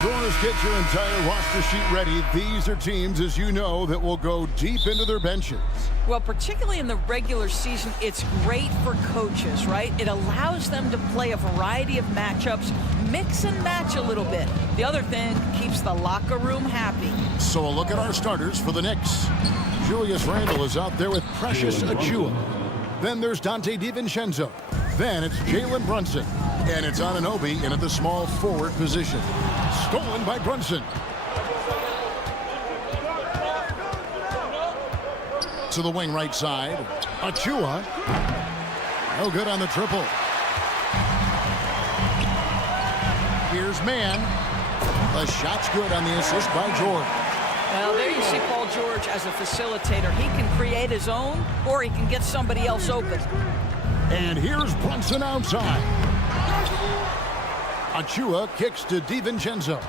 Doors, get your entire roster sheet ready. These are teams, as you know, that will go deep into their benches. Well, particularly in the regular season, it's great for coaches, right? It allows them to play a variety of matchups, mix and match a little bit. The other thing, keeps the locker room happy. So a look at our starters for the Knicks. Julius Randle is out there with Precious Achiuwa. Then there's Dante DiVincenzo. Then it's Jalen Brunson. And it's Anunoby in at the small forward position. Stolen by Brunson. To the wing right side. Achiuwa. No good on the triple. Here's Mann. The shot's good on the assist by George. Well, there you see Paul George as a facilitator. He can create his own, or he can get somebody else open. And here's Brunson outside. Achiuwa kicks to DiVincenzo.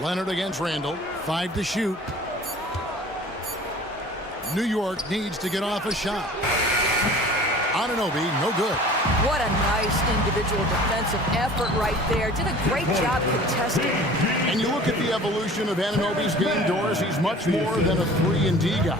Leonard against Randle. 5 to shoot. New York needs to get off a shot. Anunoby, no good. What a nice individual defensive effort right there. Did a great job contesting. And you look at the evolution of Anunoby's game, Doors. He's much more than a 3-and-D guy.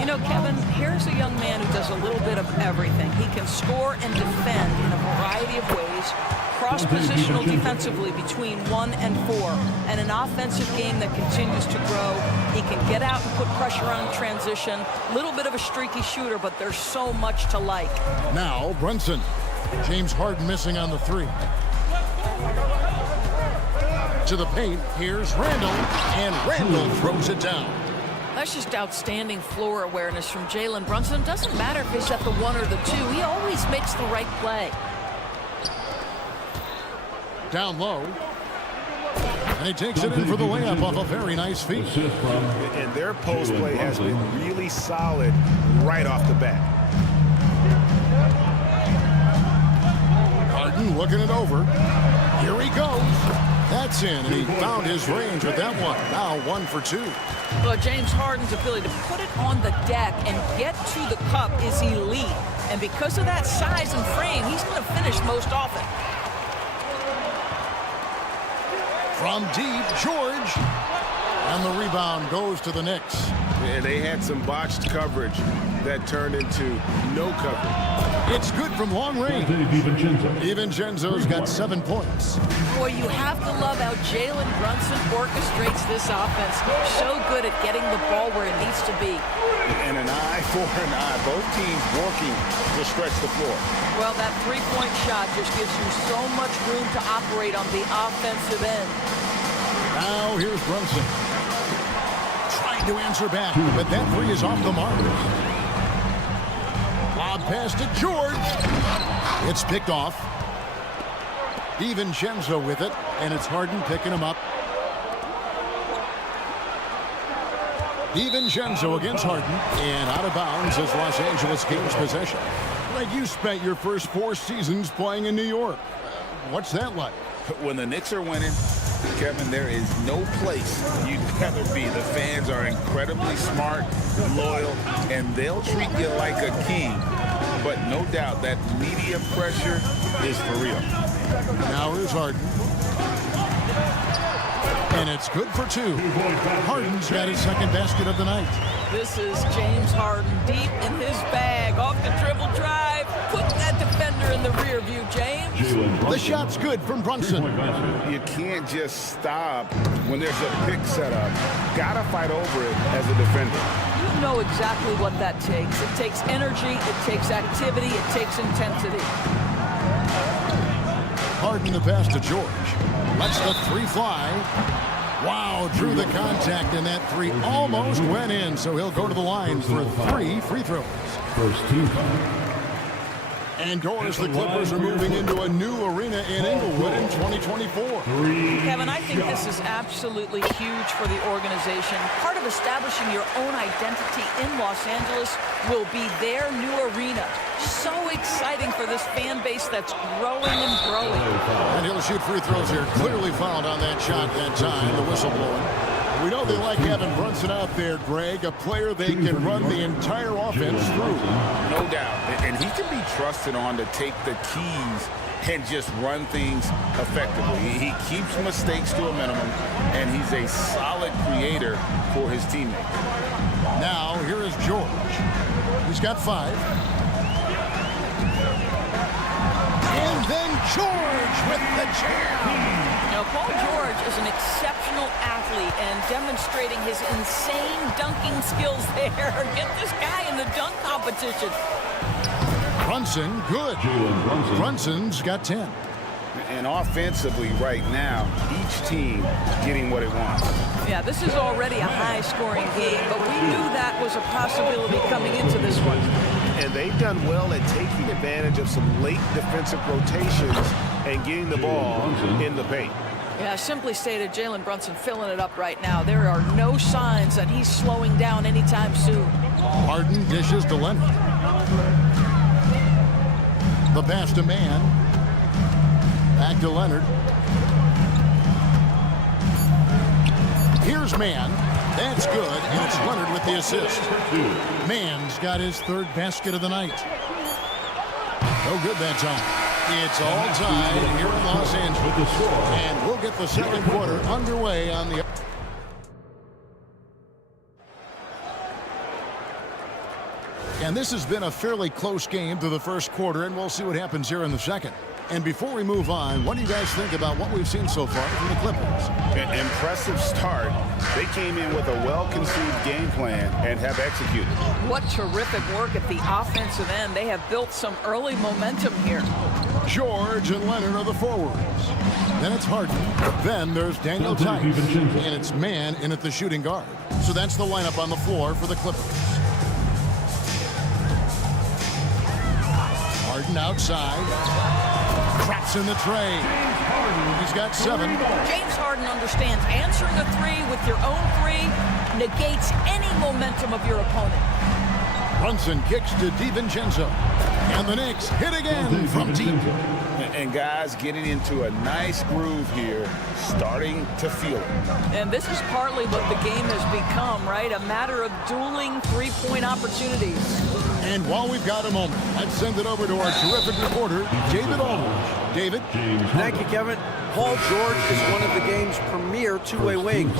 You know, Kevin, here's a young man who does a little bit of everything. He can score and defend in a variety of ways. Cross-positional defensively between 1 and 4. And an offensive game that continues to grow. He can get out and put pressure on transition. A little bit of a streaky shooter, but there's so much to like. Now, Brunson. James Harden missing on the 3. To the paint, here's Randle. And Randle throws it down. That's just outstanding floor awareness from Jalen Brunson. Doesn't matter if he's at the 1 or the 2. He always makes the right play. Down low. And he takes it in for the layup off a very nice feed. And their post play has been really solid right off the bat. Harden looking it over. Here he goes. That's in, and he found his range with that one. Now 1 for 2. Well, James Harden's ability to put it on the deck and get to the cup is elite. And because of that size and frame, he's going to finish most often. From deep, George. And the rebound goes to the Knicks. And they had some botched coverage that turned into no coverage. It's good from long range. DiVincenzo's got 7 points. Boy, you have to love how Jalen Brunson orchestrates this offense. So good at getting the ball where it needs to be. And an eye for an eye. Both teams working to stretch the floor. Well, that three-point shot just gives you so much room to operate on the offensive end. Now here's Brunson. Trying to answer back, but that 3 is off the mark. Lob pass to George. It's picked off. DiVincenzo with it, and it's Harden picking him up. DiVincenzo against Harden, and out of bounds as Los Angeles gains possession. Like, you spent your first 4 seasons playing in New York. What's that like? When the Knicks are winning, Kevin, there is no place you'd rather be. The fans are incredibly smart, loyal, and they'll treat you like a king. But no doubt that media pressure is for real. Now here's Harden. And it's good for 2. Harden's got his 2nd basket of the night. This is James Harden deep in his bag. Off the dribble drive. Put that defender in the rear view, James. The shot's good from Brunson. You can't just stop when there's a pick set up. Gotta fight over it as a defender. You know exactly what that takes. It takes energy, it takes activity, it takes intensity. Harden the pass to George. Lets the 3 fly. Wow, drew the contact, and that 3 almost went in, so he'll go to the line for 3 free throws. First team foul. And Doris, the Clippers are moving into a new arena in Inglewood in 2024. Kevin, I think this is absolutely huge for the organization. Part of establishing your own identity in Los Angeles will be their new arena. So exciting for this fan base that's growing and growing. And he'll shoot free throws here. Clearly fouled on that shot that time, the whistle blowing. We know they like having Brunson out there, Greg, a player they can run the entire offense through. No doubt. And he can be trusted on to take the keys and just run things effectively. He keeps mistakes to a minimum, and he's a solid creator for his teammates. Now, here is George. He's got 5. And then George with the jam. Now, Paul George is an exceptional athlete and demonstrating his insane dunking skills there. Get this guy in the dunk competition. Brunson, good. Brunson's got 10. And offensively right now, each team getting what it wants. Yeah, this is already a high-scoring game, but we knew that was a possibility coming into this one. And they've done well at taking advantage of some late defensive rotations and getting the ball in the paint. Yeah, simply stated, Jalen Brunson filling it up right now. There are no signs that he's slowing down anytime soon. Harden dishes to Leonard. The pass to Mann. Back to Leonard. Here's Mann. That's good, and it's Leonard with the assist. Mann's got his 3rd basket of the night. No good that time. It's all tied here in Los Angeles. And we'll get the second quarter underway on the... And this has been a fairly close game through the first quarter, and we'll see what happens here in the second. And before we move on, what do you guys think about what we've seen so far from the Clippers? An impressive start. They came in with a well-conceived game plan and have executed. What terrific work at the offensive end. They have built some early momentum here. George and Leonard are the forwards. Then it's Harden. Then there's Daniel Tice. And it's Mann in at the shooting guard. So that's the lineup on the floor for the Clippers. Harden outside. Traps in the tray. He's got 7. James Harden understands answering a 3 with your own 3 negates any momentum of your opponent. Brunson kicks to DiVincenzo. And the Knicks hit again from deep. And guys getting into a nice groove here, starting to feel it. And this is partly what the game has become, right? A matter of dueling 3-point opportunities. And while we've got a moment, let's send it over to our terrific reporter, David Aldridge. David? Thank you, Kevin. Paul George is one of the game's premier two-way wings.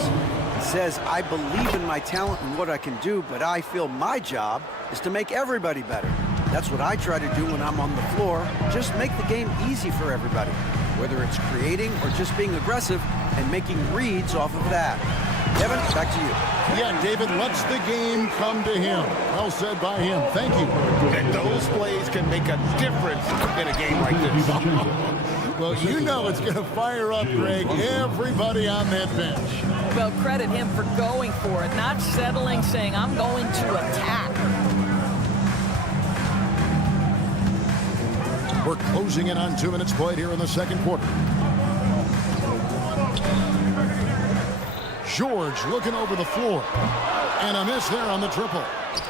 He says, I believe in my talent and what I can do, but I feel my job is to make everybody better. That's what I try to do when I'm on the floor. Just make the game easy for everybody, whether it's creating or just being aggressive and making reads off of that. Kevin, back to you. Yeah, David lets the game come to him. Well said by him. Thank you. And those plays can make a difference in a game like this. Well, you know it's going to fire up, Greg, everybody on that bench. Well, credit him for going for it, not settling, saying, I'm going to attack. We're closing in on 2 minutes played here in the second quarter. George looking over the floor. And a miss there on the triple.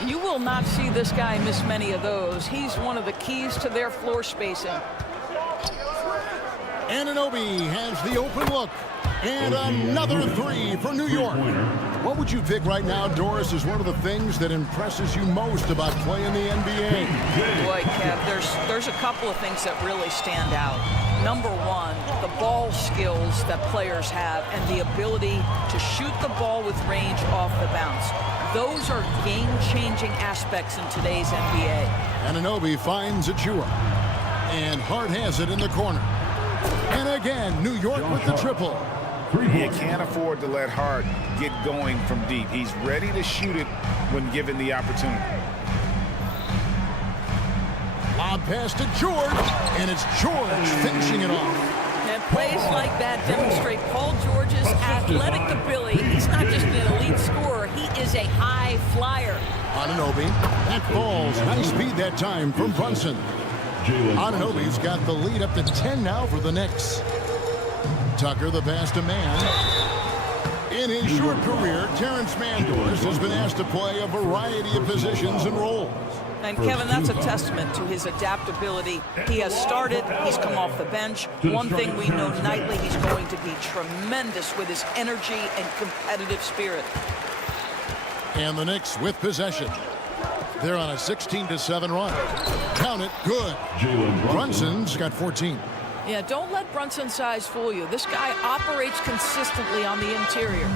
You will not see this guy miss many of those. He's one of the keys to their floor spacing. Anunoby has the open look. And another 3 for New York. What would you pick right now, Doris, is one of the things that impresses you most about playing the NBA? Boy, Kev, there's a couple of things that really stand out. Number one, the ball skills that players have and the ability to shoot the ball with range off the bounce. Those are game-changing aspects in today's NBA. Anunoby finds Achua. And Hart has it in the corner. And again, New York with the triple. You can't afford to let Hart get going from deep. He's ready to shoot it when given the opportunity. Lob pass to George, and it's George finishing it off. And plays like that demonstrate Paul George's athletic ability. He's not just an elite scorer, he is a high flyer. Anunoby, that falls. Nice speed that time from Brunson. Anunoby's got the lead up to 10 now for the Knicks. Tucker the pass to Mann. In his short career, Terrence Mandors has been asked to play a variety of positions and roles. And Kevin, that's a testament to his adaptability. He has started, he's come off the bench. One thing we know nightly, he's going to be tremendous with his energy and competitive spirit. And the Knicks with possession. They're on a 16-7 run. Count it, good. Brunson's got 14. Yeah, don't let Brunson's size fool you. This guy operates consistently on the interior.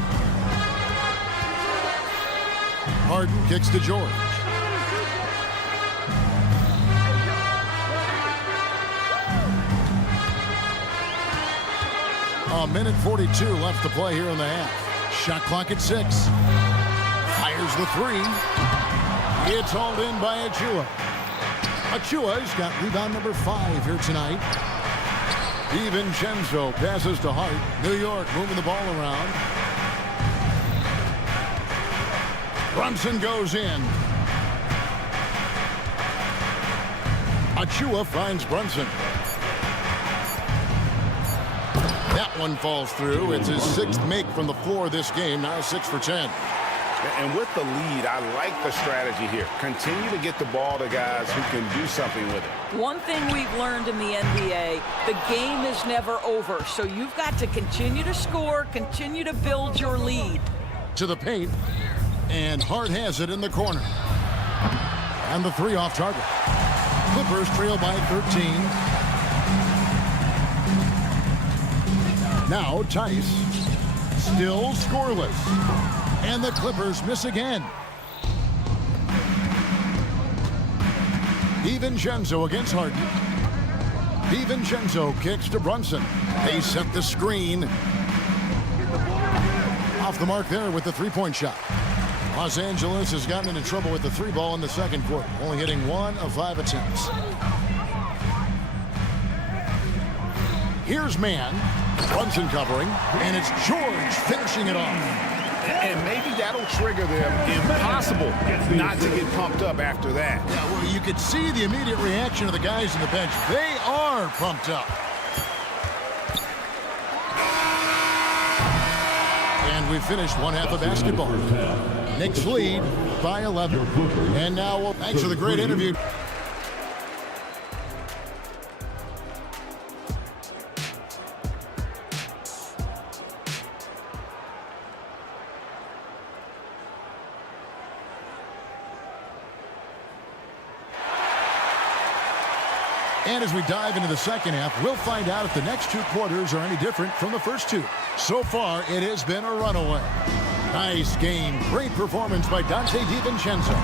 Harden kicks to George. A minute 42 left to play here in the half. Shot clock at 6. Fires the three. It's hauled in by Achua. Achua's got rebound number 5 here tonight. DiVincenzo passes to Hart. New York moving the ball around. Brunson goes in. Achua finds Brunson. That one falls through. It's his 6th make from the floor this game. Now 6 for 10. And with the lead, I like the strategy here. Continue to get the ball to guys who can do something with it. One thing we've learned in the NBA, the game is never over. So you've got to continue to score, continue to build your lead. To the paint. And Hart has it in the corner. And the 3 off target. Clippers trail by 13. Now Tice. Still scoreless. And the Clippers miss again. DiVincenzo against Harden. DiVincenzo kicks to Brunson. They set the screen. Off the mark there with the three-point shot. Los Angeles has gotten into trouble with the 3 ball in the second quarter, only hitting 1 of 5 attempts. Here's man. Brunson covering, and it's George finishing it off. And maybe that'll trigger them. Impossible not to get pumped up after that. Yeah, well, you could see the immediate reaction of the guys on the bench. They are pumped up. And we finished one half of basketball. Knicks lead by 11. And now, thanks for the great interview. And as we dive into the second half, we'll find out if the next 2 quarters are any different from the first 2. So far, it has been a runaway. Nice game. Great performance by Donte DiVincenzo.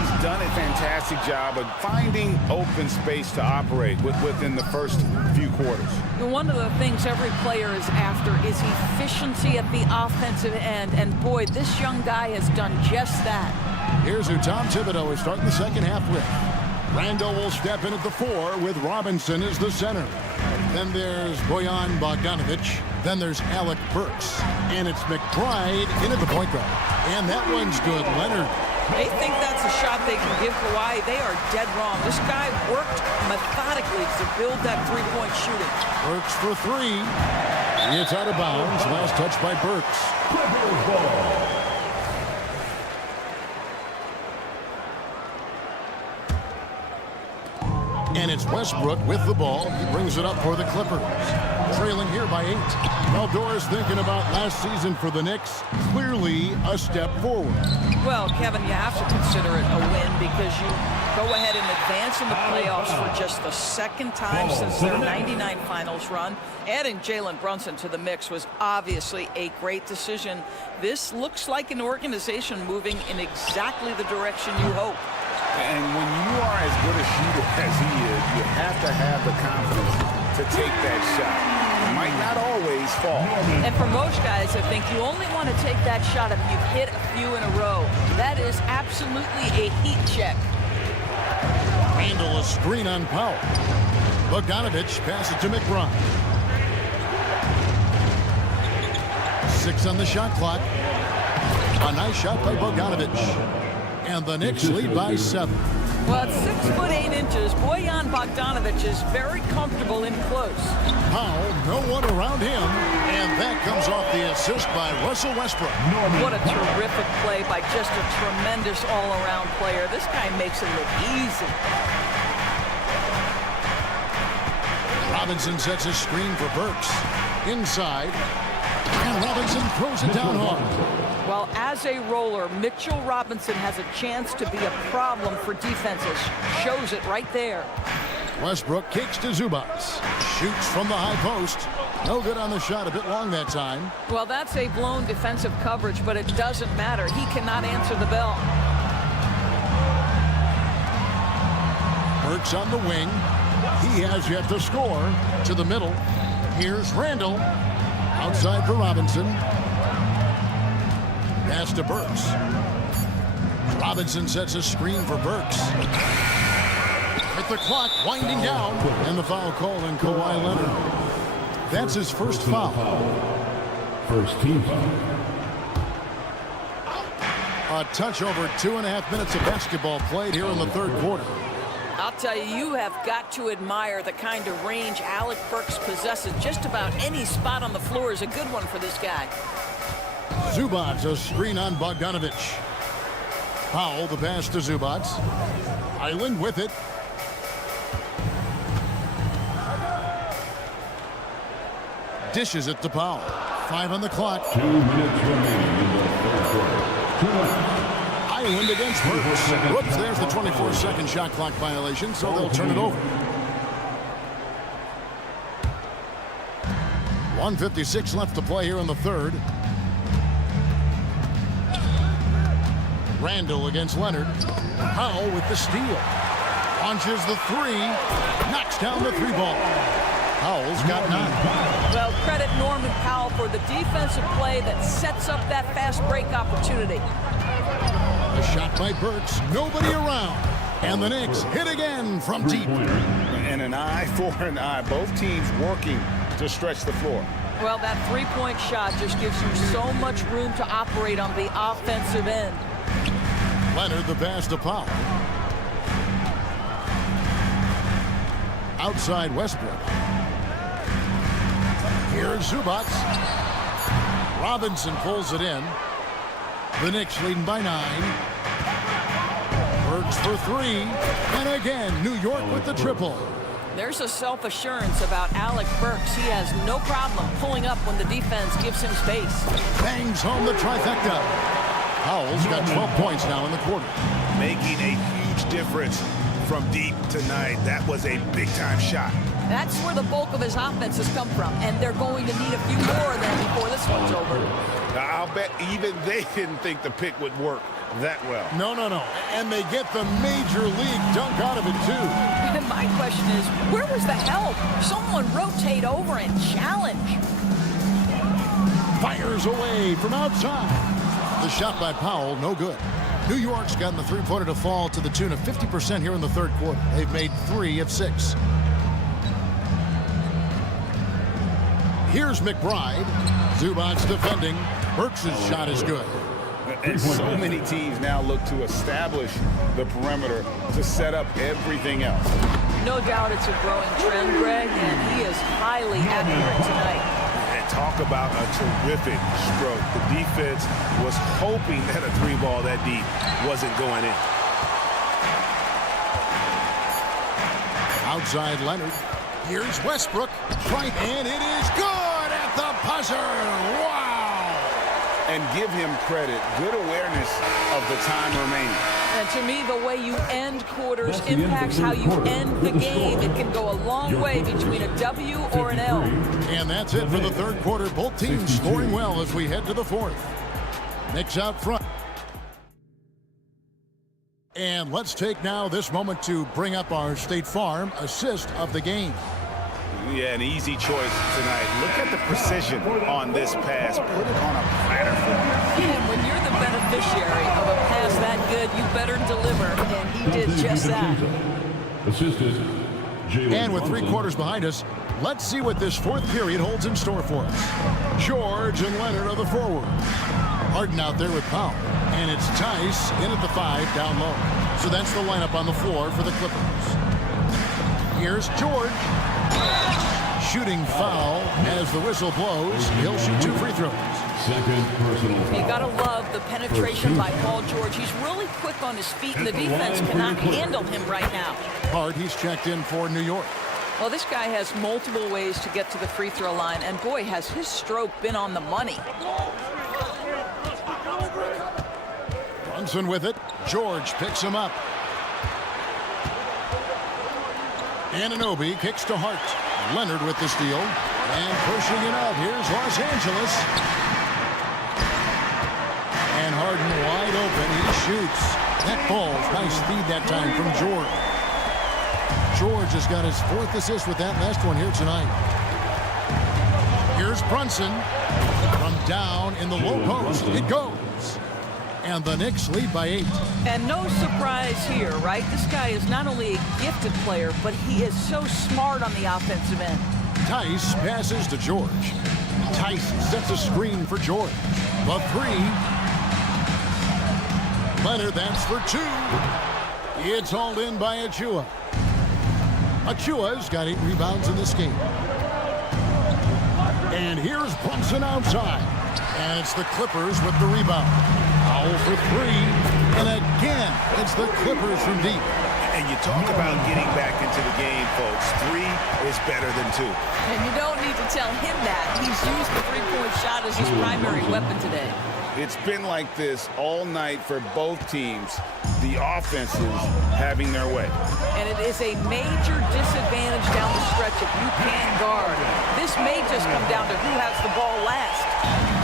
He's done a fantastic job of finding open space to operate within the first few quarters. One of the things every player is after is efficiency at the offensive end. And boy, this young guy has done just that. Here's who Tom Thibodeau is starting the second half with. Randall will step in at the 4 with Robinson as the center. Then there's Bojan Bogdanovic. Then there's Alec Burks. And it's McBride in at the point guard. And that one's good. Leonard. They think that's a shot they can give Kawhi. They are dead wrong. This guy worked methodically to build that three-point shooting. Burks for 3. It's out of bounds. Last touch by Burks. And it's Westbrook with the ball. He brings it up for the Clippers. Trailing here by 8. Valdor's thinking about last season for the Knicks. Clearly a step forward. Well, Kevin, you have to consider it a win because you go ahead and advance in the playoffs for just the second time since their 99 finals run. Adding Jalen Brunson to the mix was obviously a great decision. This looks like an organization moving in exactly the direction you hope. And when you are as good a shooter as he is, you have to have the confidence to take that shot. It might not always fall. And for most guys, I think you only want to take that shot if you've hit a few in a row. That is absolutely a heat check. Randall a screen on Powell. Bogdanovic passes to McBride. 6 on the shot clock. A nice shot by Bogdanovic. And the Knicks lead by 7. Well, at 6 foot 8 inches, Bojan Bogdanovic is very comfortable in close. Powell, no one around him, and that comes off the assist by Russell Westbrook. What a terrific play by just a tremendous all-around player. This guy makes it look easy. Robinson sets a screen for Burks. Inside, and Robinson throws it down hard. Well, as as a roller, Mitchell Robinson has a chance to be a problem for defenses. Shows it right there. Westbrook kicks to Zubac. Shoots from the high post. No good on the shot, a bit long that time. Well, that's a blown defensive coverage, but it doesn't matter. He cannot answer the bell. Burks on the wing. He has yet to score. To the middle. Here's Randall. Outside for Robinson. Pass to Burks. Robinson sets a screen for Burks. With the clock winding down. And the foul call on Kawhi Leonard. That's his first foul. First team foul. A touch over 2.5 minutes of basketball played here in the third quarter. I'll tell you, you have got to admire the kind of range Alec Burks possesses. Just about any spot on the floor is a good one for this guy. Zubac, a screen on Bogdanovich. Powell, the pass to Zubac. Island with it. Dishes it to Powell. 5 on the clock. 2 minutes remaining in the third quarter. Island against Burks. Whoops, there's the 24-second shot clock violation, so they'll turn it over. 1:56 left to play here in the third. Randall against Leonard. Powell with the steal. Launches the three. Knocks down the three ball. Powell's got 9. Well, credit Norman Powell for the defensive play that sets up that fast break opportunity. A shot by Burks. Nobody around. And the Knicks hit again from deep. And an eye for an eye. Both teams working to stretch the floor. Well, that three-point shot just gives you so much room to operate on the offensive end. Leonard the pass to Powell. Outside Westbrook. Here's Zubac. Robinson pulls it in. The Knicks leading by 9. Burks for 3. And again, New York with the triple. There's a self-assurance about Alec Burks. He has no problem pulling up when the defense gives him space. Bangs home the trifecta. Powell's got 12 points now in the quarter. Making a huge difference from deep tonight. That was a big-time shot. That's where the bulk of his offense has come from, and they're going to need a few more of them before this one's over. Now, I'll bet even they didn't think the pick would work that well. No. And they get the major league dunk out of it, too. And my question is, where was the help? Someone rotate over and challenge. Fires away from outside. The shot by Powell, no good. New York's gotten the three-pointer to fall to the tune of 50% here in the third quarter. They've made 3 of 6. Here's McBride. Zubac's defending. Burks' shot is good. And so many teams now look to establish the perimeter to set up everything else. No doubt it's a growing trend, Greg, and he is highly accurate tonight. And talk about a terrific stroke. The defense was hoping that a three ball that deep wasn't going in. Outside Leonard. Here's Westbrook. Right, and it is good at the buzzer. Wow! And give him credit. Good awareness of the time remaining. And to me, the way you end quarters impacts how you end the game. It can go a long way between a W or an L. And that's it for the third quarter. Both teams scoring well as we head to the fourth. Knicks out front. And let's take now this moment to bring up our State Farm assist of the game. Yeah, an easy choice tonight. Look at the precision on this pass. Put it on a platter for him. And when you're the beneficiary of a pass that good, you better deliver. And he did just that. Assisted Jalen And with 3 Brunson. quarters behind us, let's see what this fourth period holds in store for us. George and Leonard are the forwards. Harden out there with Powell. And it's Tice in at the 5 down low. So that's the lineup on the floor for the Clippers. Here's George. Shooting foul as the whistle blows. He'll shoot 2 free throws. Second personal foul. You got to love the penetration by Paul George. He's really quick on his feet, and the defense cannot handle him right now. Hard, he's checked in for New York. Well, this guy has multiple ways to get to the free throw line, and boy, has his stroke been on the money. Brunson with it. George picks him up. Anunoby kicks to Hart. Leonard with the steal. And pushing it up. Here's Los Angeles. And Harden wide open. He shoots. That falls. Nice speed that time from George. George has got his 4th assist with that last one here tonight. Here's Brunson. From down in the low post. It goes. And the Knicks lead by 8. And no surprise here, right? This guy is not only a gifted player, but he is so smart on the offensive end. Tice passes to George. Tice sets a screen for George. The 3. Leonard, that's for 2. It's hauled in by Achua. Achua's got 8 rebounds in this game. And here's Brunson outside. And it's the Clippers with the rebound. Foul for 3. And again, it's the Clippers from deep. And you talk about getting back into the game, folks. 3 is better than 2. And you don't need to tell him that. He's used the three-point shot as his primary weapon today. It's been like this all night for both teams. The offenses having their way. And it is a major disadvantage down the stretch if you can't guard. This may just come down to who has the ball last.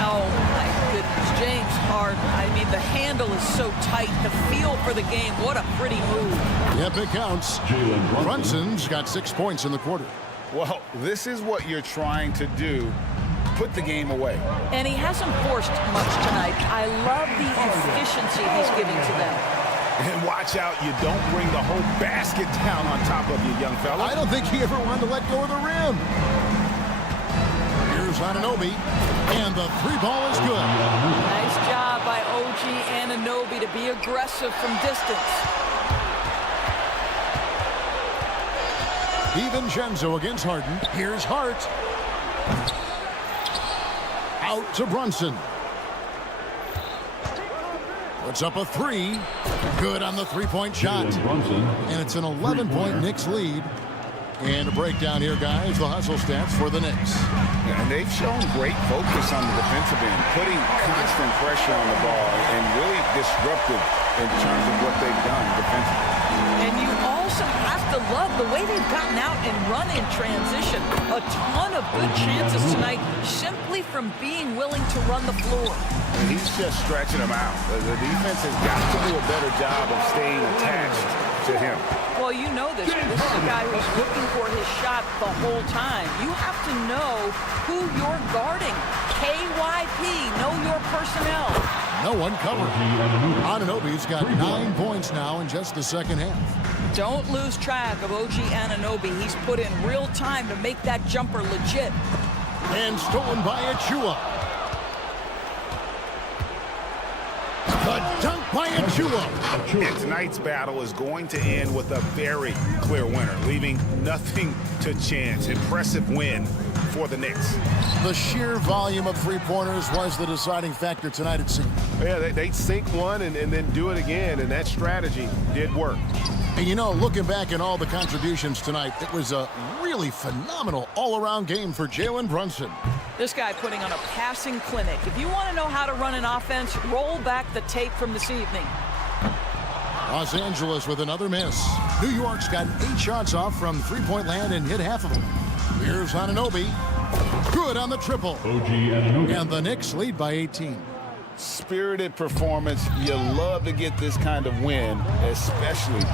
Oh, my goodness. James Harden. I mean, the handle is so tight. The feel for the game. What a pretty move. Yep, it counts. Brunson's got 6 points in the quarter. Well, this is what you're trying to do. Put the game away. And he hasn't forced much tonight. I love the efficiency he's giving to them. And watch out, you don't bring the whole basket down on top of you, young fella. I don't think he ever wanted to let go of the rim. Here's Anunoby, and the 3 ball is good. Nice job by OG Anunoby to be aggressive from distance. DiVincenzo against Harden. Here's Hart. Out to Brunson. Puts up a 3. Good on the 3-point shot. And it's an 11-point Knicks lead. And a breakdown here, guys. The hustle stats for the Knicks. And they've shown great focus on the defensive end, putting constant pressure on the ball and really disruptive in terms of what they've done defensively. And you also have to love the way they've gotten out and run in transition. A ton of good chances tonight simply from being willing to run the floor. And he's just stretching them out. The defense has got to do a better job of staying attached to him. Well, you know this. This is a guy who's looking for his shot the whole time. You have to know who you're guarding. KYP, know your personnel. No one covered. Anunoby's got 9 points now in just the second half. Don't lose track of OG Anunoby. He's put in real time to make that jumper legit. And stolen by Achua. The dunk by Achua. And tonight's battle is going to end with a very clear winner, leaving nothing to chance. Impressive win for the Knicks. The sheer volume of three-pointers was the deciding factor tonight, it seemed. Yeah, they sink one and then do it again, and that strategy did work. And you know, looking back at all the contributions tonight, it was a really phenomenal all-around game for Jalen Brunson. This guy putting on a passing clinic. If you want to know how to run an offense, roll back the tape from this evening. Los Angeles with another miss. New York's got 8 shots off from three-point land and hit half of them. Here's Anunoby. Good on the triple. And the Knicks lead by 18. Spirited performance. You love to get this kind of win, especially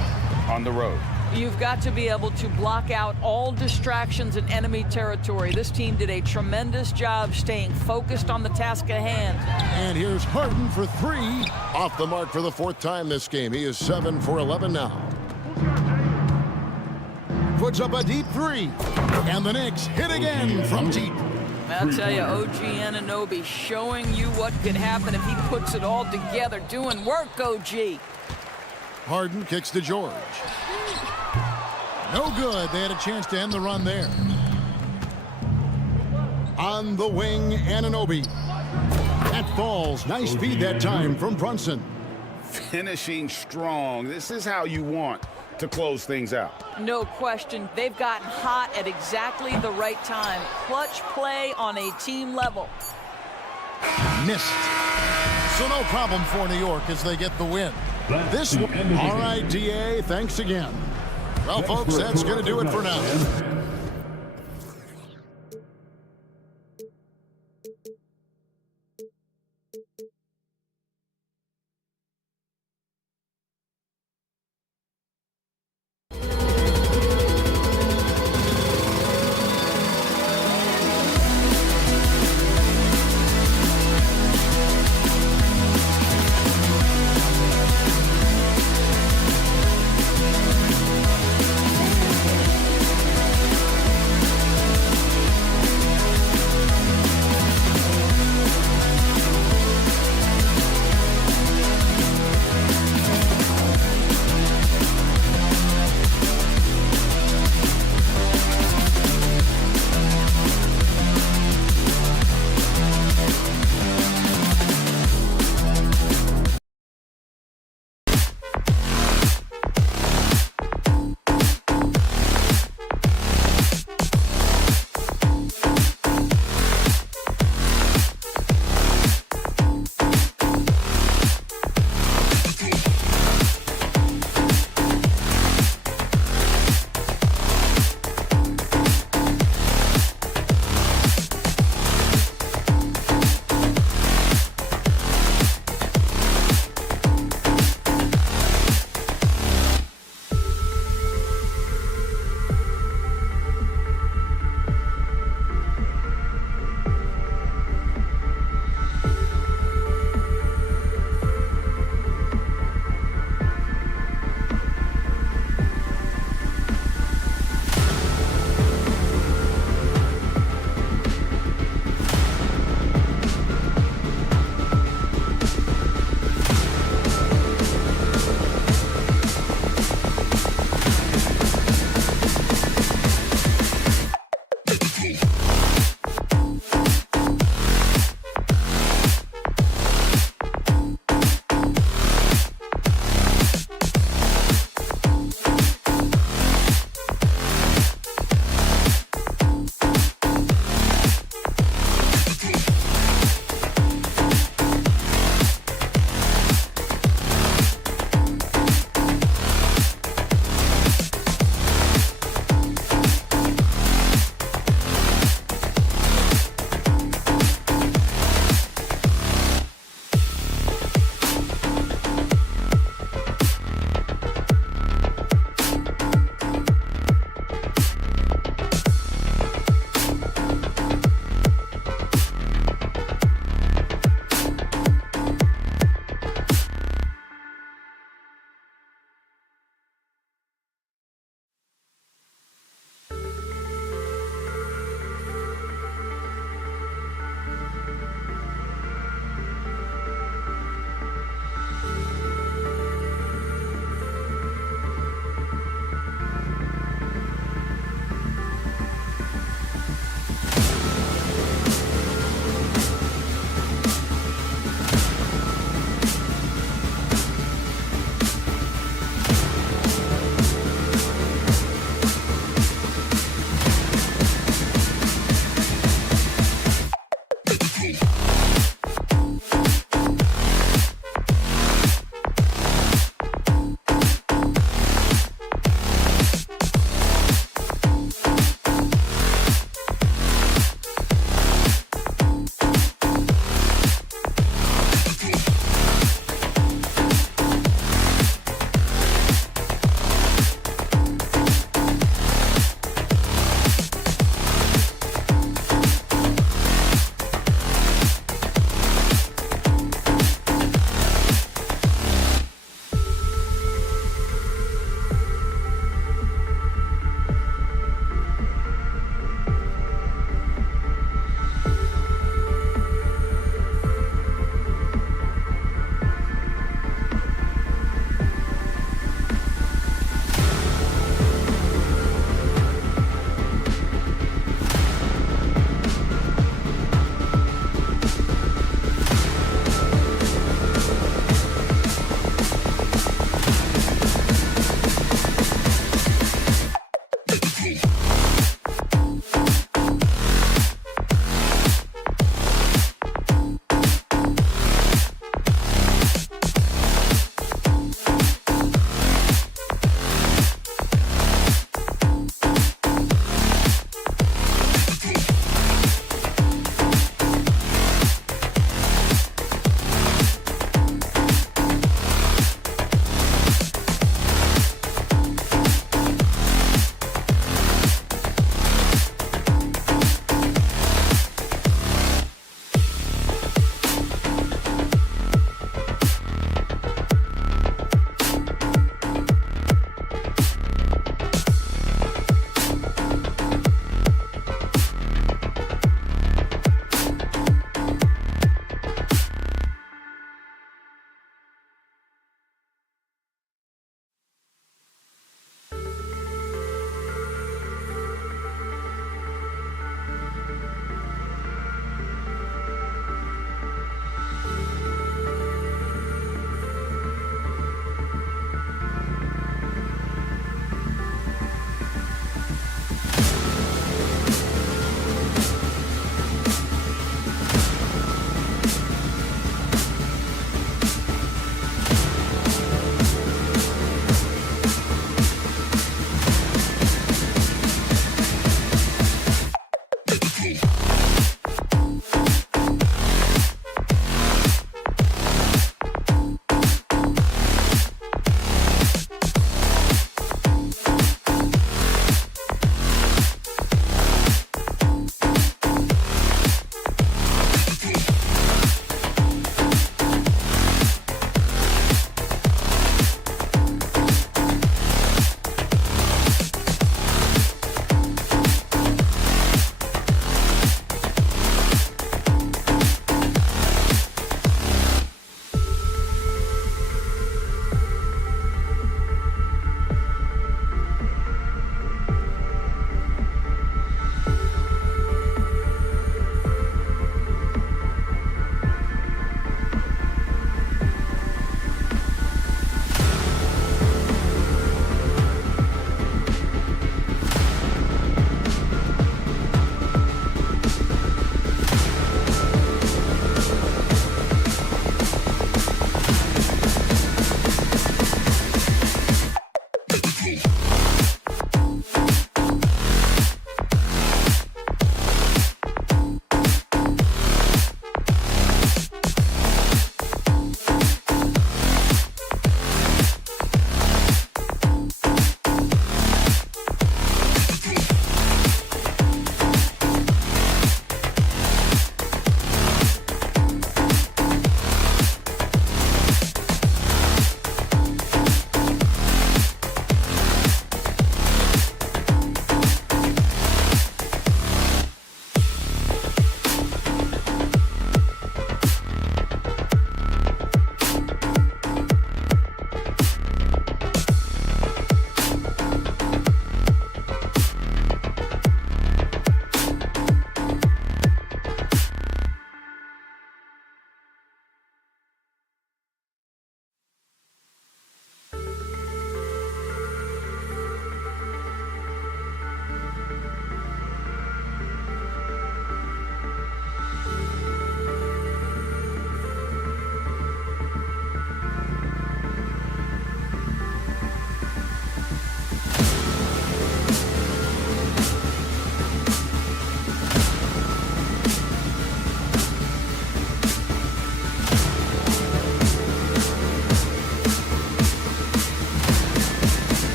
on the road. You've got to be able to block out all distractions in enemy territory. This team did a tremendous job staying focused on the task at hand. And here's Harden for 3. Off the mark for the 4th time this game. He is 7 for 11 now. Puts up a deep 3. And the Knicks hit again from deep. I'll tell you, OG Anunoby showing you what could happen if he puts it all together. Doing work, OG. Harden kicks to George. No good. They had a chance to end the run there. On the wing, Anunoby. That falls. Nice feed that time from Brunson. Finishing strong. This is how you want to close things out. No question. They've gotten hot at exactly the right time. Clutch play on a team level. Missed. So no problem for New York as they get the win. This one, all right, DA, thanks again. Well, folks, that's going to do it for now.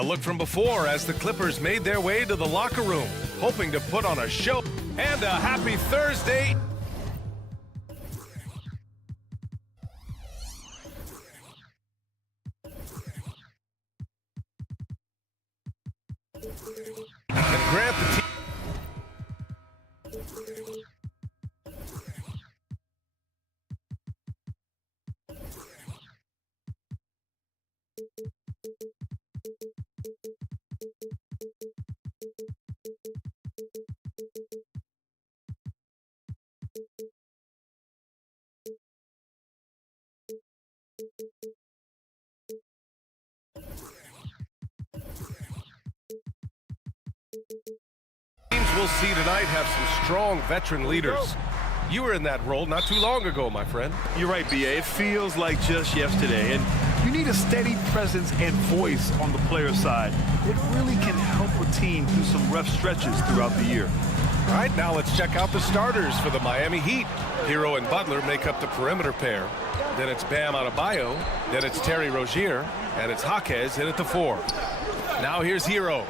A look from before as the Clippers made their way to the locker room, hoping to put on a show. And a happy Thursday. And grant the team. We'll see tonight have some strong veteran leaders. You were in that role not too long ago, my friend. You're right, B.A. It feels like just yesterday, and you need a steady presence and voice on the player side. It really can help a team through some rough stretches throughout the year. All right, now let's check out the starters for the Miami Heat. Hero and Butler make up the perimeter pair. Then it's Bam Adebayo. Then it's Terry Rozier. And it's Jaquez in at the 4. Now here's Hero.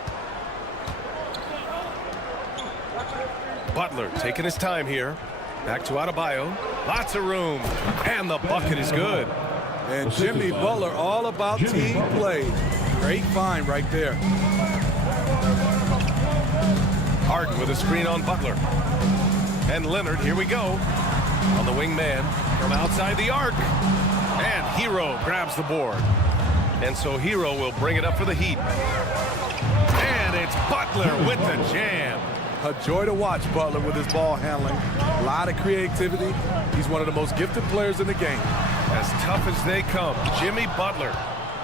Butler taking his time here. Back to Adebayo. Lots of room. And the bucket is good. And Jimmy Butler all about team play. Great find right there. Harden with a screen on Butler. And Leonard, here we go. On the wing man from outside the arc. And Hero grabs the board. And so Hero will bring it up for the Heat. And it's Butler with the jam. A joy to watch Butler with his ball handling. A lot of creativity. He's one of the most gifted players in the game. As tough as they come, Jimmy Butler.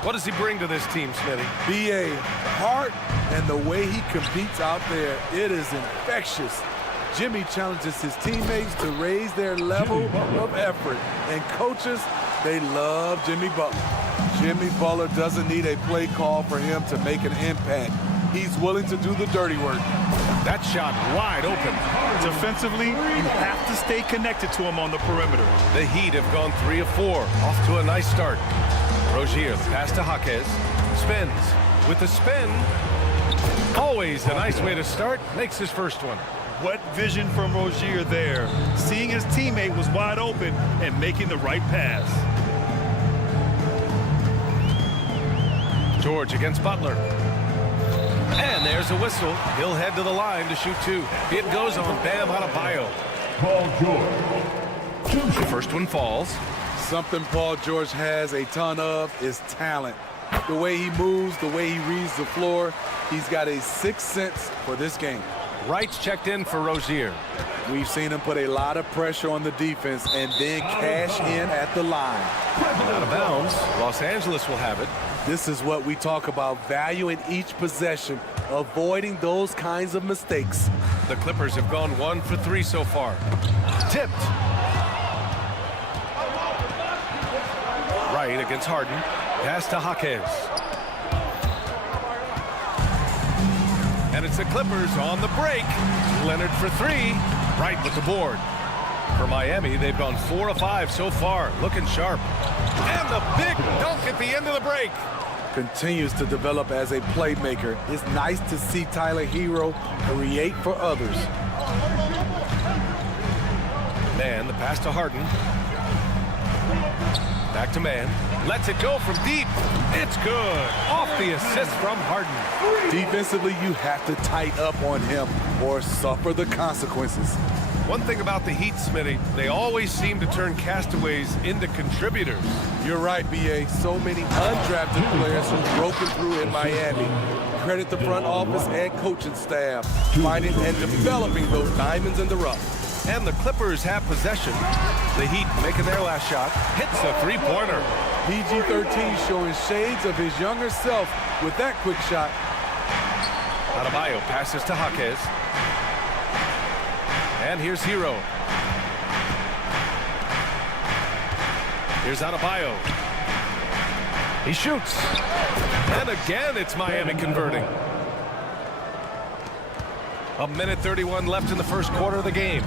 What does he bring to this team, Smitty? B.A. heart and the way he competes out there, it is infectious. Jimmy challenges his teammates to raise their level of effort. And coaches, they love Jimmy Butler. Jimmy Butler doesn't need a play call for him to make an impact. He's willing to do the dirty work. That shot wide open. Defensively, you have to stay connected to him on the perimeter. The Heat have gone 3 of 4. Off to a nice start. Rozier, the pass to Jaquez. Spins with the spin. Always a nice way to start. Makes his first one. What vision from Rozier there. Seeing his teammate was wide open and making the right pass. George against Butler. And there's a whistle. He'll head to the line to shoot 2. It goes on Bam Adebayo. Paul George. The first one falls. Something Paul George has a ton of is talent. The way he moves, the way he reads the floor, he's got a sixth sense for this game. Wright's checked in for Rozier. We've seen him put a lot of pressure on the defense and then cash in at the line. Out of bounds. Los Angeles will have it. This is what we talk about, value in each possession, avoiding those kinds of mistakes. The Clippers have gone 1 for 3 so far. Tipped. Wright against Harden. Pass to Jaquez. And it's the Clippers on the break. Leonard for 3. Wright with the board. For Miami, they've gone 4 of 5 so far. Looking sharp. And the big dunk at the end of the break. Continues to develop as a playmaker. It's nice to see Tyler Hero create for others. Man, the pass to Harden. Back to Man. Lets it go from deep. It's good. Off the assist from Harden. Defensively, you have to tighten up on him or suffer the consequences. One thing about the Heat, Smitty, they always seem to turn castaways into contributors. You're right, B.A. So many undrafted players who've broken through in Miami. Credit the front office and coaching staff, finding and developing those diamonds in the rough. And the Clippers have possession. The Heat making their last shot. Hits a three-pointer. PG-13 showing shades of his younger self with that quick shot. Adebayo passes to Jaquez. And here's Hero. Here's Adebayo. He shoots. And again, it's Miami converting. 1:31 left in the first quarter of the game.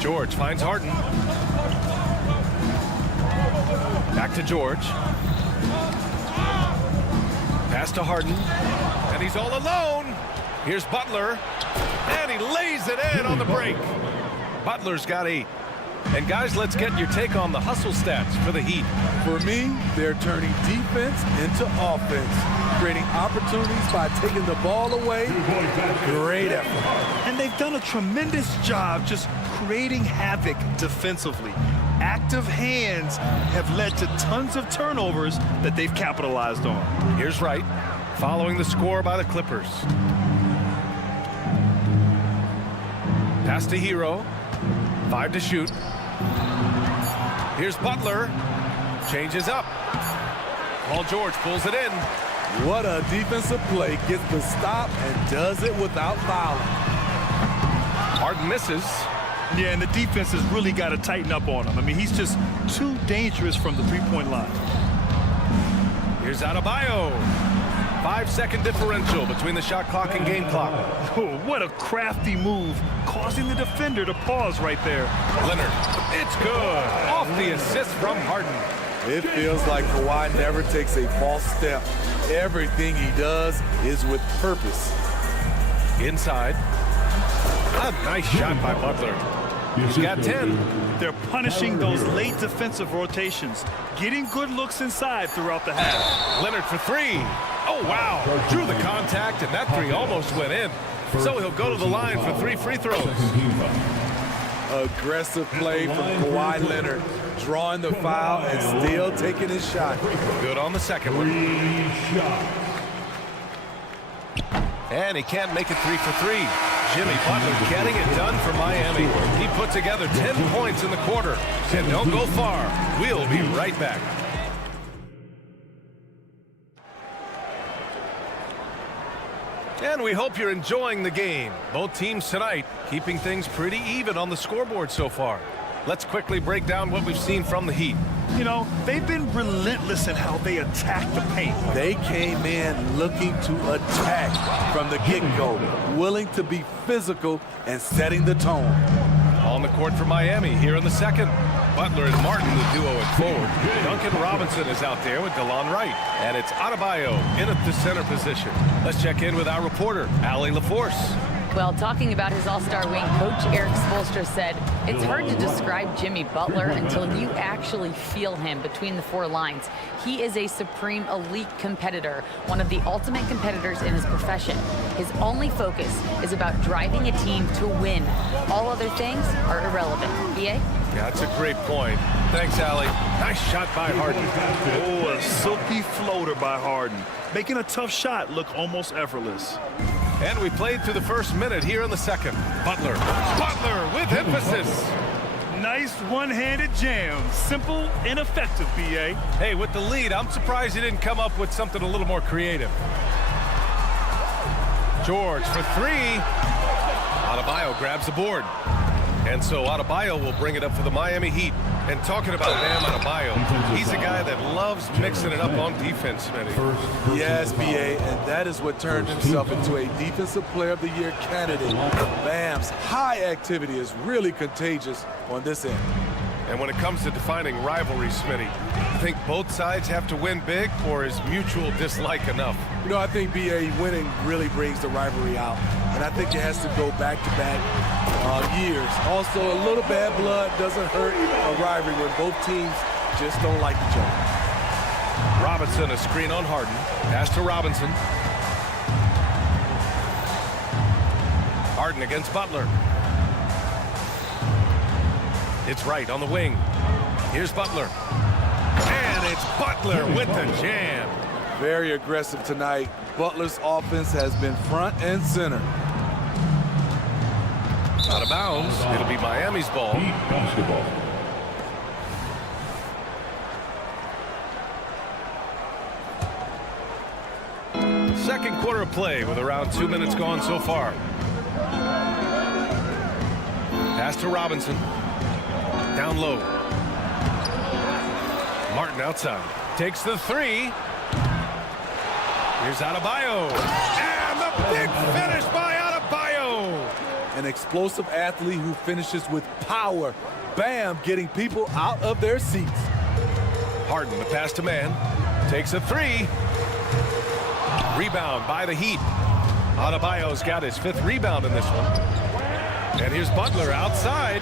George finds Harden. Back to George. Pass to Harden. And he's all alone. Here's Butler. And he lays it in on the break. Butler's got 8. And guys, let's get your take on the hustle stats for the Heat. For me, they're turning defense into offense, creating opportunities by taking the ball away. Great effort. And they've done a tremendous job just creating havoc defensively. Active hands have led to tons of turnovers that they've capitalized on. Here's Wright, following the score by the Clippers. Pass to Hero. 5 to shoot. Here's Butler. Changes up. Paul George pulls it in. What a defensive play. Gets the stop and does it without fouling. Harden misses. Yeah, and the defense has really got to tighten up on him. I mean, he's just too dangerous from the three-point line. Here's Adebayo. 5-second differential between the shot clock and game clock. Oh, what a crafty move, causing the defender to pause right there. Leonard, it's good. Off the assist from Harden. It feels like Kawhi never takes a false step. Everything he does is with purpose. Inside. A nice shot by Butler. He's got 10. They're punishing those late defensive rotations, getting good looks inside throughout the half. Leonard for 3. Oh, wow. Drew the contact, and that 3 almost went in. So he'll go to the line for 3 free throws. Aggressive play from Kawhi Leonard, drawing the foul and still taking his shot. Good on the second one. And he can't make it 3 for 3. Jimmy Butler getting it done for Miami. He put together 10 points in the quarter. And don't go far. We'll be right back. And we hope you're enjoying the game. Both teams tonight keeping things pretty even on the scoreboard so far. Let's quickly break down what we've seen from the Heat. You know, they've been relentless in how they attack the paint. They came in looking to attack from the get-go, willing to be physical and setting the tone. On the court for Miami here in the second. Butler and Martin, the duo at forward. Duncan Robinson is out there with DeLon Wright. And it's Adebayo in at the center position. Let's check in with our reporter, Allie LaForce. Well, talking about his all-star wing, Coach Eric Spoelstra said, it's hard to describe Jimmy Butler until you actually feel him between the 4 lines. He is a supreme elite competitor, one of the ultimate competitors in his profession. His only focus is about driving a team to win. All other things are irrelevant. B.A.? Yeah, that's a great point. Thanks, Allie. Nice shot by Harden. Oh, a silky floater by Harden, making a tough shot look almost effortless. And we played through the first minute here in the second. Butler with emphasis. Nice one-handed jam. Simple and effective, B.A. Hey, with the lead, I'm surprised he didn't come up with something a little more creative. George for 3. Adebayo grabs the board. And so Adebayo will bring it up for the Miami Heat. And talking about Bam Adebayo, he's a guy that loves mixing it up on defense, Smitty. Yes, B.A., and that is what turned himself into a Defensive Player of the Year candidate. Bam's high activity is really contagious on this end. And when it comes to defining rivalry, Smitty, you think both sides have to win big, or is mutual dislike enough? You know, I think B.A. winning really brings the rivalry out. And I think it has to go back-to-back years. Also, a little bad blood doesn't hurt a rivalry when both teams just don't like each other. Robinson, a screen on Harden. Pass to Robinson. Harden against Butler. It's Wright on the wing. Here's Butler. And it's Butler with the jam. Very aggressive tonight. Butler's offense has been front and center. Out of bounds. It'll be Miami's ball. Basketball. Second quarter of play with around 2 minutes gone so far. Pass to Robinson. Down low. Martin outside. Takes the 3. Here's Adebayo. And the big finish by Adebayo. An explosive athlete who finishes with power. Bam, getting people out of their seats. Harden, the pass to man. Takes a 3. Rebound by the Heat. Adebayo's got his 5th rebound in this one. And here's Butler outside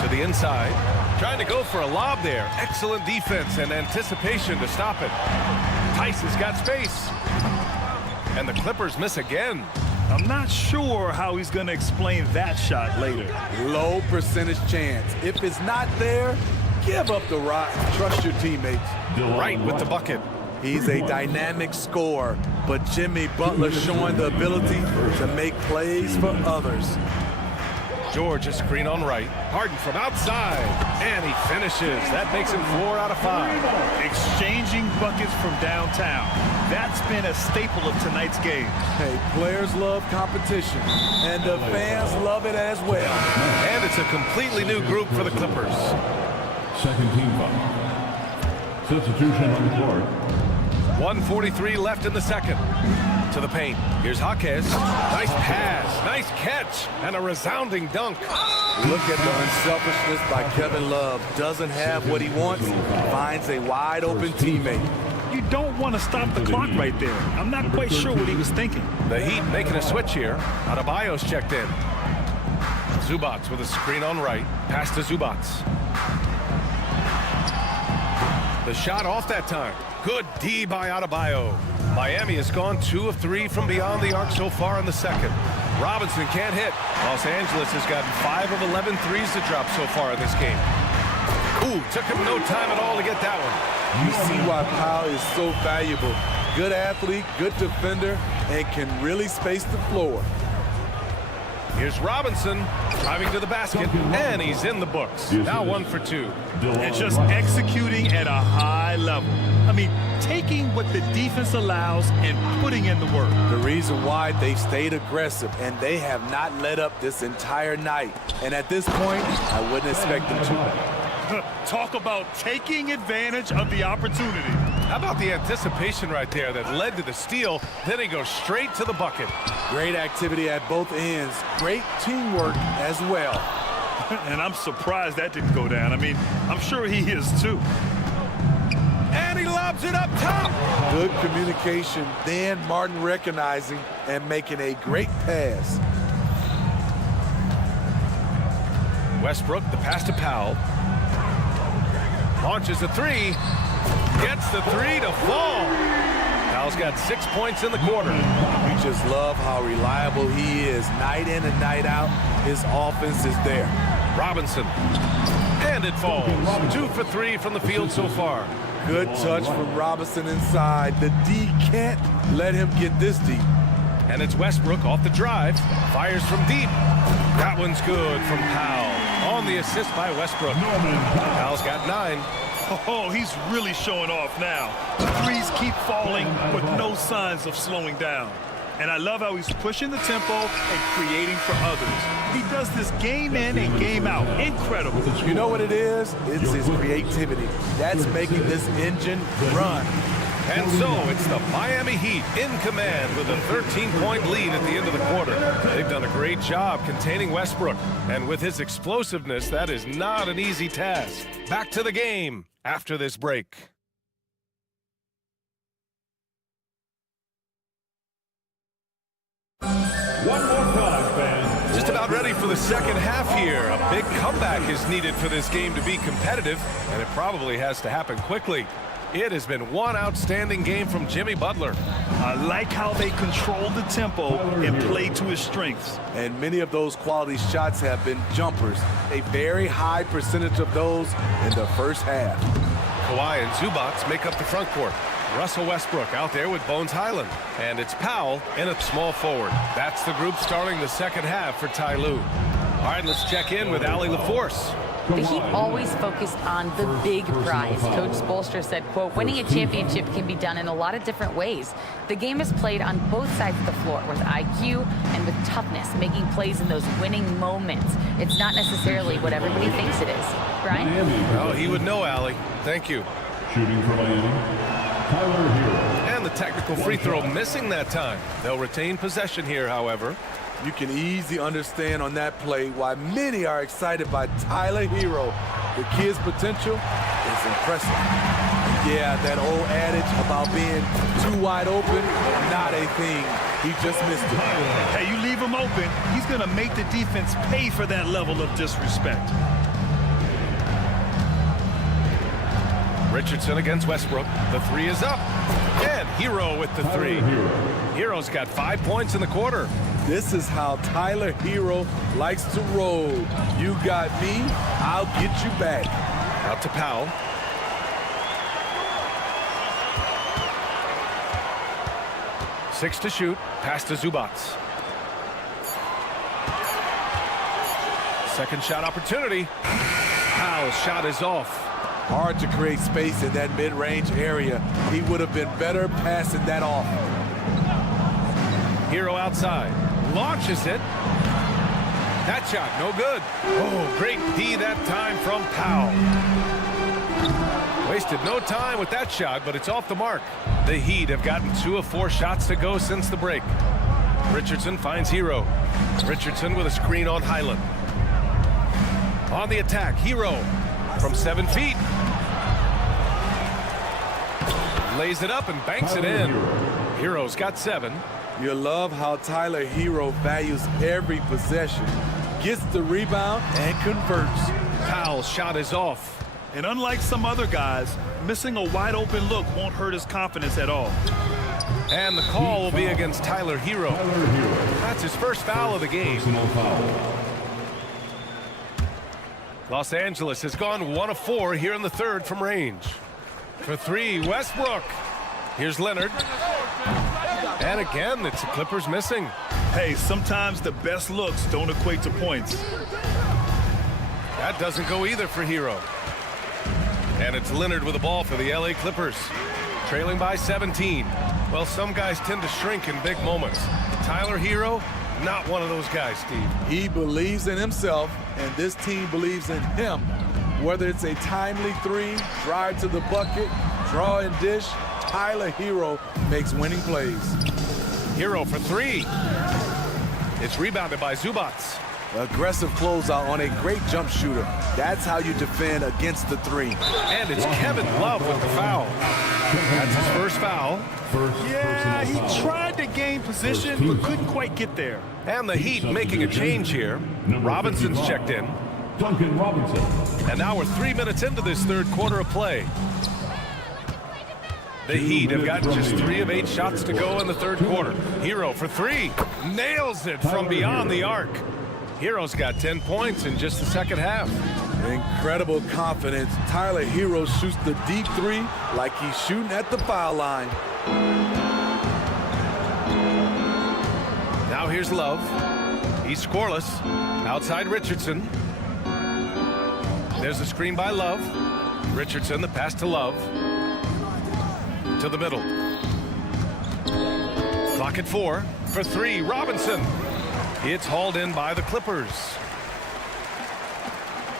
to the inside. Trying to go for a lob there. Excellent defense and anticipation to stop it. Tice has got space. And the Clippers miss again. I'm not sure how he's going to explain that shot later. Low percentage chance. If it's not there, give up the rock. Trust your teammates. Right with the bucket. He's a dynamic scorer, but Jimmy Butler showing the ability to make plays for others. George, a screen on right. Harden from outside, and he finishes. That makes him 4 out of 5. Exchanging buckets from downtown. That's been a staple of tonight's game. Hey, players love competition, and the fans love it as well. And it's a completely new group for the Clippers. Second team foul. Substitution on the court. 1:43 left in the second. To the paint. Here's Jaquez. Nice pass, nice catch, and a resounding dunk. Look at the unselfishness by Kevin Love. Doesn't have what he wants, finds a wide open teammate. You don't want to stop the clock right there. I'm not quite sure what he was thinking. The Heat making a switch here. Adebayo's checked in. Zubats with a screen on right. Pass to Zubats. The shot off that time. Good D by Adebayo. Miami has gone 2 of 3 from beyond the arc so far in the second. Robinson can't hit. Los Angeles has gotten 5 of 11 threes to drop so far in this game. Ooh, took him no time at all to get that one. You see why Powell is so valuable. Good athlete, good defender, and can really space the floor. Here's Robinson driving to the basket, and he's in the books. Now 1 for 2. And just executing at a high level. I mean, taking what the defense allows and putting in the work. The reason why they've stayed aggressive, and they have not let up this entire night. And at this point, I wouldn't expect them to. Talk about taking advantage of the opportunity. How about the anticipation right there that led to the steal? Then he goes straight to the bucket. Great activity at both ends. Great teamwork as well. And I'm surprised that didn't go down. I mean, I'm sure he is too. And he lobs it up top. Good communication. Then Martin recognizing and making a great pass. Westbrook, the pass to Powell. Launches a 3. Gets the 3 to fall. Powell's got 6 points in the quarter. We just love how reliable he is. Night in and night out, his offense is there. Robinson. And it falls. 2 for 3 from the field so far. Good touch from Robinson inside. The D can't let him get this deep. And it's Westbrook off the drive. Fires from deep. That one's good from Powell. On the assist by Westbrook. Powell's got 9. Oh, he's really showing off now. The threes keep falling with no signs of slowing down. And I love how he's pushing the tempo and creating for others. He does this game in and game out. Incredible. You know what it is? It's his creativity. That's making this engine run. And so it's the Miami Heat in command with a 13-point lead at the end of the quarter. They've done a great job containing Westbrook. And with his explosiveness, that is not an easy task. Back to the game after this break. One more time, fans. Just about ready for the second half here. A big comeback is needed for this game to be competitive, and it probably has to happen quickly. It has been one outstanding game from Jimmy Butler. I like how they control the tempo and play to his strengths. And many of those quality shots have been jumpers. A very high percentage of those in the first half. Kawhi and Zubats make up the front court. Russell Westbrook out there with Bones Highland. And it's Powell in at small forward. That's the group starting the second half for Ty Lue. All right, let's check in with Allie LaForce. The Heat always focused on the big prize. Coach Spoelstra said, quote, winning a championship can be done in a lot of different ways. The game is played on both sides of the floor with IQ and with toughness, making plays in those winning moments. It's not necessarily what everybody thinks it is. Brian? Oh, he would know, Allie. Thank you. Shooting for Miami, Tyler Hero. And the technical free throw missing that time. They'll retain possession here, however. You can easily understand on that play why many are excited by Tyler Hero. The kid's potential is impressive. Yeah, that old adage about being too wide open, not a thing. He just missed it. Hey, you leave him open, he's going to make the defense pay for that level of disrespect. Richardson against Westbrook. The three is up. And Hero with the three. Hero's got 5 points in the quarter. This is how Tyler Hero likes to roll. You got me, I'll get you back. Out to Powell. Six to shoot. Pass to Zubats. Second shot opportunity. Powell's shot is off. Hard to create space in that mid-range area. He would have been better passing that off. Hero outside. Launches it. That shot, no good. Oh, great D that time from Powell. Wasted no time with that shot, but it's off the mark. The Heat have gotten 2 of 4 shots to go since the break. Richardson finds Hero. Richardson with a screen on Highland. On the attack, Hero from 7 feet. Lays it up and banks it in. Hero's got 7. You love how Tyler Hero values every possession, gets the rebound, and converts. Powell's shot is off. And unlike some other guys, missing a wide open look won't hurt his confidence at all. And the call will be against Tyler Hero. That's his first foul of the game. Los Angeles has gone 1 of 4 here in the third from range. For 3, Westbrook. Here's Leonard. And again, it's the Clippers missing. Hey, sometimes the best looks don't equate to points. That doesn't go either for Hero. And it's Leonard with the ball for the LA Clippers. Trailing by 17. Well, some guys tend to shrink in big moments. Tyler Hero, not one of those guys, Steve. He believes in himself, and this team believes in him. Whether it's a timely 3, drive to the bucket, draw and dish, Tyler Hero makes winning plays. Hero for 3. It's rebounded by Zubats. Aggressive closeout on a great jump shooter. That's how you defend against the 3. And it's Kevin Love with the foul. That's his first foul. Yeah, he tried to gain position, but couldn't quite get there. And the Heat making a change here. Robinson's checked in. Duncan Robinson. And now we're 3 minutes into this third quarter of play. The Heat have gotten just 3 of 8 shots to go in the third quarter. Hero for 3. Nails it from beyond the arc. Hero's got 10 points in just the second half. Incredible confidence. Tyler Hero shoots the deep 3 like he's shooting at the foul line. Now here's Love. He's scoreless. Outside Richardson. There's a screen by Love. Richardson, the pass to Love. To the middle. Clock at 4. For 3, Robinson. It's hauled in by the Clippers.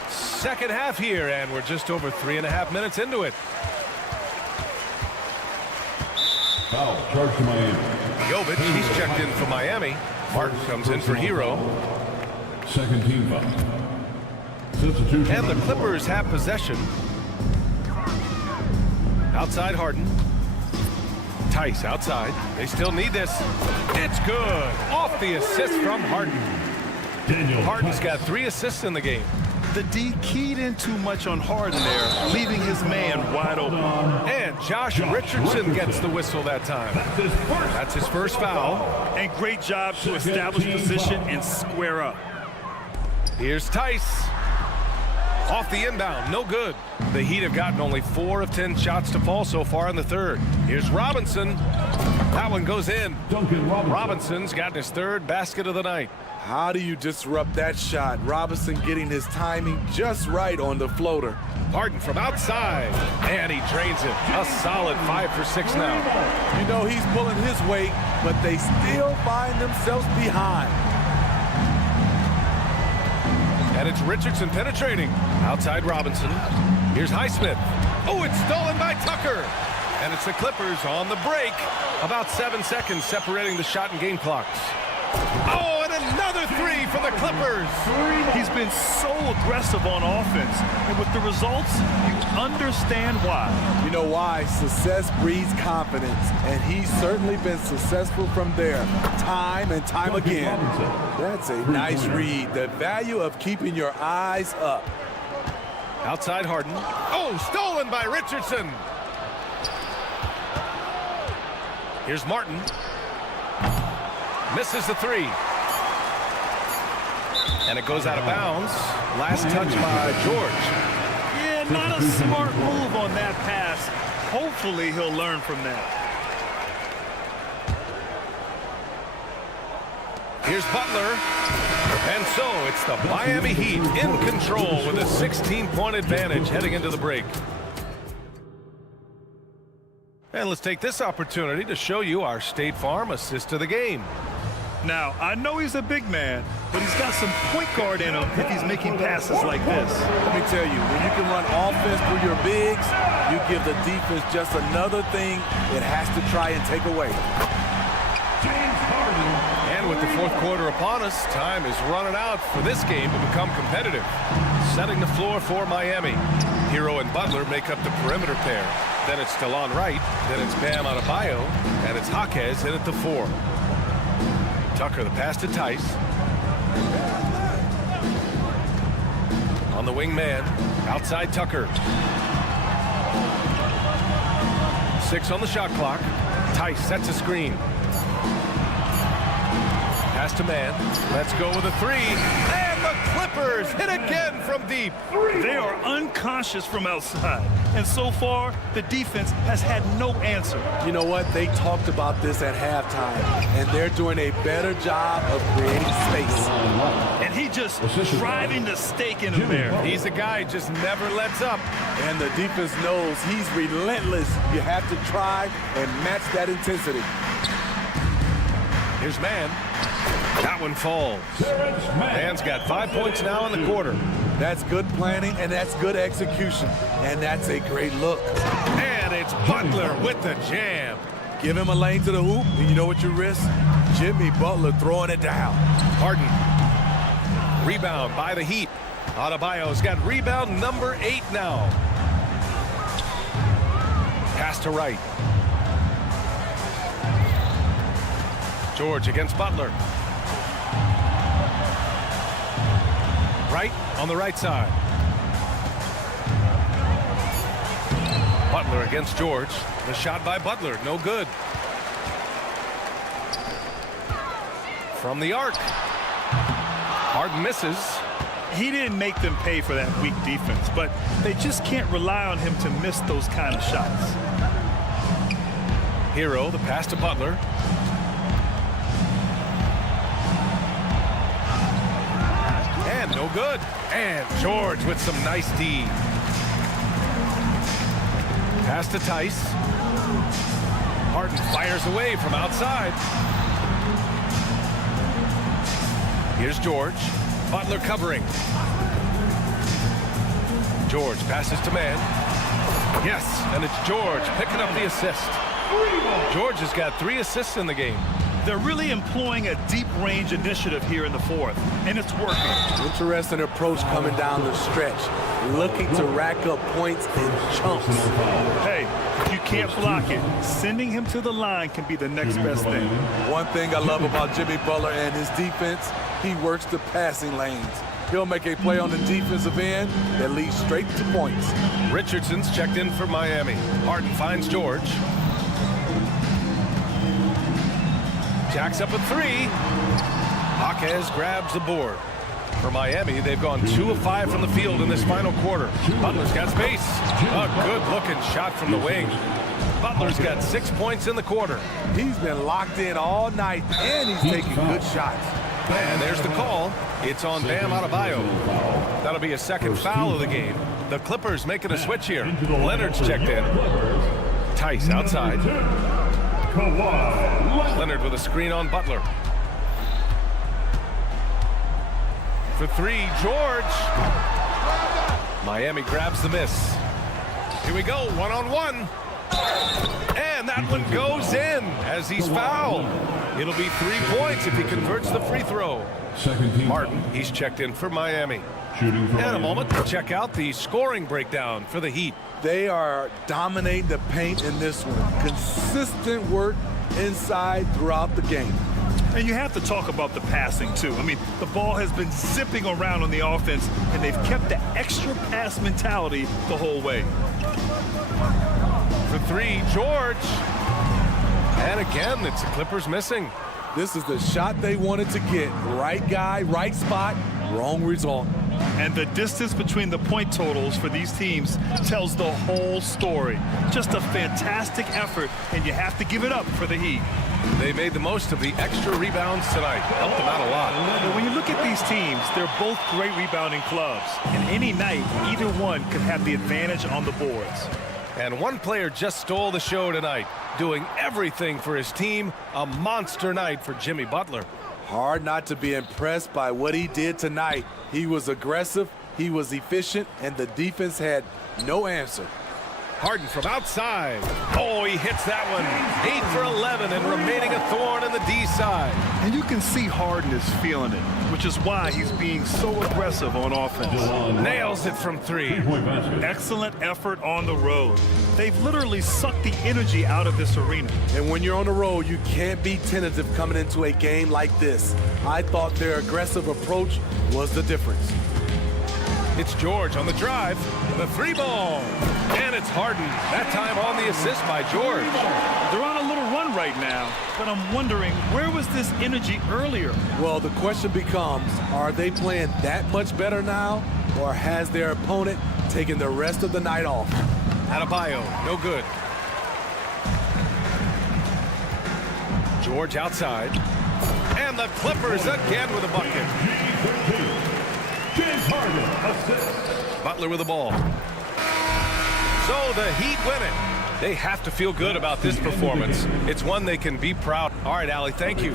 Second half here, and we're just over 3.5 minutes into it. Foul, charge to Miami. Jovic, he's checked in for Miami. Martin comes in for Hero. Second team foul. Substitution. And the Clippers have possession. Outside Harden. Tice outside. They still need this. It's good. Off the assist from Harden. Harden's got 3 assists in the game. The D keyed in too much on Harden there, leaving his man wide open. And Josh Richardson gets the whistle that time. That's his first foul. And great job to establish position and square up. Here's Tice. Off the inbound, no good. The Heat have gotten only 4 of 10 shots to fall so far in the third. Here's Robinson. That one goes in. Robinson's gotten his 3rd basket of the night. How do you disrupt that shot? Robinson getting his timing just right on the floater. Harden from outside, and he drains it. A solid 5 for 6 now. You know he's pulling his weight, but they still find themselves behind. And it's Richardson penetrating. Outside Robinson. Here's Highsmith. Oh, it's stolen by Tucker. And it's the Clippers on the break. About 7 seconds separating the shot and game clocks. Oh, and another three for the Clippers. He's been so aggressive on offense, and with the results, you understand why. You know why? Success breeds confidence, and he's certainly been successful from there, time and time again. That's a nice read. The value of keeping your eyes up. Outside Harden. Oh, stolen by Richardson. Here's Martin. Misses the three. And it goes out of bounds. Last touch by George. Yeah, not a smart move on that pass. Hopefully he'll learn from that. Here's Butler. And so it's the Miami Heat in control with a 16-point advantage heading into the break. And let's take this opportunity to show you our State Farm assist of the game. Now, I know he's a big man, but he's got some point guard in him if he's making passes like this. Let me tell you, when you can run offense through your bigs, you give the defense just another thing it has to try and take away. And with the fourth quarter upon us, time is running out for this game to become competitive. Setting the floor for Miami. Hero and Butler make up the perimeter pair. Then it's DeLon Wright, then it's Bam Adebayo, and it's Jaquez in at the 4. Tucker, the pass to Tice. On the wing man, outside Tucker. 6 on the shot clock. Tice sets a screen. Pass to man. Let's go with a 3. And the Clippers hit again from deep. They are unconscious from outside. And so far, the defense has had no answer. You know what? They talked about this at halftime, and they're doing a better job of creating space. And he just driving the stake in him there. He's a guy who just never lets up. And the defense knows he's relentless. You have to try and match that intensity. Here's Man. That one falls. Man's got 5 points now in the quarter. That's good planning, and that's good execution. And that's a great look. And it's Butler with the jam. Give him a lane to the hoop, and you know what you risk? Jimmy Butler throwing it down. Harden. Rebound by the Heat. Adebayo's got rebound number 8 now. Pass to Wright. George against Butler. Wright on the right side. Butler against George. The shot by Butler, no good. From the arc. Harden misses. He didn't make them pay for that weak defense, but they just can't rely on him to miss those kind of shots. Hero, the pass to Butler. And no good. And George with some nice D. Pass to Tice. Harden fires away from outside. Here's George. Butler covering. George passes to Man. Yes, and it's George picking up the assist. George has got 3 assists in the game. They're really employing a deep-range initiative here in the fourth, and it's working. Interesting approach coming down the stretch, looking to rack up points in chunks. Hey, if you can't block it, sending him to the line can be the next best thing. One thing I love about Jimmy Butler and his defense, he works the passing lanes. He'll make a play on the defensive end that leads straight to points. Richardson's checked in for Miami. Harden finds George. Jacks up a 3. Jaquez grabs the board. For Miami, they've gone 2 of 5 from the field in this final quarter. Butler's got space. A good-looking shot from the wing. Butler's got 6 points in the quarter. He's been locked in all night, and he's taking good shots. And there's the call. It's on Bam Adebayo. That'll be a second foul of the game. The Clippers making a switch here. Leonard's checked in. Tice outside. Leonard with a screen on Butler. For 3, George. Miami grabs the miss. Here we go, 1-on-1. And that one goes in as he's fouled. It'll be 3 points if he converts the free throw. Second team. Martin, he's checked in for Miami. Shooting for In a Miami. moment, we'll check out the scoring breakdown for the Heat. They are dominating the paint in this one. Consistent work inside throughout the game. And you have to talk about the passing, too. I mean, the ball has been zipping around on the offense, and they've kept the extra pass mentality the whole way. For three, George. And again, it's the Clippers missing. This is the shot they wanted to get. Right guy, right spot, wrong result. And the distance between the point totals for these teams tells the whole story. Just a fantastic effort, and you have to give it up for the Heat. They made the most of the extra rebounds tonight. Helped them out a lot. But when you look at these teams, they're both great rebounding clubs. And any night, either one could have the advantage on the boards. And one player just stole the show tonight, doing everything for his team. A monster night for Jimmy Butler. Hard not to be impressed by what he did tonight. He was aggressive, he was efficient, and the defense had no answer. Harden from outside. Oh, he hits that one. 8 for 11 and remaining a thorn in the D side. And you can see Harden is feeling it, which is why he's being so aggressive on offense. Nails it from three. Three-point basket. Excellent effort on the road. They've literally sucked the energy out of this arena. And when you're on the road, you can't be tentative coming into a game like this. I thought their aggressive approach was the difference. It's George on the drive. The three ball. And it's Harden. That time on the assist by George. They're on a little run right now, but I'm wondering, where was this energy earlier? Well, the question becomes, are they playing that much better now, or has their opponent taken the rest of the night off? Adebayo, no good. George outside. And the Clippers again with a bucket. James Harden assists. Butler with the ball. So the Heat win it. They have to feel good about this performance. It's one they can be proud. All right, Allie, thank you.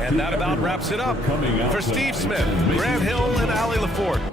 And that about wraps it up. For Steve Smith, Grant Hill, and Allie LaForte.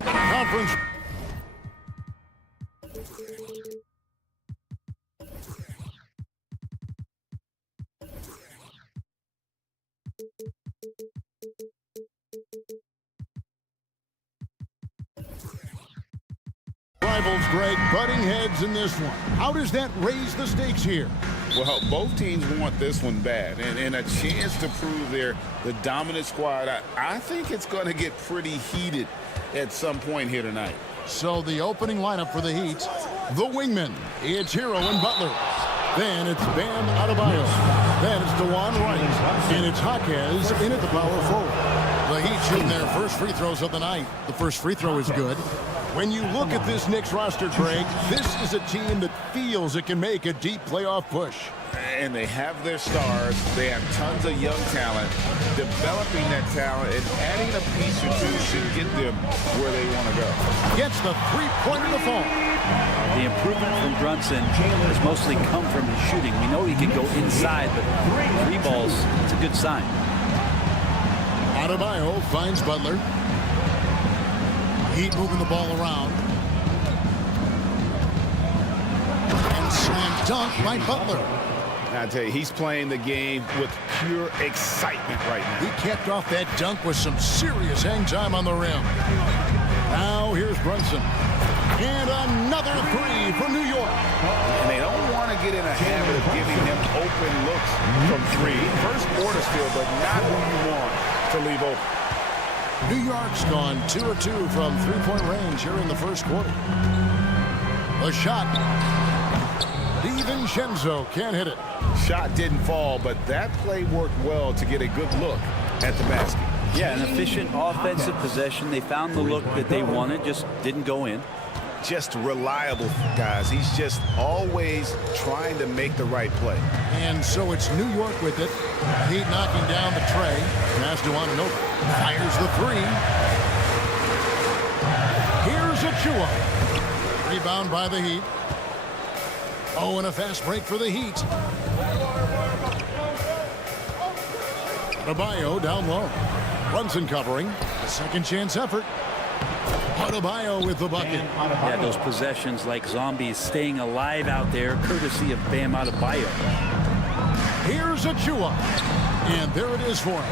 Conference. Rivals, Greg, butting heads in this one. How does that raise the stakes here? Well, both teams want this one bad, and a chance to prove they're the dominant squad. I think it's going to get pretty heated at some point here tonight. So the opening lineup for the Heat, the wingmen, it's Hero and Butler. Then it's Bam Adebayo. Then it's DeJuan Wright. And it's Jaquez in at the power forward. The Heat shooting their first free throws of the night. The first free throw is good. When you look at this Knicks roster, Greg, this is a team that feels it can make a deep playoff push. And they have their stars. They have tons of young talent. Developing that talent and adding a piece or two should get them where they want to go. Gets the three-pointer to fall. The improvement from Brunson has mostly come from his shooting. We know he can go inside, but three balls, it's a good sign. Adebayo finds Butler. Heat moving the ball around. And slam dunk by Butler. I tell you, he's playing the game with pure excitement right now. He kept off that dunk with some serious hang time on the rim. Now here's Brunson. And another three for New York. And they don't want to get in a habit of giving him open looks from three. First order still, but not who you want to leave open. New York's gone 2 of 2 from three-point range here in the first quarter. A shot. DiVincenzo can't hit it. Shot didn't fall, but that play worked well to get a good look at the basket. Yeah, an efficient offensive possession. They found the look that they wanted, just didn't go in. Just reliable, guys. He's just always trying to make the right play. And so it's New York with it. Heat knocking down the tray. Pass to Ananobi. Fires the three. Here's Achua. Rebound by the Heat. Oh, and a fast break for the Heat. Adebayo down low. Brunson covering. A second chance effort. Adebayo with the bucket. Yeah, those possessions like zombies staying alive out there, courtesy of Bam Adebayo. Here's Achua. And there it is for him.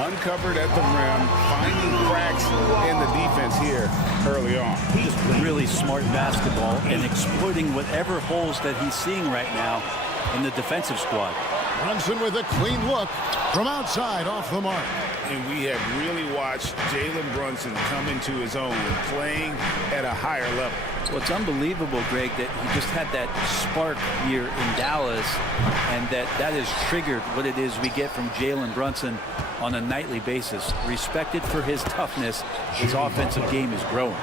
Uncovered at the rim, finding cracks in the defense here early on. Just really smart basketball and exploiting whatever holes that he's seeing right now in the defensive squad. Brunson with a clean look from outside off the mark. And we have really watched Jalen Brunson come into his own, playing at a higher level. Well, it's unbelievable, Greg, that he just had that spark here in Dallas, and that has triggered what it is we get from Jalen Brunson on a nightly basis. Respected for his toughness, his offensive game is growing.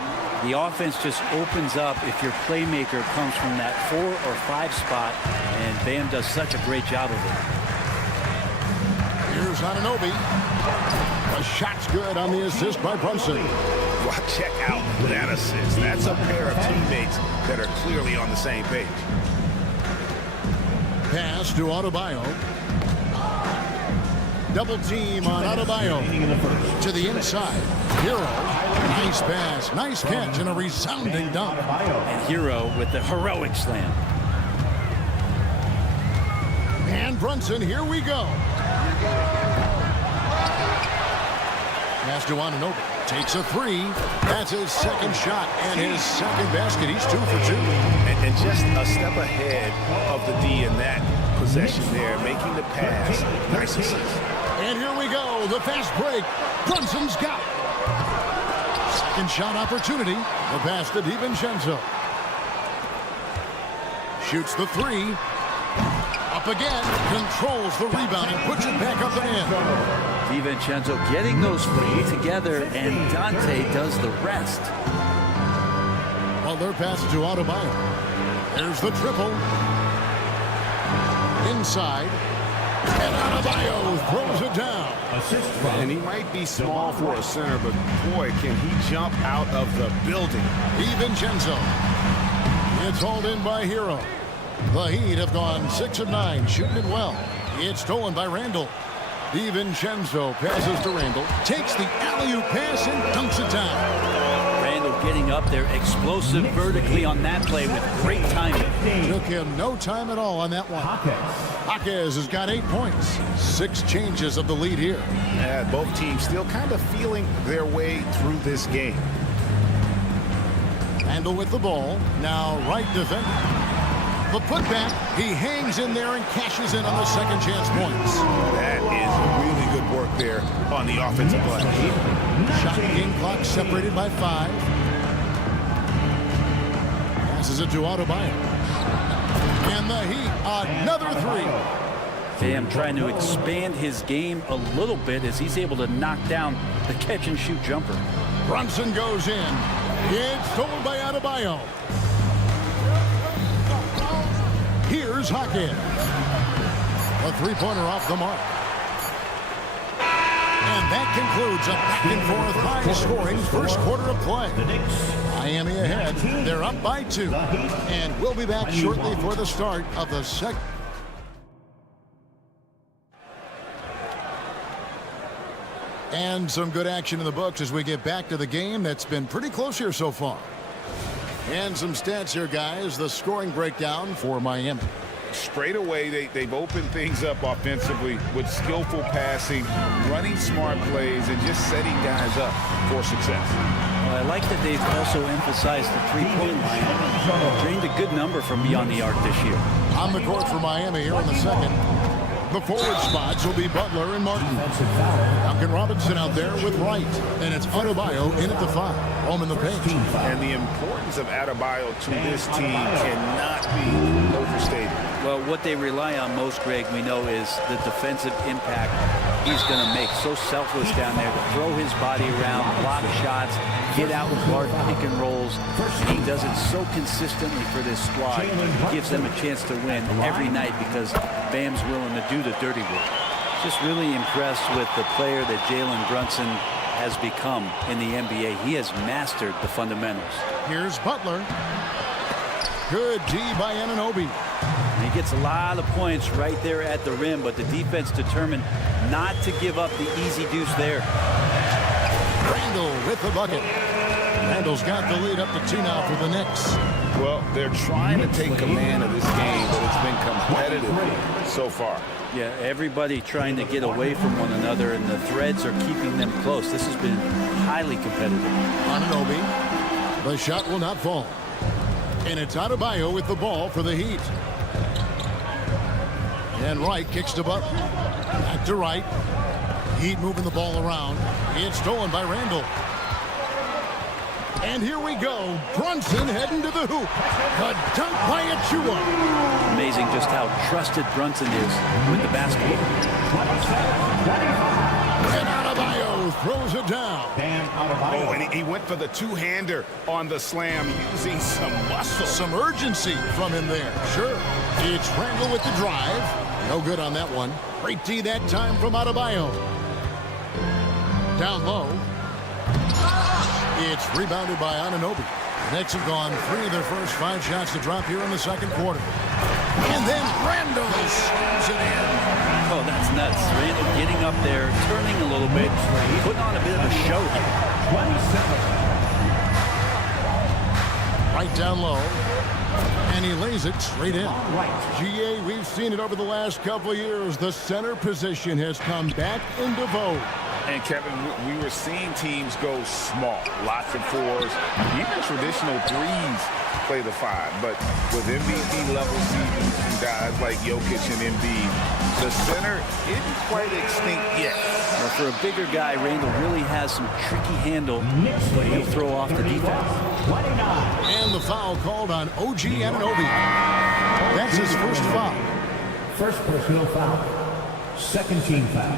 The offense just opens up if your playmaker comes from that 4 or 5 spot, and Bam does such a great job of it. Here's Anunoby. The shot's good on the assist by Brunson. Well, check out that assist. That's a pair of teammates that are clearly on the same page. Pass to Adebayo. Double team on Adebayo. To the inside. Hero. Nice pass. Nice catch and a resounding dunk. And Hero with the heroic slam. And Brunson, here we go. Pass to Anunoby. Takes a three. That's his second shot and his second basket. He's 2 for 2. And just a step ahead of the D in that possession there, making the pass. Nice assist. And here we go. The fast break. Brunson's got it. Second shot opportunity. The pass to DiVincenzo. Shoots the three. Up again. Controls the rebound and puts it back up and in. DiVincenzo getting those three together, and Dante does the rest. Butler passes to Adebayo. There's the triple. Inside. And Adebayo throws it down. And he might be small for a center, but boy, can he jump out of the building. DiVincenzo. It's hauled in by Hero. The Heat have gone 6 of 9, shooting it well. It's stolen by Randall. DiVincenzo passes to Randall, takes the alley-oop pass and dunks it down. Randall getting up there, explosive vertically on that play with great timing. Took him no time at all on that one. Jaquez has got 8 points. 6 changes of the lead here. Yeah, both teams still kind of feeling their way through this game. Randall with the ball. Now right defender. The putback. He hangs in there and cashes in on the second chance points. That is really good work there on the offensive play. Shot game clock separated by 5. Passes it to Adebayo. And the Heat, another 3. Bam trying to expand his game a little bit as he's able to knock down the catch-and-shoot jumper. Brunson goes in. It's stolen by Adebayo. Here's Jaquez. A 3-pointer off the mark. And that concludes a back-and-forth high-scoring first quarter of play. Miami ahead. They're up by 2. And we'll be back shortly for the start of the second. And some good action in the books as we get back to the game that's been pretty close here so far. And some stats here, guys. The scoring breakdown for Miami. Straight away, they've opened things up offensively with skillful passing, running smart plays, and just setting guys up for success. Well, I like that they've also emphasized the three-point line. Drained a good number from beyond the arc this year. On the court for Miami here in the second. The forward spots will be Butler and Martin. Duncan Robinson out there with Wright. And it's Adebayo in at the 5. Home in the paint. And the importance of Adebayo to this team cannot be overstated. Well, what they rely on most, Greg, we know, is the defensive impact he's going to make. So selfless down there to throw his body around, block shots, get out and guard pick and rolls. He does it so consistently for this squad. He gives them a chance to win every night because Bam's willing to do the dirty work. Just really impressed with the player that Jalen Brunson has become in the NBA. He has mastered the fundamentals. Here's Butler. Good D by Anunoby. He gets a lot of points right there at the rim, but the defense determined not to give up the easy deuce there. Randall with the bucket. Randall's got the lead up to 2 now for the Knicks. Well, they're trying to take command of this game, but it's been competitive so far. Yeah, everybody trying to get away from one another, and the threads are keeping them close. This has been highly competitive. Anunoby. The shot will not fall. And it's Adebayo with the ball for the Heat. And Wright kicks to Butler. Back to Wright. Heat moving the ball around. It's stolen by Randall. And here we go. Brunson heading to the hoop. The dunk by Achua. Amazing just how trusted Brunson is with the basketball. And Adebayo throws it down. Oh, and he went for the two-hander on the slam using some muscle. Some urgency from him there. Sure. It's Randall with the drive. No good on that one. Great D that time from Adebayo. Down low. It's rebounded by Anunoby. The Knicks have gone 3 of their first 5 shots to drop here in the second quarter. And then Randall slams it in. Oh, that's nuts. Randall getting up there, turning a little bit, putting on a bit of a show here. 27. Right down low. And he lays it straight in. GA, we've seen it over the last couple of years. The center position has come back into vogue. And Kevin, we were seeing teams go small, lots of 4s, even traditional 3s play the 5. But with MVP level seasons from guys like Jokic and Embiid, the center isn't quite extinct yet. Well, for a bigger guy, Randall really has some tricky handle, but he'll throw off the defense. And the foul called on OG Anunoby. That's his first foul. First personal foul. Second team foul.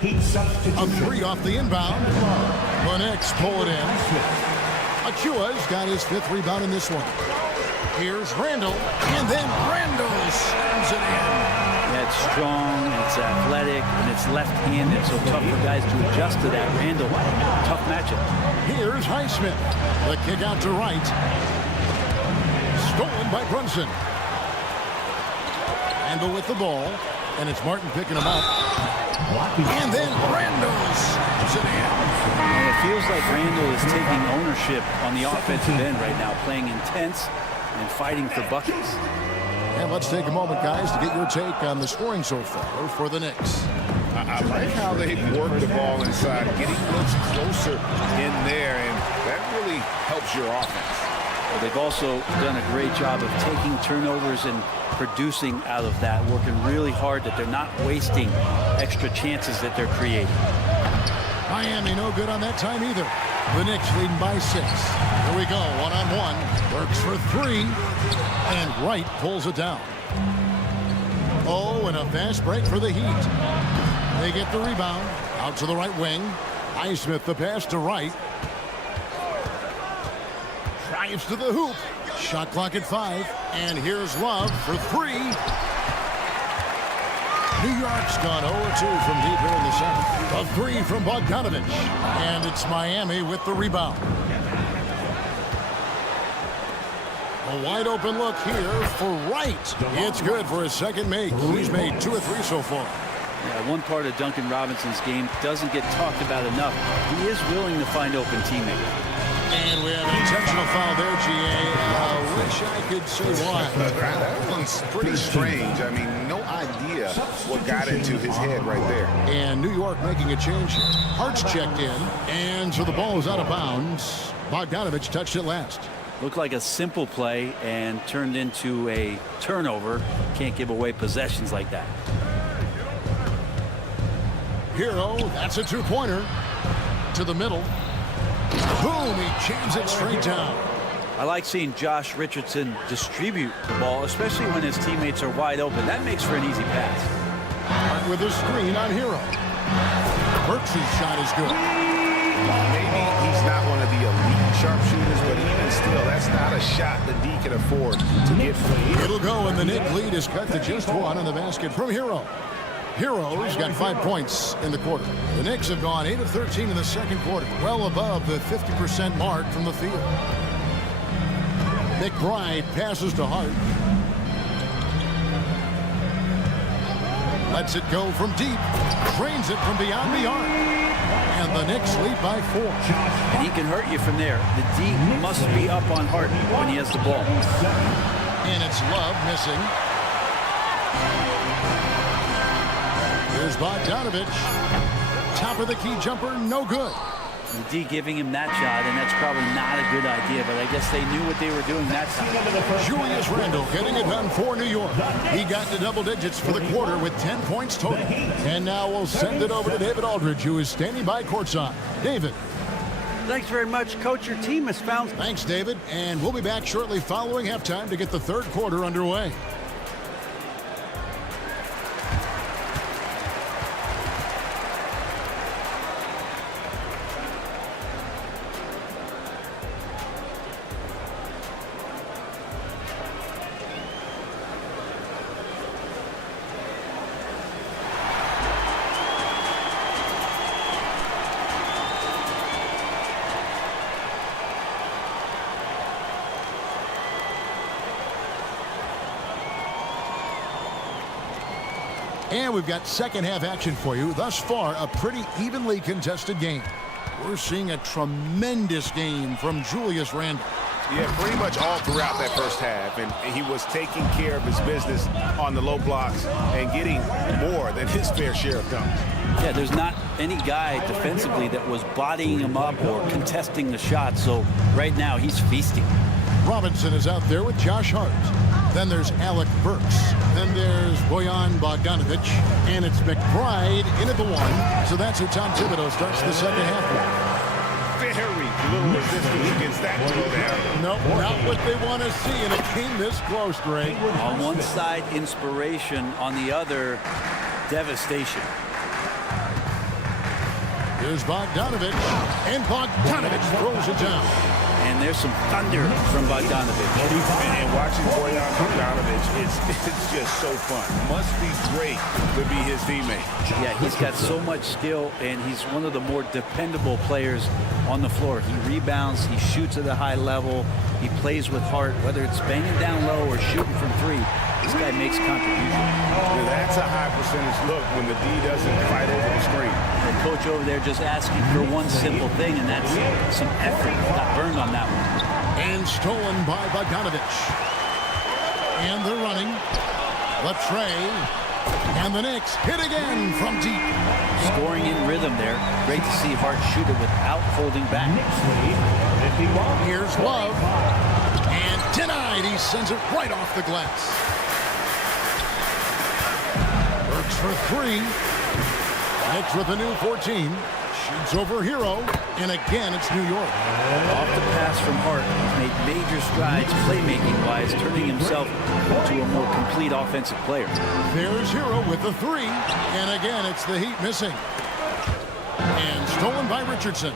Heat substitution. A 3 off the inbound. The Knicks pull it in. Achua's got his 5th rebound in this one. Here's Randall. And then Randall slams it in. Yeah, it's strong, and it's athletic, and it's left-handed, so tough for guys to adjust to that. Randall, tough matchup. Here's Highsmith. The kick out to Wright. Stolen by Brunson. Randall with the ball, and it's Martin picking him up. And then Randall snaps it in. And it feels like Randall is taking ownership on the offensive end right now, playing intense and fighting for buckets. And let's take a moment, guys, to get your take on the scoring so far for the Knicks. I like how they work the ball inside, getting looks closer in there, and that really helps your offense. Well, they've also done a great job of taking turnovers and producing out of that, working really hard that they're not wasting extra chances that they're creating. Miami no good on that time either. The Knicks leading by 6. Here we go, one-on-one. Works for 3, and Wright pulls it down. Oh, and a fast break for the Heat. They get the rebound. Out to the right wing. Highsmith the pass to Wright. Drives to the hoop. Shot clock at 5. And here's Love for 3. New York's gone 0-2 from deep here in the second. A 3 from Bogdanovich. And it's Miami with the rebound. A wide open look here for Wright. It's good for his second make. He's made 2 or 3 so far. Yeah, one part of Duncan Robinson's game doesn't get talked about enough. He is willing to find open teammates. And we have an intentional foul there, GA. I wish I could say why. That one's pretty strange. I mean, no idea what got into his head right there. And New York making a change here. Hart's checked in, and so the ball is out of bounds. Bogdanovich touched it last. Looked like a simple play and turned into a turnover. Can't give away possessions like that. Hero, that's a 2-pointer. To the middle. Boom, he jams it straight down. I like seeing Josh Richardson distribute the ball, especially when his teammates are wide open. That makes for an easy pass. Hart with a screen on Hero. Burks' shot is good. Maybe he's not one of the elite sharpshooters, but even still, that's not a shot the D can afford to get free. It'll go, and the Knicks lead is cut to just 1 on the basket from Hero. Hero's got 5 points in the quarter. The Knicks have gone 8 of 13 in the second quarter, well above the 50% mark from the field. McBride passes to Hart. Lets it go from deep. Trains it from beyond the arc. And the Knicks lead by 4. And he can hurt you from there. The D must be up on Hart when he has the ball. And it's Love missing. Here's Bogdanovich. Top of the key jumper, no good. The D giving him that shot, and that's probably not a good idea, but I guess they knew what they were doing that time. Julius Randle getting it done for New York. He got to double digits for the quarter with 10 points total. And now we'll send it over to David Aldridge, who is standing by courtside. David. Thanks very much, Coach. Your team has found... Thanks, David. And we'll be back shortly following halftime to get the third quarter underway. And we've got second half action for you. Thus far, a pretty evenly contested game. We're seeing a tremendous game from Julius Randle. Yeah, pretty much all throughout that first half. And he was taking care of his business on the low blocks and getting more than his fair share of dunks. Yeah, there's not any guy defensively that was bodying him up or contesting the shot. So right now he's feasting. Robinson is out there with Josh Hart. Then there's Alec Burks. Then there's Bojan Bogdanovich. And it's McBride in at the 1. So that's how Tom Thibodeau starts the second half. Very little resistance against that throwdown. Nope, not what they want to see in a game this close, Greg. On one side, inspiration. On the other, devastation. Here's Bogdanovich. And Bogdanovich throws it down. And there's some thunder from Bogdanovich. And watching Bojan Bogdanovich, it's just so fun. Must be great to be his teammate. Yeah, he's got so much skill, and he's one of the more dependable players on the floor. He rebounds, he shoots at a high level, he plays with heart, whether it's banging down low or shooting from 3. this guy makes contribution. Now, that's a high percentage look when the D doesn't fight over the screen. The coach over there just asking for one simple thing, and that's some effort. Got burned on that one. And stolen by Bogdanovich. And they're running. Latrey. And the Knicks hit again from deep. Scoring in rhythm there. Great to see Hart shoot it without holding back. Here's Love. And denied. He sends it right off the glass. Works for three. Knicks with a new 14. Shoots over Hero. And again, it's New York. Off the pass from Hart. He's made major strides playmaking-wise, turning himself into a more complete offensive player. There's Hero with the three. And again, it's the Heat missing. And stolen by Richardson.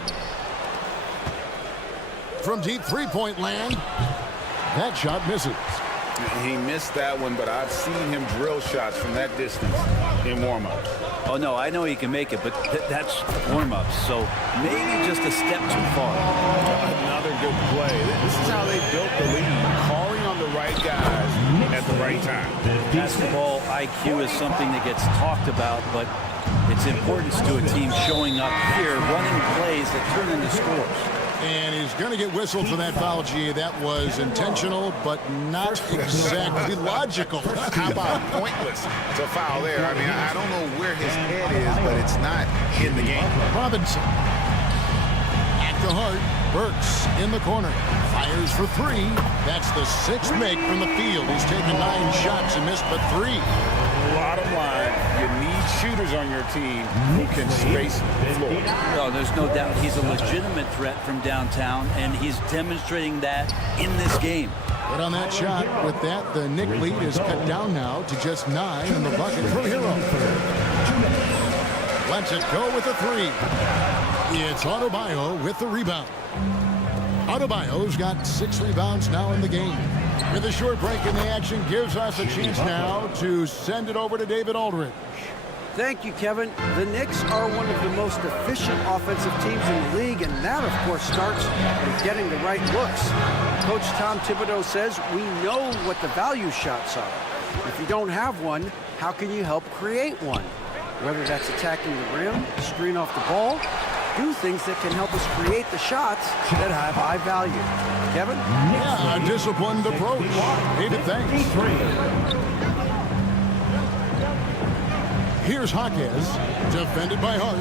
From deep three-point land. That shot misses. He missed that one, but I've seen him drill shots from that distance in warm-up. Oh, no, I know he can make it, but that's warm-up, so maybe just a step too far. Another good play. This is how they built the lead, calling on the right guys at the right time. Basketball IQ is something that gets talked about, but its importance to a team showing up here, running plays that turn into scores. And he's going to get whistled for that foul, G. That was intentional, but not exactly logical. How about pointless to foul there? I mean, I don't know where his head is, but it's not in the game. Robinson. Back to Hart. Burks in the corner. Fires for three. That's the sixth make from the field. He's taken 9 shots and missed but 3. Bottom line, you need shooters on your team who can space the floor. No, there's no doubt he's a legitimate threat from downtown, and he's demonstrating that in this game. But on that shot, with that, the Knick lead is cut down now to just 9 in the bucket for Hero. Lets it go with a 3. It's Adebayo with the rebound. Adebayo's got 6 rebounds now in the game. With a short break in the action, gives us a chance now to send it over to David Aldridge. Thank you, Kevin. The Knicks are one of the most efficient offensive teams in the league, and that, of course, starts with getting the right looks. Coach Tom Thibodeau says we know what the value shots are. If you don't have one, how can you help create one? Whether that's attacking the rim, screen off the ball, do things that can help us create the shots that have high value. Kevin? Yeah, a disciplined approach. David, thanks. Here's Jaquez, defended by Hart.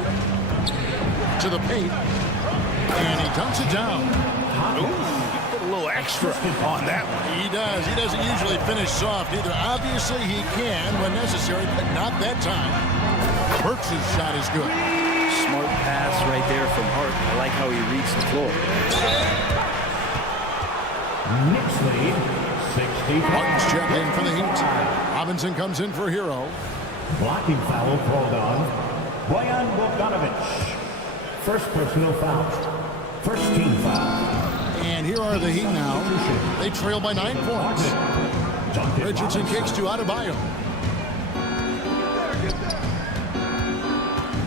To the paint. And he dumps it down. Ooh, put a little extra on that one. He does. He doesn't usually finish soft either. Obviously, he can when necessary, but not that time. Burks' shot is good. Smart pass right there from Hart. I like how he reads the floor. Knicks lead, 65. Martin's checked in for the Heat. Robinson comes in for Hero. Blocking foul called on Bojan Bogdanovic. First personal foul. First team foul. And here are the Heat now. They trail by 9 points. Richardson kicks to Adebayo.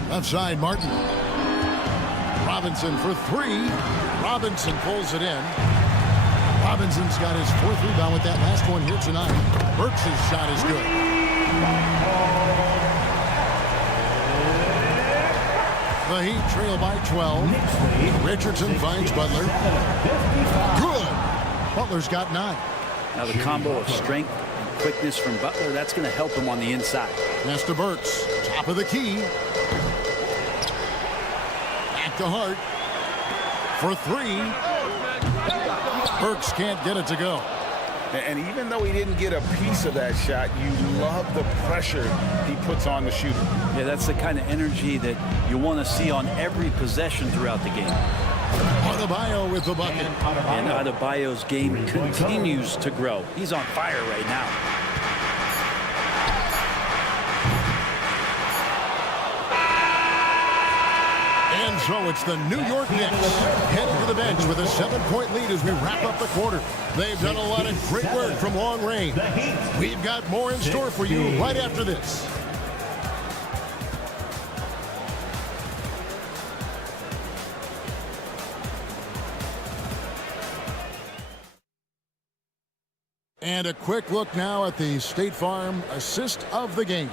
Left side, Martin. Robinson for 3. Robinson pulls it in. Robinson's got his 4th rebound with that last one here tonight. Burks' shot is good. The Heat trail by 12. Richardson finds Butler. Good. Butler's got 9. Now the combo of strength and quickness from Butler, that's going to help him on the inside. Pass to Burks. Top of the key. Back to Hart. For 3. Burks can't get it to go. And even though he didn't get a piece of that shot, you love the pressure he puts on the shooter. Yeah, that's the kind of energy that you want to see on every possession throughout the game. Adebayo with the bucket. And Adebayo's game continues to grow. He's on fire right now. And so it's the New York Knicks heading to the bench with a 7-point lead as we wrap up the quarter. They've done a lot of great work from long range. We've got more in store for you right after this. And a quick look now at the State Farm assist of the game.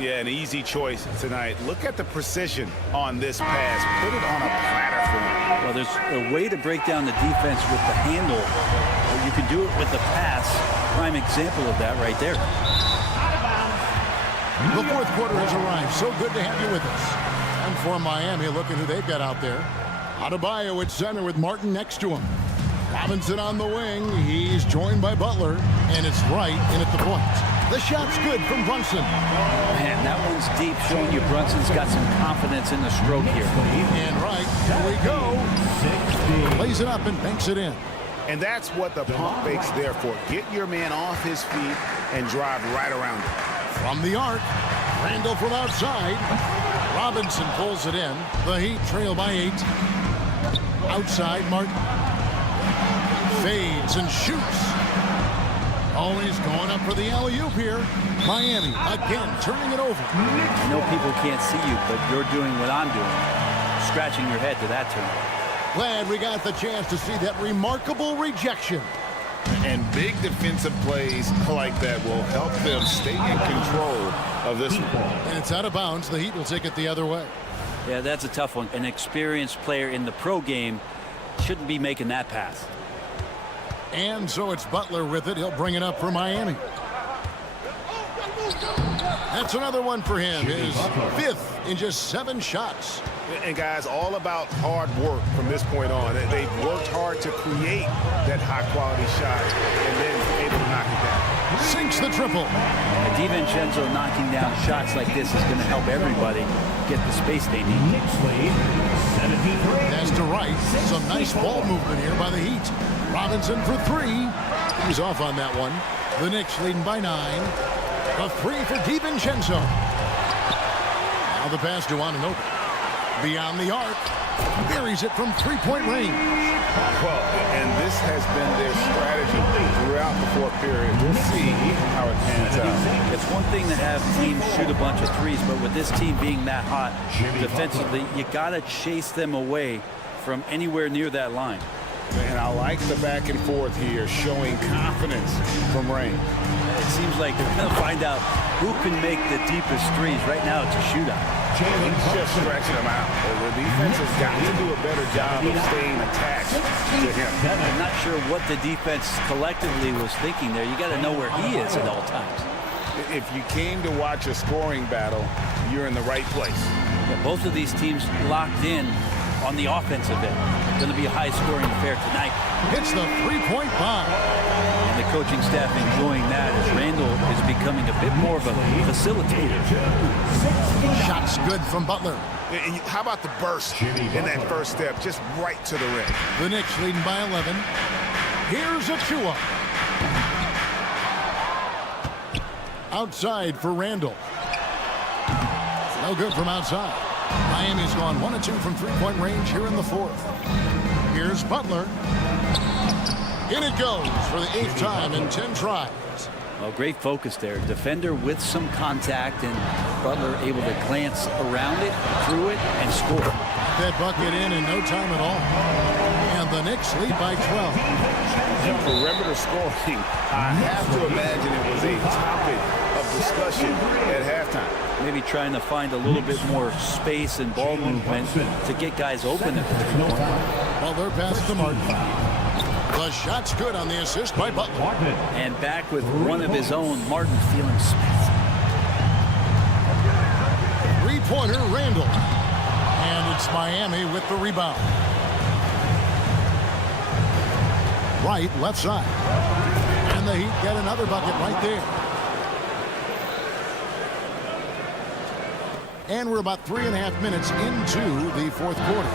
Yeah, an easy choice tonight. Look at the precision on this pass. Put it on a platter for him. Well, there's a way to break down the defense with the handle, or you can do it with the pass. Prime example of that right there. The fourth quarter has arrived. So good to have you with us. And for Miami, look at who they've got out there. Adebayo at center with Martin next to him. Robinson on the wing. He's joined by Butler, and it's right in at the point. The shot's good from Brunson. Man, that one's deep, showing you Brunson's got some confidence in the stroke here. And right, here we go. Plays it up and banks it in. And that's what the pump fake's there for. Get your man off his feet and drive right around him. From the arc, Randall from outside. Robinson pulls it in. The Heat trail by 8. Outside, Martin fades and shoots. Always going up for the alley-oop here. Miami again turning it over. I know people can't see you, but you're doing what I'm doing. Scratching your head to that turn. Glad we got the chance to see that remarkable rejection. And big defensive plays like that will help them stay in control of this one. And it's out of bounds. The Heat will take it the other way. Yeah, that's a tough one. An experienced player in the pro game shouldn't be making that pass. And so it's Butler with it. He'll bring it up for Miami. That's another one for him. His 5th in just 7 shots. And guys, all about hard work from this point on. They've worked hard to create that high-quality shot and then able to knock it down. Sinks the triple. DiVincenzo knocking down shots like this is going to help everybody get the space they need. Pass to Wright. Some nice ball movement here by the Heat. Robinson for 3. He's off on that one. The Knicks leading by 9. A 3 for DiVincenzo. Now the pass to Anunoby. Beyond the arc. Buries it from 3-point range. Well, and this has been their strategy throughout the fourth period. We'll see how it pans out. It's one thing to have teams shoot a bunch of threes, but with this team being that hot defensively, you got to chase them away from anywhere near that line. And I like the back and forth here, showing confidence from Rain. It seems like they're going to find out who can make the deepest threes. Right now, it's a shootout. He's just stretching them out. The defense has got to do a better job of staying attached to him. I'm not sure what the defense collectively was thinking there. You got to know where he is at all times. If you came to watch a scoring battle, you're in the right place. Yeah, both of these teams locked in on the offensive end. Going to be a high-scoring affair tonight. Hits the 3-point bomb. And the coaching staff enjoying that as Randall is becoming a bit more of a facilitator. Shots good from Butler. And how about the burst in that first step, just right to the rim. The Knicks leading by 11. Here's Achua. Outside for Randall. No good from outside. Miami's gone 1 of 2 from 3-point range here in the fourth. Here's Butler. In it goes for the 8th time in 10 tries. Well, great focus there. Defender with some contact, and Butler able to glance around it, through it, and score. That bucket in no time at all. And the Knicks lead by 12. And perimeter scoring, I have to imagine it was a topic of discussion at halftime. Maybe trying to find a little bit more space and ball movement to get guys open at the 3-point line. Butler pass to Martin. The shot's good on the assist by Butler. And back with one of his own, Martin feeling special. 3-pointer, Randall. And it's Miami with the rebound. Right, left side. And the Heat get another bucket right there. And we're about 3.5 minutes into the fourth quarter.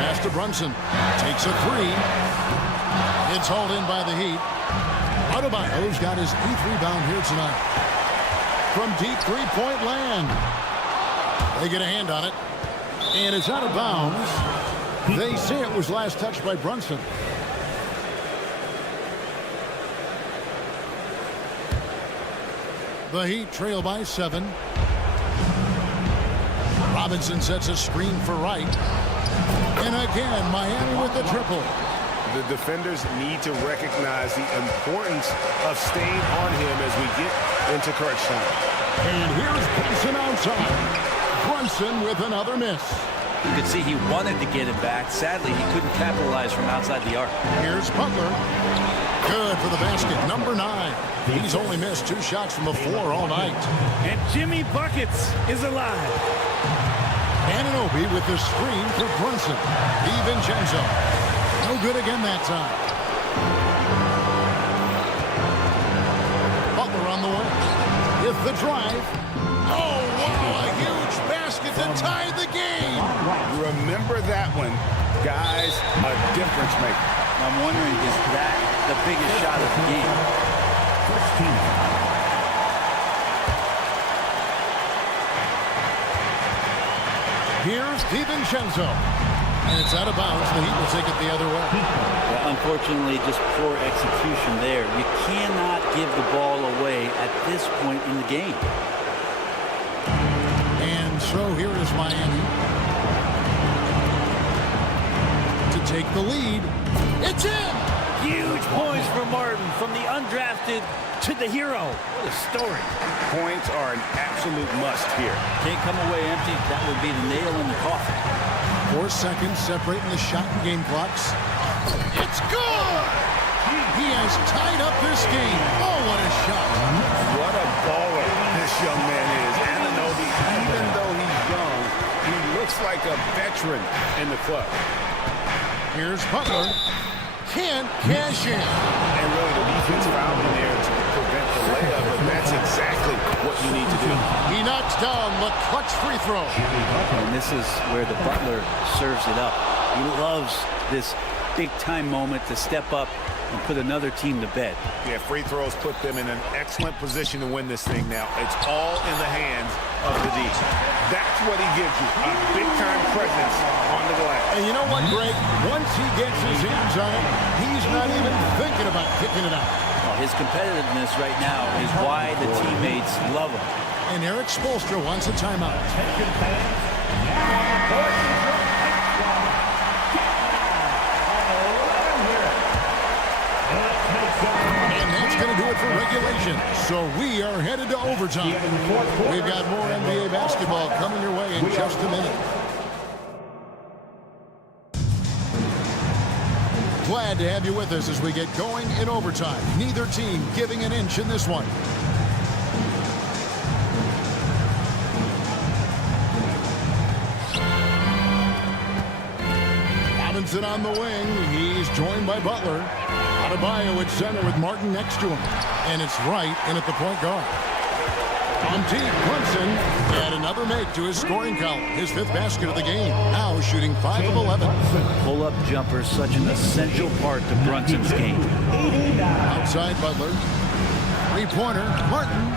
Pass to Brunson. Takes a 3. It's hauled in by the Heat. Adebayo's got his 8th rebound here tonight. From deep 3-point land. They get a hand on it. And it's out of bounds. They say it was last touched by Brunson. The Heat trail by 7. Robinson sets a screen for Wright. And again, Miami with the triple. The defenders need to recognize the importance of staying on him as we get into crunch time. And here's Brunson outside. Brunson with another miss. You could see he wanted to get it back. Sadly, he couldn't capitalize from outside the arc. Here's Butler. Good for the basket, number 9. He's only missed 2 shots from the floor all night. And Jimmy Buckets is alive. Anunoby with the screen for Brunson. DiVincenzo. No good again that time. Butler on the way. With the drive. Oh, wow, a huge basket to tie the game. Remember that one, guys, a difference maker. I'm wondering, is that the biggest shot of the game? First team. Here's DiVincenzo. And it's out of bounds. The Heat will take it the other way. Yeah, unfortunately, just poor execution there. You cannot give the ball away at this point in the game. And so here is Miami to take the lead. It's in! Huge points for Martin, from the undrafted to the hero. What a story. Points are an absolute must here. Can't come away empty. That would be the nail in the coffin. 4 seconds separating the shot and game clocks. It's good! He has tied up this game. Oh, what a shot. What a baller this young man is. Anunoby, even though he's young, he looks like a veteran in the club. Here's Butler. Can't cash in. And really, the defense fouled in there to prevent the layup, but that's exactly what you need to do. He knocks down the clutch free throw. And this is where the Butler serves it up. He loves this big-time moment to step up and put another team to bed. Yeah, free throws put them in an excellent position to win this thing now. It's all in the hands of the D. That's what he gives you, a big-time presence on the glass. And you know what, Greg? Once he gets his hands on it, he's not even thinking about kicking it out. Well, his competitiveness right now is why the teammates love him. And Eric Spoelstra wants a timeout. Attention fans. Now on the court is your next one. And that's going to do it for regulation. So we are headed to overtime. We've got more NBA basketball coming your way in just a minute. Glad to have you with us as we get going in overtime. Neither team giving an inch in this one. Robinson on the wing. He's joined by Butler. Adebayo at center with Martin next to him. And it's Wright in at the point guard. On deep, Brunson had another make to his scoring column. His 5th basket of the game. Now shooting 5 of 11. Pull-up jumper is such an essential part to Brunson's game. Outside Butler. 3-pointer, Martin.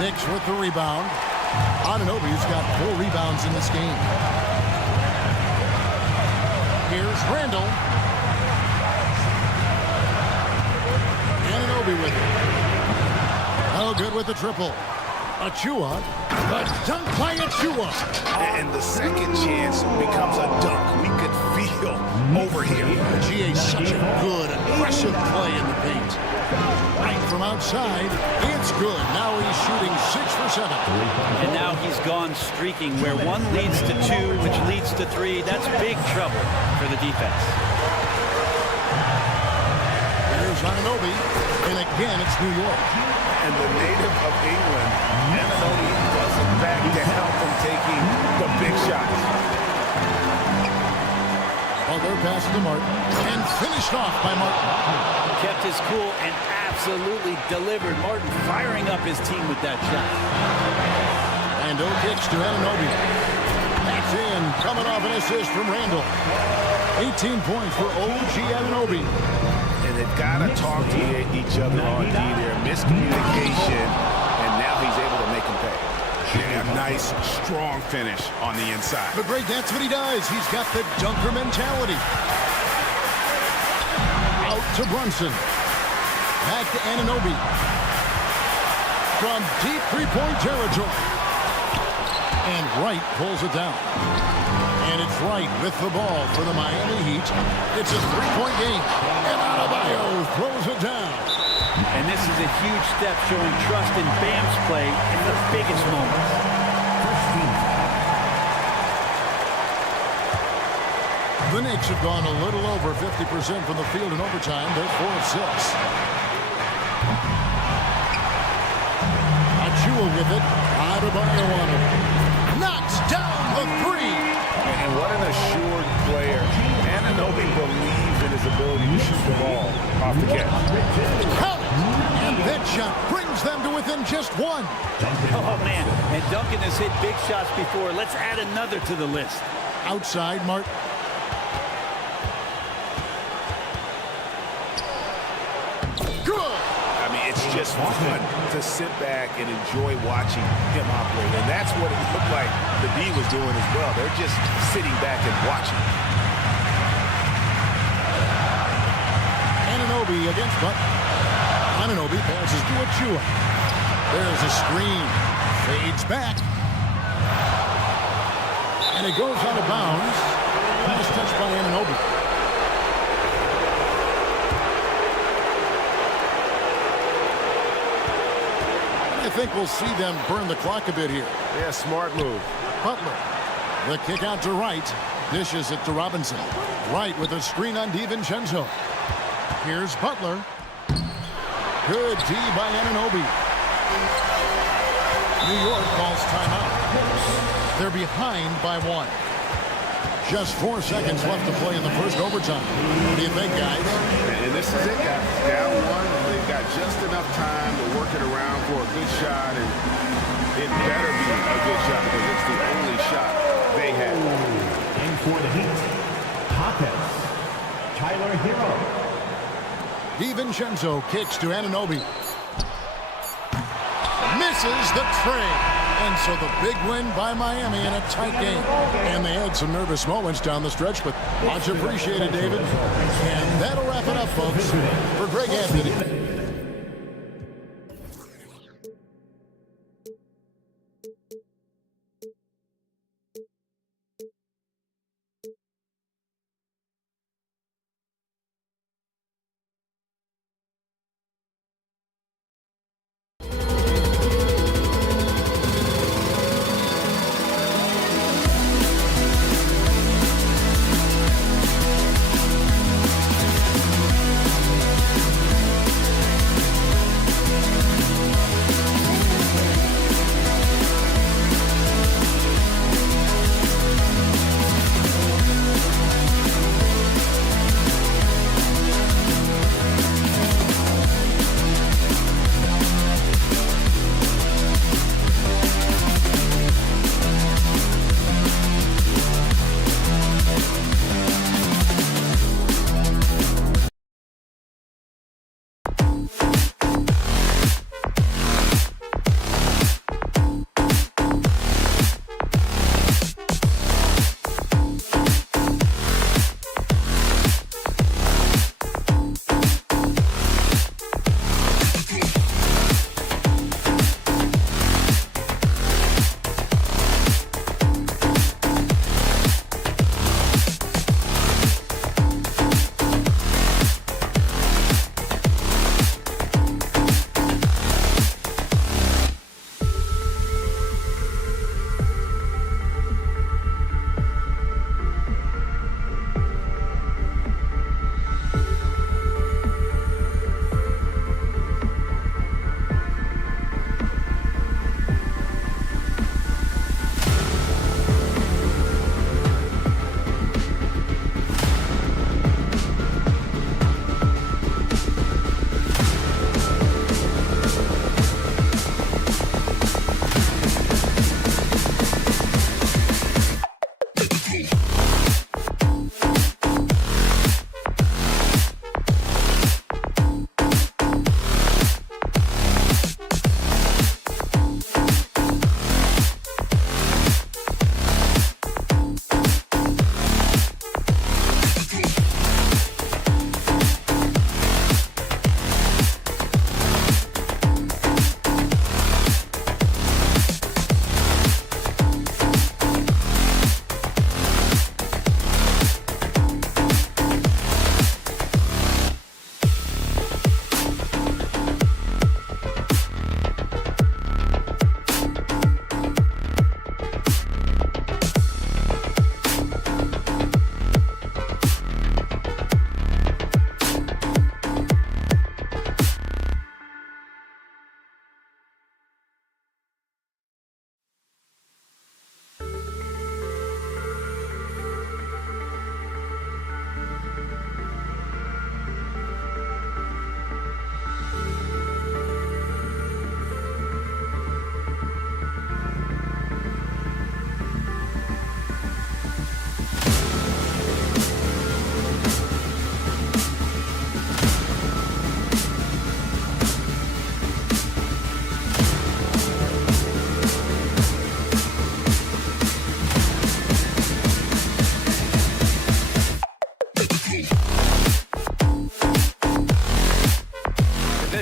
Knicks with the rebound. Anunoby's got 4 rebounds in this game. Here's Randall. Anunoby with it. Oh, good with the triple. Achua. A dunk by Achua. And the second chance becomes a dunk. We could feel over here. GA such a good, aggressive play in the paint. Right from outside. It's good. Now he's shooting 6 for 7. And now he's gone streaking where 1 leads to 2, which leads to 3. That's big trouble for the defense. There's Anunoby. And again, it's New York. And the native of England, Anunoby doesn't back down from taking the big shots. Butler pass to Martin. And finished off by Martin. Kept his cool and absolutely delivered. Martin firing up his team with that shot. And kicks to Anunoby. That's in. Coming off an assist from Randall. 18 points for OG Anunoby. And they've got to talk to each other on D there. Miscommunication, and now he's able to make him pay. Yeah, a nice, strong finish on the inside. But Greg, that's what he does. He's got the dunker mentality. Out to Brunson. Back to Anunoby. From deep 3-point territory. And Wright pulls it down. And it's Wright with the ball for the Miami Heat. It's a three-point game. And Adebayo throws it down. And this is a huge step showing trust in Bam's play in the biggest moments. The Knicks have gone a little over 50% from the field in overtime. They're 4 of 6. Achua with it. Adebayo on him. Knocks down the three. And what an assured player. Anunoby believes in his ability to shoot the ball off the catch. Count it. And that shot brings them to within just one. Oh, man. And Duncan has hit big shots before. Let's add another to the list. Outside, Martin. It's just fun to sit back and enjoy watching him operate. And that's what it looked like the D was doing as well. They're just sitting back and watching. Anunoby against Butler. Anunoby passes to Achua. There's a screen. Fades back. And it goes out of bounds. Pass touched by Anunoby. I think we'll see them burn the clock a bit here. Yeah, smart move. Butler. The kick out to Wright. Dishes it to Robinson. Wright with a screen on DiVincenzo. Here's Butler. Good D by Anunoby. New York calls timeout. They're behind by 1. Just 4 seconds left to play in the first overtime. What do you think, guys? And this is it, guys. Down 1. They've got just enough time to work it around for a good shot, and it better be a good shot because it's the only shot they have. And for the Heat, Hopkins, Tyler Hero. DiVincenzo kicks to Anunoby. Misses the tray. And so the big win by Miami in a tight game. And they had some nervous moments down the stretch, but much appreciated, David. And that'll wrap it up, folks. For Greg Anthony.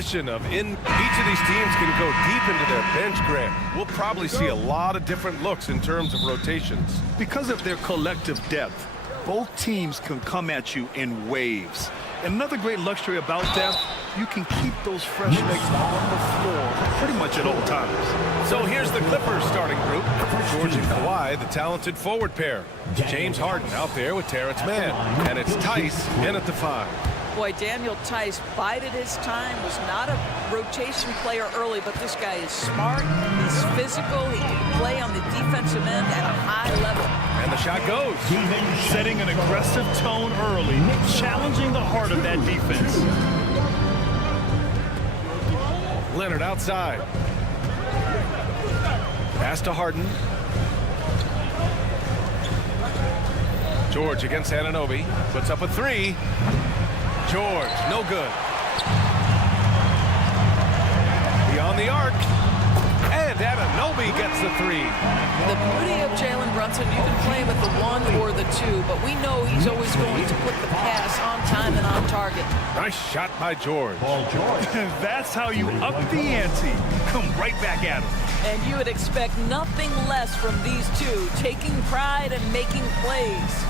question of each of these teams can go deep into their bench, Grant. We'll probably see a lot of different looks in terms of rotations. Because of their collective depth, both teams can come at you in waves. Another great luxury about depth, you can keep those fresh legs on the floor pretty much at all times. So here's the Clippers starting group. George and Kawhi, the talented forward pair. James Harden out there with Terrence Mann. And it's Tice in at the 5. Boy, Daniel Tice bided his time, was not a rotation player early, but this guy is smart, he's physical, he can play on the defensive end at a high level. And the shot goes. Setting an aggressive tone early, challenging the heart of that defense. Leonard outside. Pass to Harden. George against Anunoby. Puts up a 3. George, no good. Beyond the arc. And Anunoby gets the 3. The beauty of Jalen Brunson, you can play him at the 1 or the 2, but we know he's always going to put the pass on time and on target. Nice shot by George. That's how you up the ante. Come right back at him. And you would expect nothing less from these two, taking pride and making plays.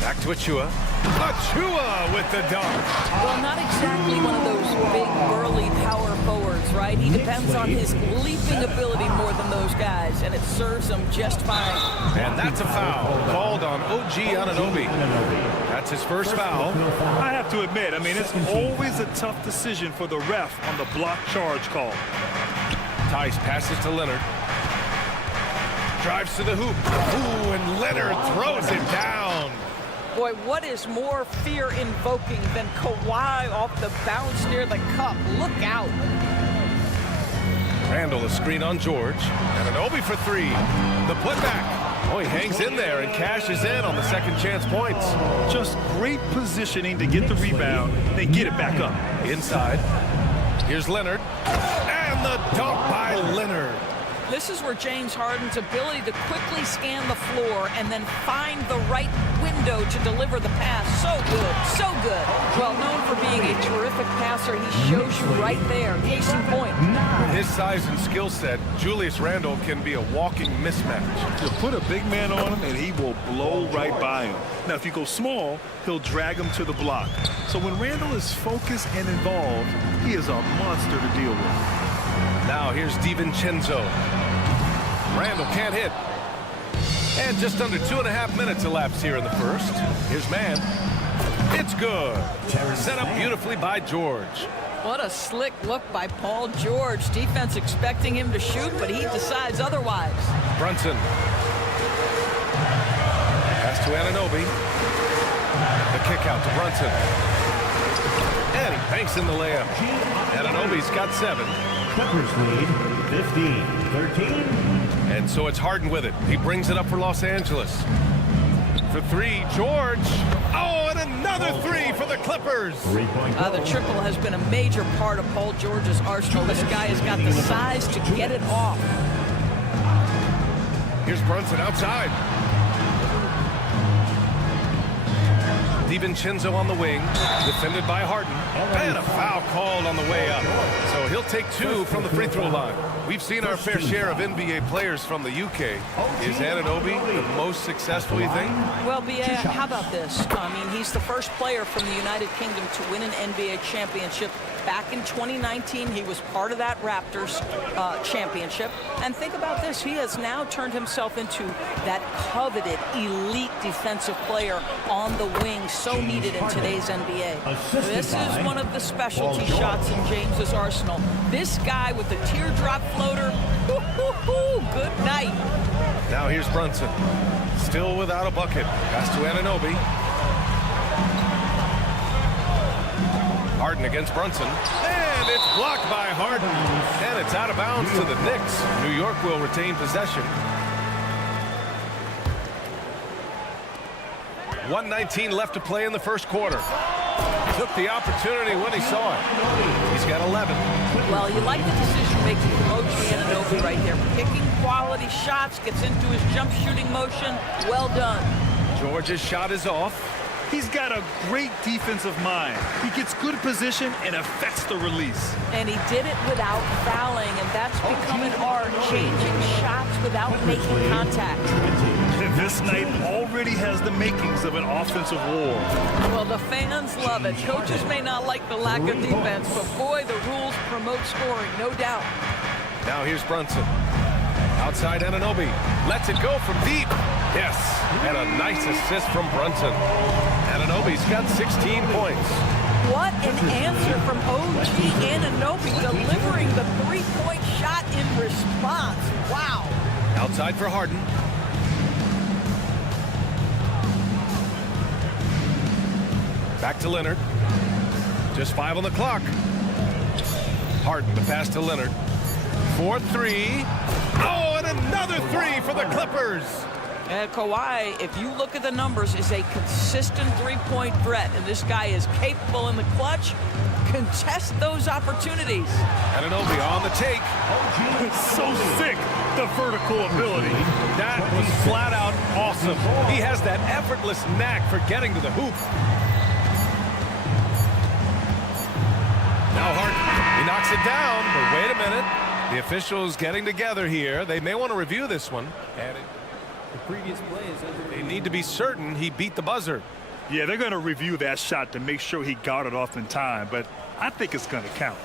Back to Achua. Achua with the dunk. Well, not exactly one of those big, burly power forwards, right? He depends on his leaping ability more than those guys, and it serves him just fine. And that's a foul called on OG Anunoby. That's his first foul. I have to admit, it's always a tough decision for the ref on the block charge call. Tice passes to Leonard. Drives to the hoop. Ooh, and Leonard throws it down. Boy, what is more fear-invoking than Kawhi off the bounce near the cup? Look out. Randall, a screen on George. Anunoby for 3. The putback. Oh, he hangs in there and cashes in on the second chance points. Just great positioning to get the rebound, then get it back up. Inside. Here's Leonard. And the dunk by Leonard. This is where James Harden's ability to quickly scan the floor and then find the right window to deliver the pass. So good, so good. Well known for being a terrific passer, he shows you right there. Case in point. With his size and skill set, Julius Randle can be a walking mismatch. You put a big man on him and he will blow right by him. Now, if you go small, he'll drag him to the block. So when Randle is focused and involved, he is a monster to deal with. Now here's DiVincenzo. Randle can't hit. And just under 2.5 minutes elapsed here in the first. Here's Mann. It's good. Set up beautifully by George. What a slick look by Paul George. Defense expecting him to shoot, but he decides otherwise. Brunson. Pass to Anunoby. The kick out to Brunson. And he banks in the layup. Anunoby's got 7. Clippers lead 15-13. And so it's Harden with it. He brings it up for Los Angeles. For 3, George. Oh, and another 3 for the Clippers. The triple has been a major part of Paul George's arsenal. This guy has got the size to get it off. Here's Brunson outside. DiVincenzo on the wing, defended by Harden. And a foul called on the way up. So he'll take 2 from the free throw line. We've seen our fair share of NBA players from the UK. Is Anunoby the most successful, you think? Well, B.A., how about this? He's the first player from the United Kingdom to win an NBA championship. Back in 2019, he was part of that Raptors championship. And think about this. He has now turned himself into that coveted elite defensive player on the wing, so needed in today's NBA. This is one of the specialty shots in James's arsenal. This guy with the teardrop floater, good night. Now here's Brunson, still without a bucket. Pass to Anunoby. Harden against Brunson, and it's blocked by Harden, and it's out of bounds to the Knicks. New York will retain possession. 1:19 left to play in the first quarter. Took the opportunity when he saw it. He's got 11. Well, you like the decision making from OG Anunoby right there. Picking quality shots, gets into his jump shooting motion. Well done. George's shot is off. He's got a great defensive mind. He gets good position and affects the release. And he did it without fouling, and that's become an art, changing shots without making contact. This night already has the makings of an offensive war. Well, the fans love it. Coaches may not like the lack of defense, but boy, the rules promote scoring, no doubt. Now here's Brunson. Outside Anunoby. Lets it go from deep. Yes, and a nice assist from Brunson. Anunoby's got 16 points. What an answer from OG Anunoby, delivering the three-point shot in response. Wow. Outside for Harden. Back to Leonard. Just 5 on the clock. Harden, the pass to Leonard. 4-3. Oh, and another 3 for the Clippers. And Kawhi, if you look at the numbers, is a consistent three-point threat, and this guy is capable in the clutch. Contest those opportunities. Anunoby on the take. So sick, the vertical ability. That was flat out awesome. He has that effortless knack for getting to the hoop. Now Harden, he knocks it down, but wait a minute. The officials getting together here. They may want to review this one. The previous play is under. They need to be certain he beat the buzzer. Yeah, they're going to review that shot to make sure he got it off in time, but I think it's going to count.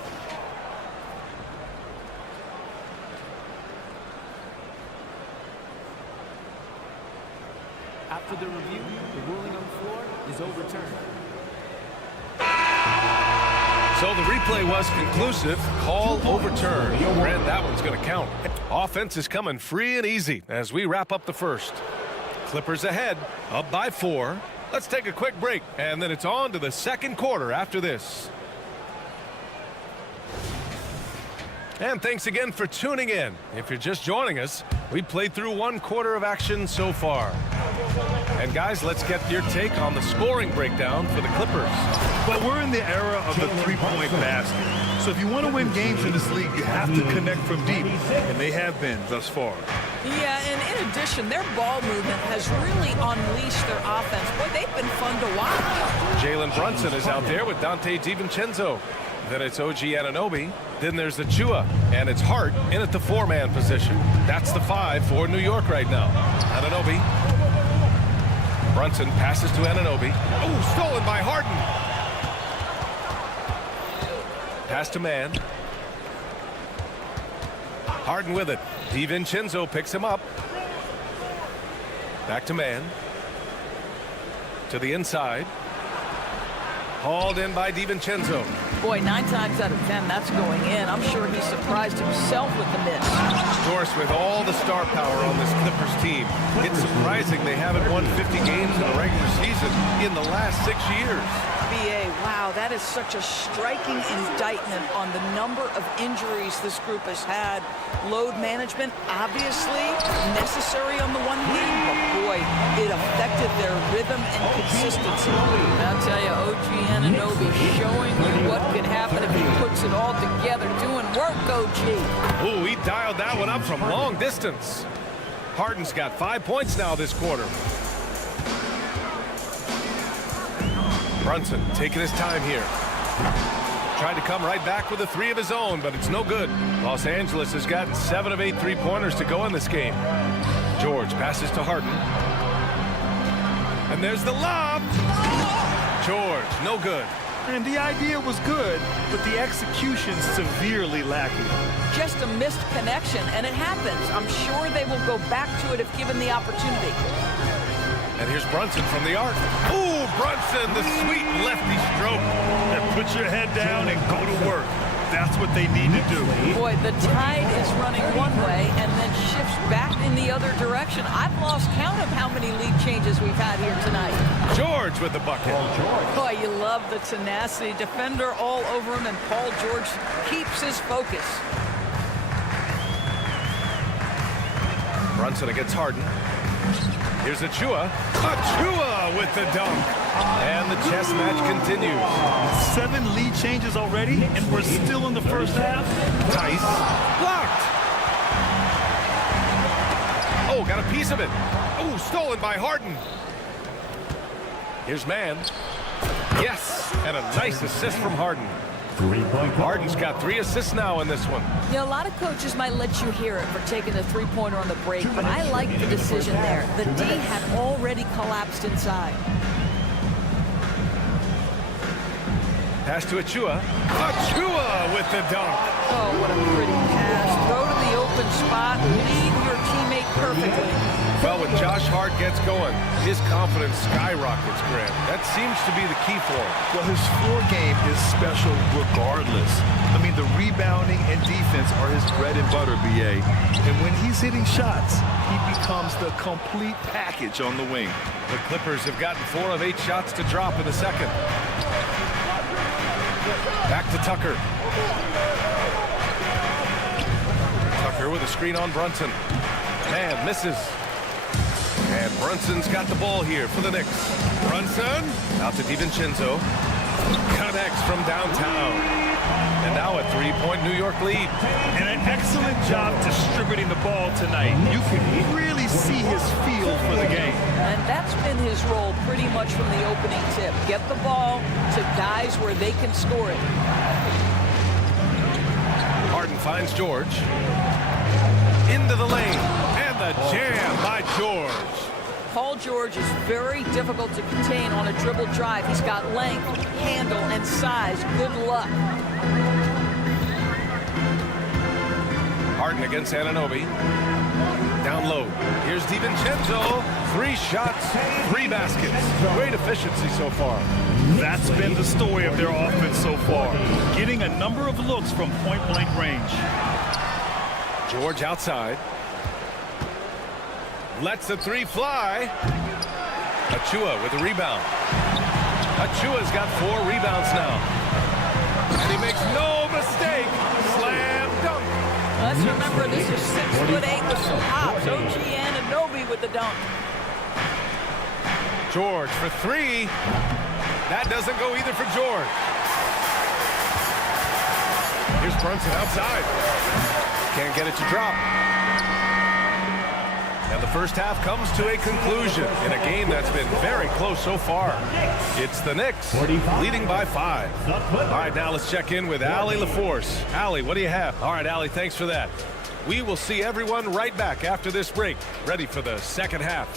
After the review, the ruling on the floor is overturned. So the replay was conclusive. Call overturned. Brent, that one's going to count. Offense is coming free and easy as we wrap up the first. Clippers ahead, up by 4. Let's take a quick break, and then it's on to the second quarter after this. And thanks again for tuning in. If you're just joining us, we played through 1 quarter of action so far. And guys, let's get your take on the scoring breakdown for the Clippers. But we're in the era of the three-point basket. So if you want to win games in this league, you have to connect from deep, and they have been thus far. Yeah, and in addition, their ball movement has really unleashed their offense. Boy, they've been fun to watch. Jalen Brunson is out there with Dante DiVincenzo. Then it's OG Anunoby. Then there's Achua, and it's Hart in at the 4-man position. That's the 5 for New York right now. Anunoby. Brunson passes to Anunoby. Oh, stolen by Harden. Pass to man. Harden with it. DiVincenzo picks him up. Back to man. To the inside. Hauled in by DiVincenzo. Boy, 9 times out of 10, that's going in. I'm sure he surprised himself with the miss. Doris, with all the star power on this Clippers team, it's surprising they haven't won 50 games in the regular season in the last 6 years. BA, wow, that is such a striking indictment on the number of injuries this group has had. Load management, obviously necessary on the one hand, but boy, it affected their rhythm and consistency. And I'll tell you, OG Anunoby showing you what can happen if he puts it all together. Doing work, OG. Ooh, he dialed that one up from long distance. Harden's got 5 points now this quarter. Brunson taking his time here. Tried to come right back with a 3 of his own, but it's no good. Los Angeles has gotten 7 of 8 3-pointers to go in this game. George passes to Harden. And there's the lob. George, no good. And the idea was good, but the execution severely lacking. Just a missed connection, and it happens. I'm sure they will go back to it if given the opportunity. And here's Brunson from the arc. Ooh, Brunson, the sweet lefty stroke. And put your head down and go to work. That's what they need to do. Boy, the tide is running one way and then shifts back in the other direction. I've lost count of how many lead changes we've had here tonight. George with the bucket. Boy, you love the tenacity. Defender all over him, and Paul George keeps his focus. Brunson against Harden. Here's Achua. Achua with the dunk. And the chess match continues. 7 lead changes already, and we're still in the first half. Tice. Blocked. Oh, got a piece of it. Oh, stolen by Harden. Here's Mann. Yes, and a nice assist from Harden. 3-point. Harden's got 3 assists now in this one. You know, a lot of coaches might let you hear it for taking the three-pointer on the break, but I like the decision there. The D had already collapsed inside. Pass to Achua. Achua with the dunk. Oh, what a pretty pass. Go to the open spot, lead your teammate perfectly. Well, when Josh Hart gets going, his confidence skyrockets, Grant. That seems to be the key for him. Well, his floor game is special regardless. I mean, the rebounding and defense are his bread and butter, BA. And when he's hitting shots, he becomes the complete package on the wing. The Clippers have gotten 4 of 8 shots to drop in the second. Back to Tucker. Tucker with a screen on Brunson. Man misses. And Brunson's got the ball here for the Knicks. Brunson out to DiVincenzo. Connects from downtown. And now a 3-point New York lead. And an excellent job distributing the ball tonight. You can really see his feel for the game. And that's been his role pretty much from the opening tip. Get the ball to guys where they can score it. Harden finds George. Into the lane. And the jam by George. Paul George is very difficult to contain on a dribble drive. He's got length, handle, and size. Good luck. Harden against Anunoby. Down low. Here's DiVincenzo. 3 shots, 3 baskets. Great efficiency so far. That's been the story of their offense so far. Getting a number of looks from point-blank range. George outside. Lets the 3 fly. Achua with a rebound. Achua's got 4 rebounds now. And he makes no mistake. Slam dunk. Let's remember this is 6'8" with some hops. OG Anunoby with the dunk. George for 3. That doesn't go either for George. Here's Brunson outside. Can't get it to drop. And the first half comes to a conclusion in a game that's been very close so far. It's the Knicks leading by 5. All right, now let's check in with Allie LaForce. Allie, what do you have? All right, Allie, thanks for that. We will see everyone right back after this break, ready for the second half.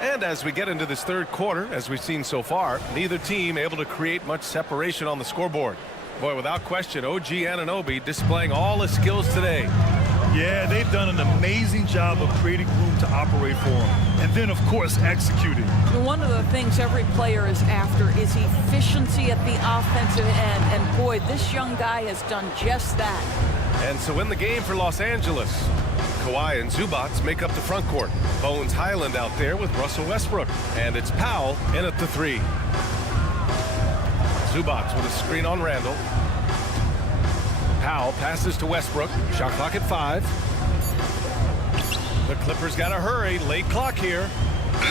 And as we get into this third quarter, as we've seen so far, neither team able to create much separation on the scoreboard. Boy, without question, OG Anunoby displaying all his skills today. Yeah, they've done an amazing job of creating room to operate for him. And then, of course, executing. One of the things every player is after is efficiency at the offensive end. And boy, this young guy has done just that. And so in the game for Los Angeles, Kawhi and Zubac make up the front court. Bones Highland out there with Russell Westbrook. And it's Powell in at the 3. Zubac with a screen on Randall. Powell passes to Westbrook. Shot clock at 5. The Clippers got to hurry. Late clock here.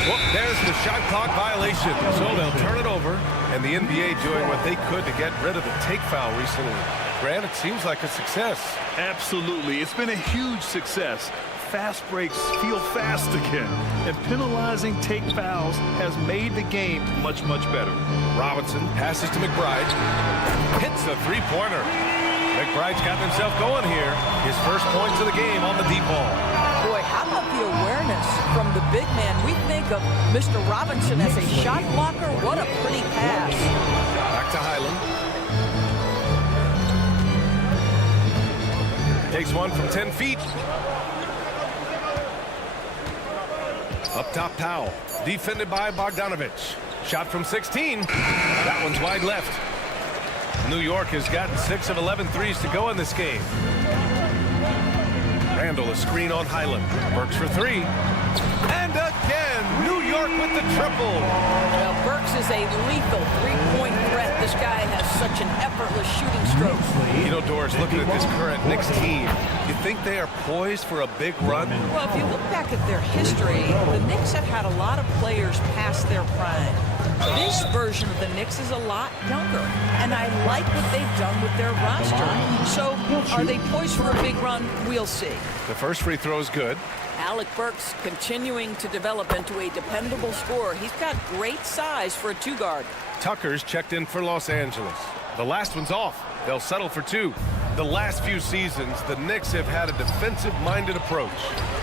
Whoop, there's the shot clock violation. So they'll turn it over. And the NBA doing what they could to get rid of the take foul recently. Grant, it seems like a success. Absolutely. It's been a huge success. Fast breaks feel fast again. And penalizing take fouls has made the game much, much better. Robinson passes to McBride. Hits the 3-pointer. McBride's got himself going here. His first points of the game on the deep ball. Boy, how about the awareness from the big man? We think of Mr. Robinson as a shot blocker. What a pretty pass. Back to Highland. Takes one from 10 feet. Up top, Powell. Defended by Bogdanovich. Shot from 16. That one's wide left. New York has gotten 6 of 11 threes to go in this game. Randall, a screen on Highland. Burks for 3. And again, New York with the triple. Well, Burks is a lethal 3-point threat. This guy has such an effortless shooting stroke. You know, Doris, looking at this current Knicks team, you think they are poised for a big run? Well, if you look back at their history, the Knicks have had a lot of players past their prime. This version of the Knicks is a lot younger, and I like what they've done with their roster. So, are they poised for a big run? We'll see. The first free throw is good. Alec Burks continuing to develop into a dependable scorer. He's got great size for a two-guard. Tucker's checked in for Los Angeles. The last one's off. They'll settle for 2. The last few seasons, the Knicks have had a defensive-minded approach.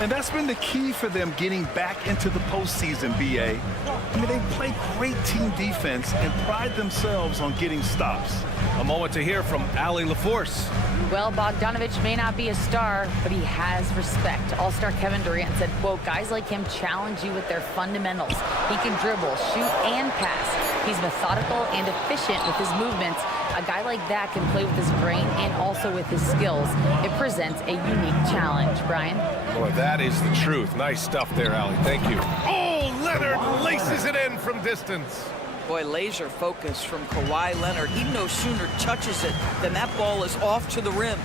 And that's been the key for them getting back into the postseason, B.A. I mean, they play great team defense and pride themselves on getting stops. A moment to hear from Allie LaForce. Well, Bogdanovich may not be a star, but he has respect. All-star Kevin Durant said, quote, guys like him challenge you with their fundamentals. He can dribble, shoot, and pass. He's methodical and efficient with his movements. A guy like that can play with his brain and also with his skills. It presents a unique challenge. Brian? Boy, that is the truth. Nice stuff there, Allie. Thank you. Oh, Leonard laces it in from distance. Boy, laser focus from Kawhi Leonard. He no sooner touches it than that ball is off to the rim.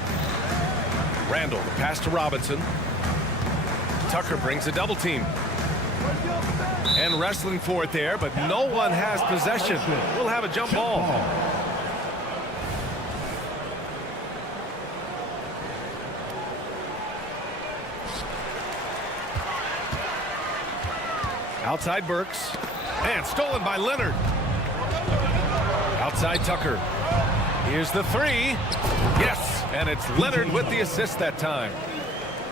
Randall, the pass to Robinson. Tucker brings a double team. And wrestling for it there, but no one has possession. We'll have a jump ball. Outside Burks. And stolen by Leonard. Outside Tucker. Here's the 3. Yes, and it's Leonard with the assist that time.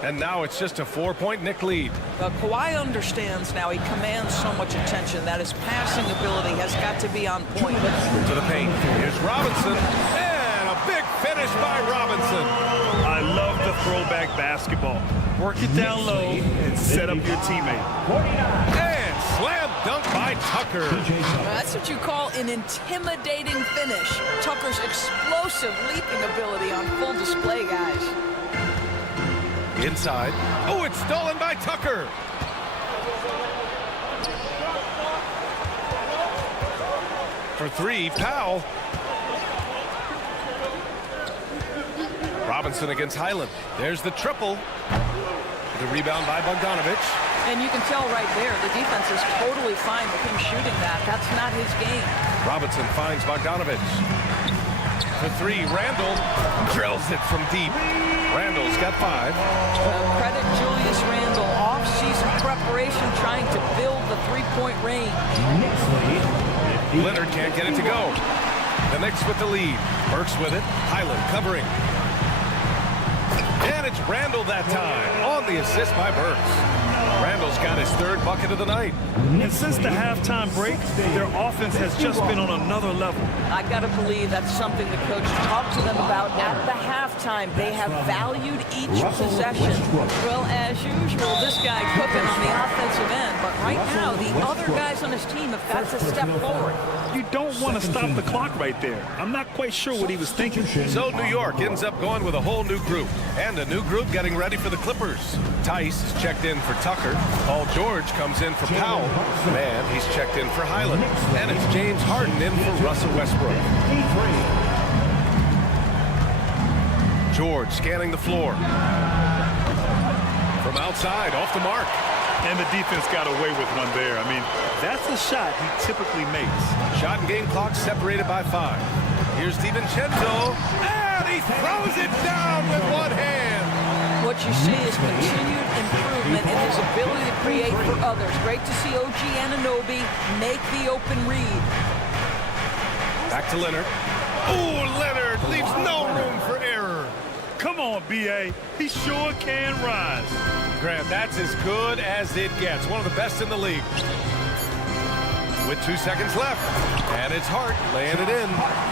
And now it's just a 4-point Knick lead. But Kawhi understands now he commands so much attention that his passing ability has got to be on point. To the paint. Here's Robinson. And a big finish by Robinson. I love the throwback basketball. Work it down low and set up your teammate. And slam dunk by Tucker. That's what you call an intimidating finish. Tucker's explosive leaping ability on full display, guys. Inside. Oh, it's stolen by Tucker. For 3, Powell. Robinson against Highland. There's the triple. The rebound by Bogdanovich. And you can tell right there, the defense is totally fine with him shooting that. That's not his game. Robinson finds Bogdanovich. For 3, Randall drills it from deep. Randall's got 5. Credit Julius Randle, off-season preparation trying to build the three-point range. Leonard can't get it to go. The Knicks with the lead. Burks with it. Highland covering. And it's Randall that time on the assist by Burks. Randall's got his 3rd bucket of the night. And since the halftime break, their offense has just been on another level. I got to believe that's something the coach talked to them about at the halftime. They have valued each possession. Well, as usual, this guy cooking on the offensive end. But right now, the other guys on his team have got to step forward. You don't want to stop the clock right there. I'm not quite sure what he was thinking. So New York ends up going with a whole new group. And a new group getting ready for the Clippers. Tice is checked in for Tucker. Paul George comes in for Powell. Man, he's checked in for Highland. And it's James Harden in for Russell Westbrook. George scanning the floor. From outside, off the mark. And the defense got away with one there. I mean, that's a shot he typically makes. Shot and game clock separated by 5. Here's DiVincenzo. And he throws it down with one hand. What you see is continued improvement in his ability to create for others. Great to see OG Anunoby make the open read. Back to Leonard. Oh, Leonard leaves no room for error. Come on, B.A. He sure can rise. Grant, that's as good as it gets. One of the best in the league. With 2 seconds left. And it's Hart laying it in.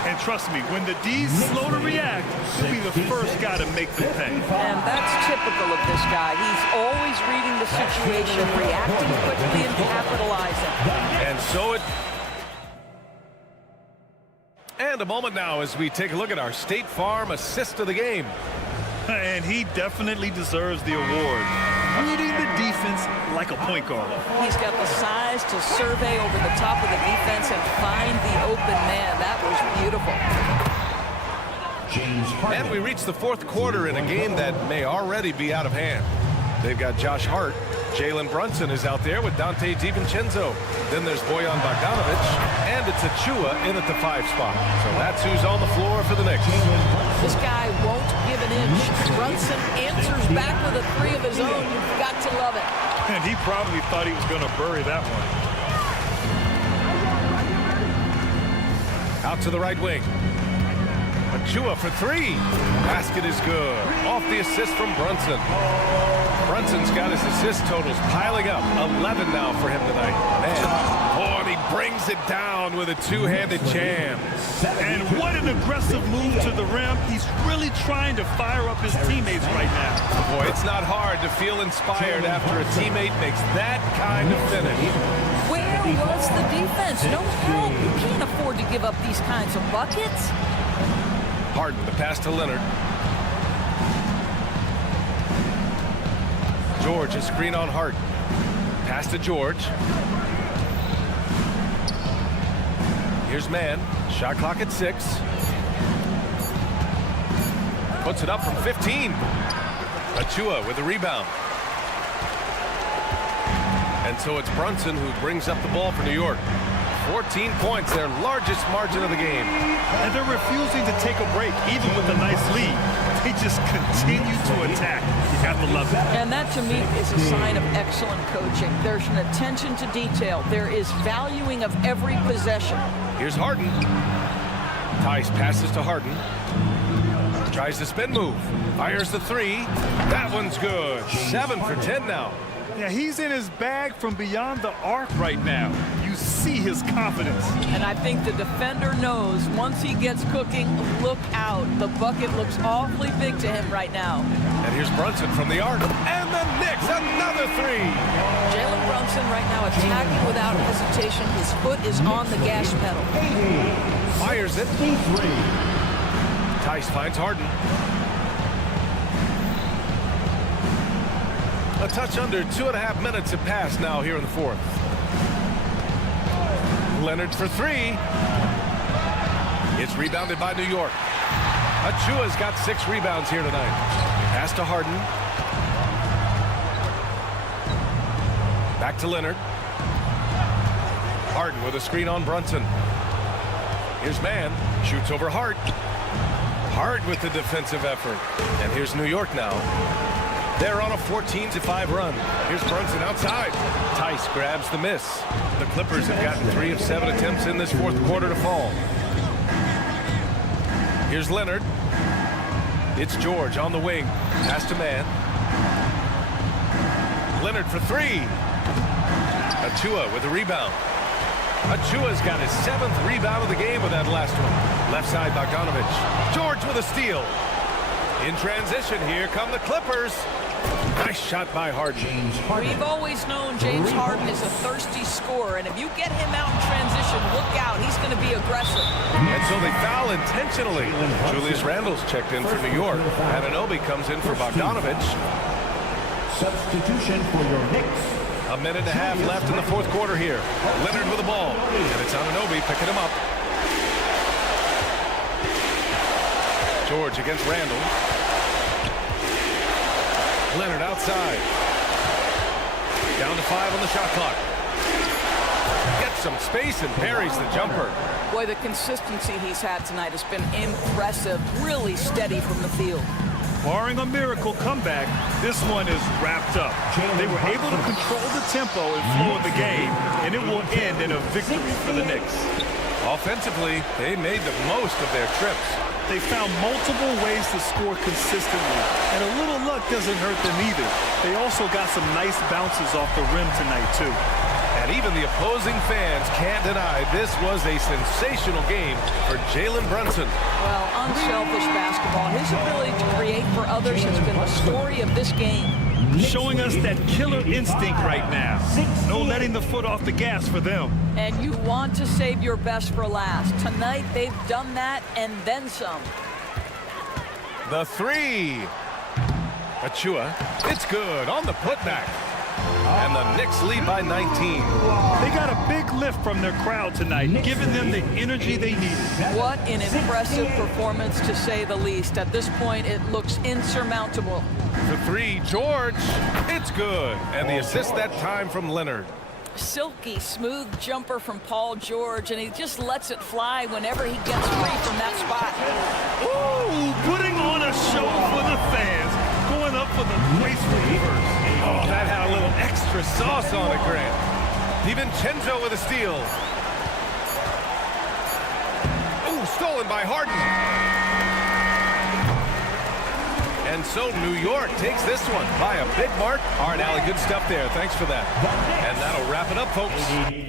And trust me, when the D's slow to react, he'll be the first guy to make the pay. And that's typical of this guy. He's always reading the situation, reacting quickly and capitalizing. And so it... And a moment now as we take a look at our State Farm assist of the game. And he definitely deserves the award. Reading the defense like a point guard. He's got the size to survey over the top of the defense and find the open man. That was beautiful. And we reach the fourth quarter in a game that may already be out of hand. They've got Josh Hart. Jalen Brunson is out there with Dante DiVincenzo. Then there's Bojan Bogdanovic, and it's Achua in at the 5 spot. So that's who's on the floor for the Knicks. This guy won't give an inch. Brunson answers back with a 3 of his own. You've got to love it. And he probably thought he was going to bury that one. Out to the right wing. Achua for 3. Basket is good. Off the assist from Brunson. Brunson's got his assist totals piling up. 11 now for him tonight. Man. Oh, and he brings it down with a two-handed jam. And what an aggressive move to the rim. He's really trying to fire up his teammates right now. Boy, it's not hard to feel inspired after a teammate makes that kind of finish. Where was the defense? No help. You can't afford to give up these kinds of buckets. Harden, the pass to Leonard. George, a screen on Hart. Pass to George. Here's Mann. Shot clock at 6. Puts it up from 15. Achua with the rebound. And so it's Brunson who brings up the ball for New York. 14 points, their largest margin of the game. And they're refusing to take a break, even with a nice lead. They just continue to attack. You have to love it. And that, to me, is a sign of excellent coaching. There's an attention to detail. There is valuing of every possession. Here's Harden. Tice passes to Harden. Tries the spin move. Fires the 3. That one's good. 7 for 10 now. Yeah, he's in his bag from beyond the arc right now. You see his confidence. And I think the defender knows once he gets cooking, look out. The bucket looks awfully big to him right now. And here's Brunson from the arc. And the Knicks, another 3. Jalen Brunson right now attacking without hesitation. His foot is on the gas pedal. Fires it. Tice finds Harden. A touch under 2.5 minutes have passed now here in the fourth. Leonard for 3. It's rebounded by New York. Achua's got 6 rebounds here tonight. Pass to Harden. Back to Leonard. Harden with a screen on Brunson. Here's Mann. Shoots over Hart. Hart with the defensive effort. And here's New York now. They're on a 14-5 run. Here's Brunson outside. Tice grabs the miss. The Clippers have gotten 3 of 7 attempts in this fourth quarter to fall. Here's Leonard. It's George on the wing. Pass to Mann. Leonard for 3. Achua with the rebound. Achua's got his 7th rebound of the game with that last one. Left side, Bogdanovic. George with a steal. In transition, here come the Clippers. Nice shot by Harden. We've always known James Harden is a thirsty scorer, and if you get him out in transition, look out. He's going to be aggressive. And so they foul intentionally. Julius Randle's checked in for New York. Anunoby comes in for Bogdanovic. Substitution for your Knicks. A minute and a half left in the fourth quarter here. Leonard with the ball. And it's Anunoby picking him up. George against Randle. Leonard outside. Down to 5 on the shot clock. Gets some space and buries the jumper. Boy, the consistency he's had tonight has been impressive. Really steady from the field. Barring a miracle comeback, this one is wrapped up. They were able to control the tempo and flow of the game, and it will end in a victory for the Knicks. Offensively, they made the most of their trips. They found multiple ways to score consistently, and a little luck doesn't hurt them either. They also got some nice bounces off the rim tonight, too. And even the opposing fans can't deny this was a sensational game for Jalen Brunson. Well, unselfish basketball. His ability to create for others has been the story of this game. Showing us that killer instinct right now. No letting the foot off the gas for them. And you want to save your best for last. Tonight, they've done that and then some. The 3. Achua. It's good on the putback. And the Knicks lead by 19. They got a big lift from their crowd tonight, giving them the energy they needed. What an impressive performance, to say the least. At this point, it looks insurmountable. For three, George. It's good. And the assist that time from Leonard. Silky smooth jumper from Paul George, and he just lets it fly whenever he gets free from that spot. Ooh, putting on a show for the fans, going up for the graceful reverse. Oh, that had a little extra sauce on it, Grant. DiVincenzo with a steal. Ooh, stolen by Harden. And so New York takes this one by a big mark. All right, Allie, good stuff there. Thanks for that. And that'll wrap it up, folks.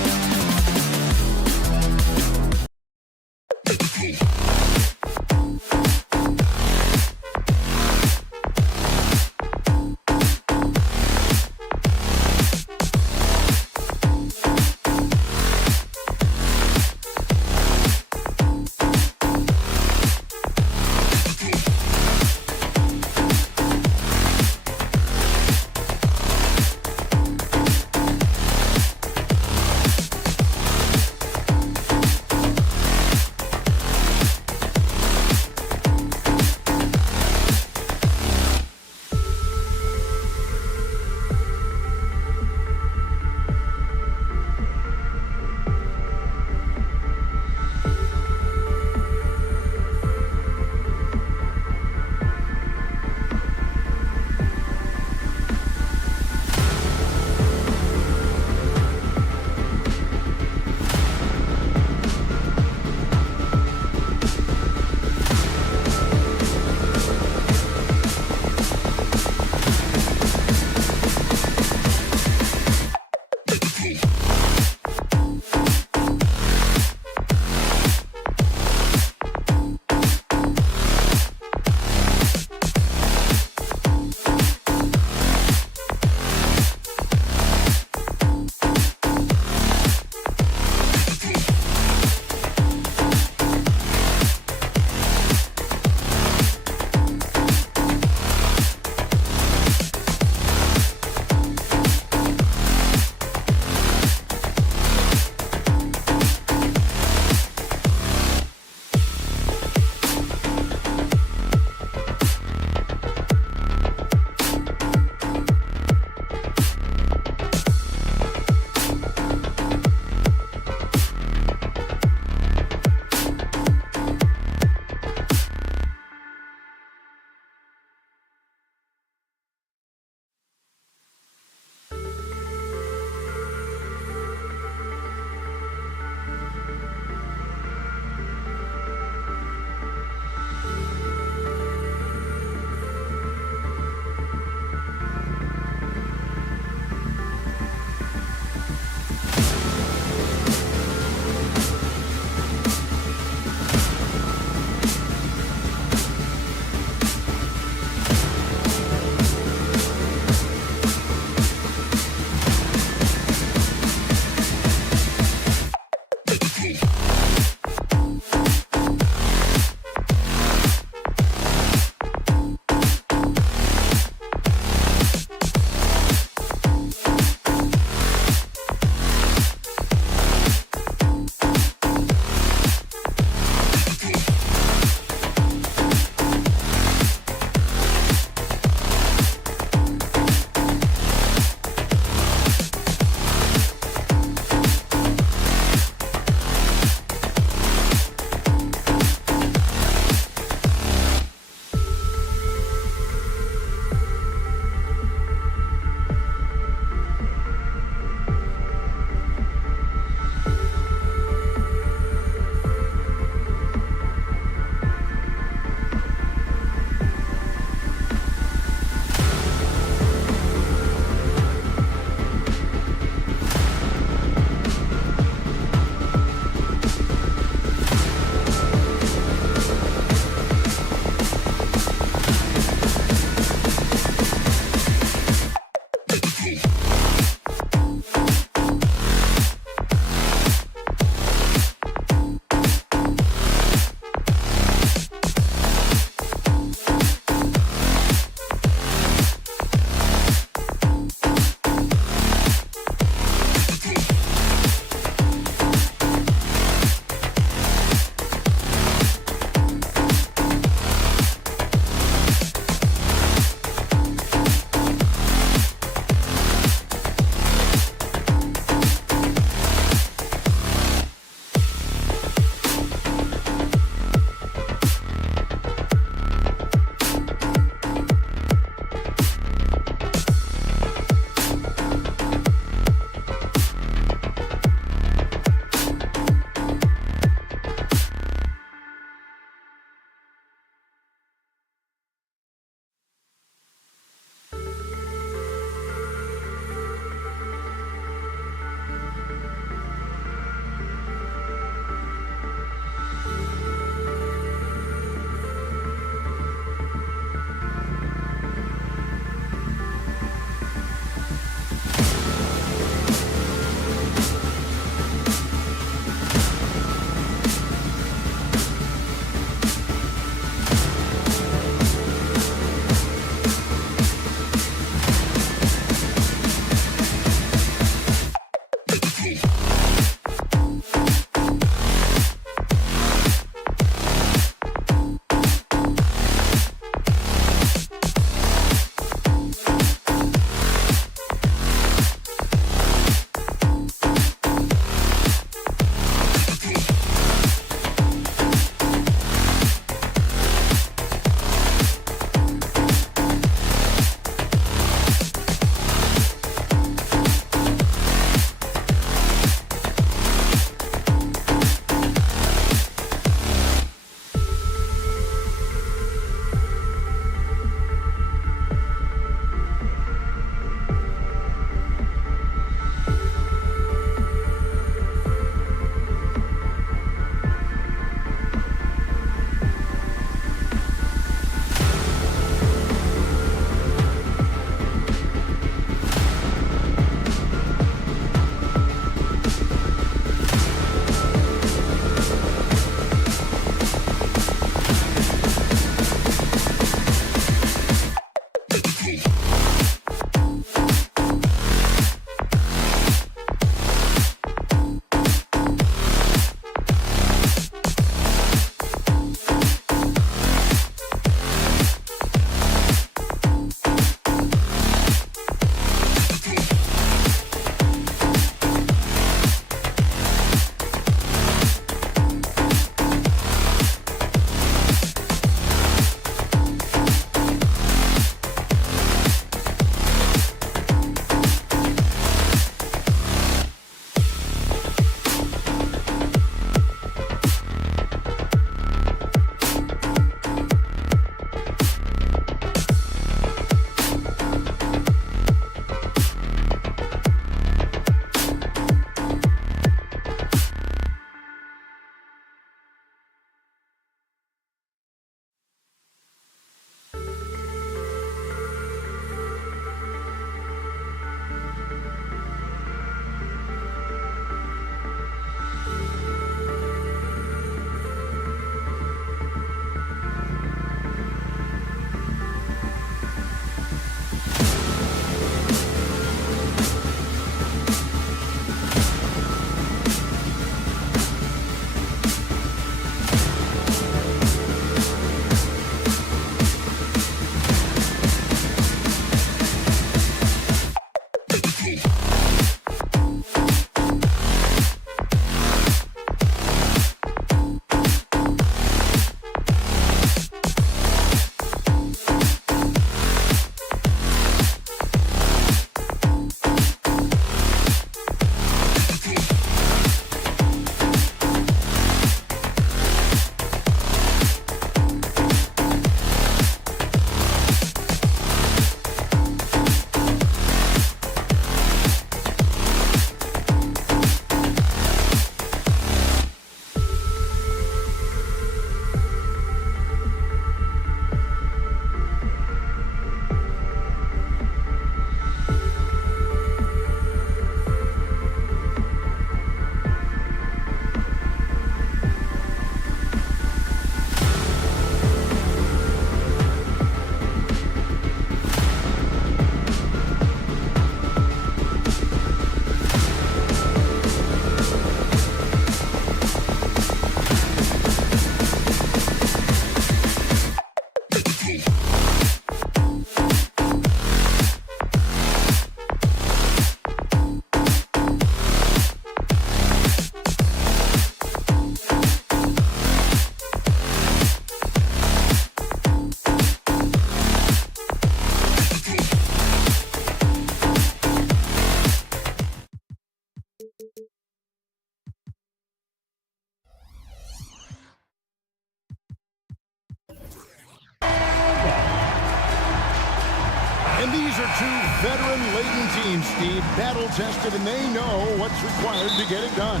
are two veteran-laden teams, Steve. Battle-tested, and they know what's required to get it done.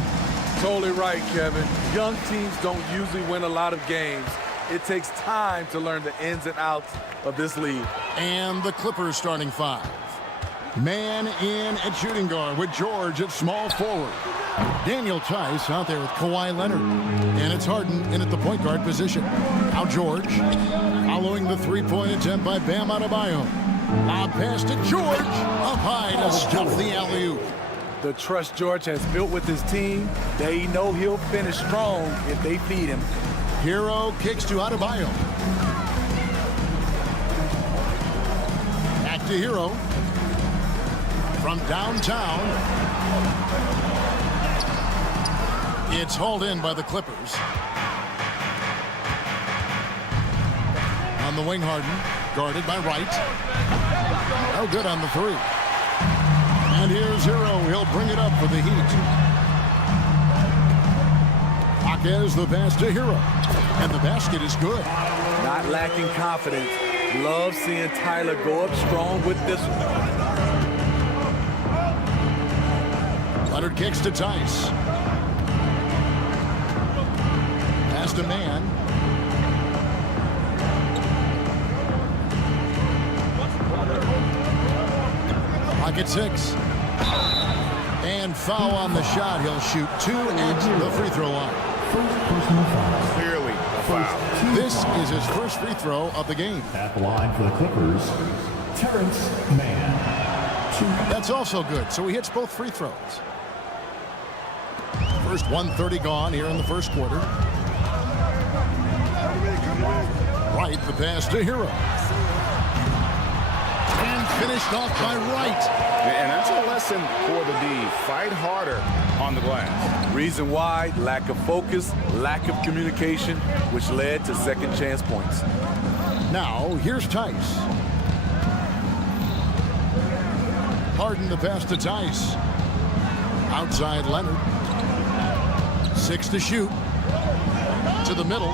Totally right, Kevin. Young teams don't usually win a lot of games. It takes time to learn the ins and outs of this league. And the Clippers starting five. Man in at shooting guard with George at small forward. Daniel Tice out there with Kawhi Leonard. And it's Harden in at the point guard position. Now George following the three-point attempt by Bam Adebayo. Lob pass to George. Up high to stuff the alley-oop. The trust George has built with his team, they know he'll finish strong if they feed him. Hero kicks to Adebayo. Back to Hero. From downtown. It's hauled in by the Clippers. On the wing, Harden. Guarded by Wright. No good on the three. And here's Hero. He'll bring it up for the Heat. Jaquez the pass to Hero. And the basket is good. Not lacking confidence. Love seeing Tyler go up strong with this one. Leonard kicks to Tice. Pass to Man. Pocket six. And foul on the shot. He'll shoot two at the free throw line. Clearly a foul. This is his first free throw of the game. At the line for the Clippers, Terrence Mann. That's also good. So he hits both free throws. First 1:30 gone here in the first quarter. Wright, the pass to Hero. And finished off by Wright. And that's a lesson for the D. Fight harder on the glass. Reason why, lack of focus, lack of communication, which led to second chance points. Now, here's Tice. Harden the pass to Tice. Outside Leonard. 6 to shoot. To the middle.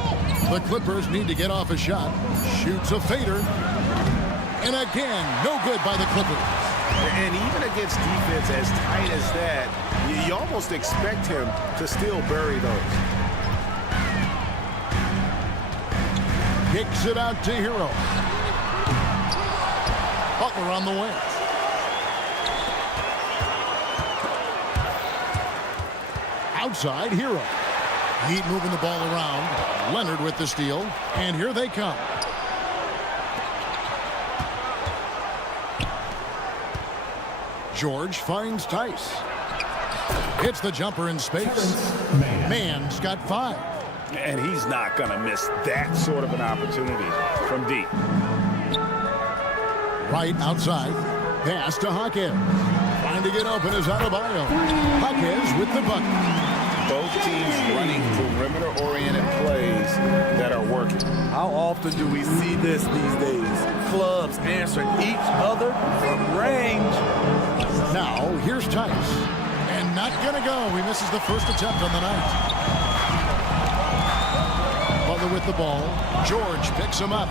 The Clippers need to get off a shot. Shoots a fader. And again, no good by the Clippers. And even against defense as tight as that, you almost expect him to still bury those. Kicks it out to Hero. Butler on the wing. Outside, Hero. Heat moving the ball around. Leonard with the steal. And here they come. George finds Tice. Hits the jumper in space. Mann's got 5. And he's not going to miss that sort of an opportunity from deep. Right outside. Pass to Jaquez. Trying to get open is Adebayo. Jaquez with the bucket. Both teams running perimeter-oriented plays that are working. How often do we see this these days? Clubs answering each other from range. Now, here's Tice. And not going to go. He misses the first attempt on the night. Butler with the ball. George picks him up.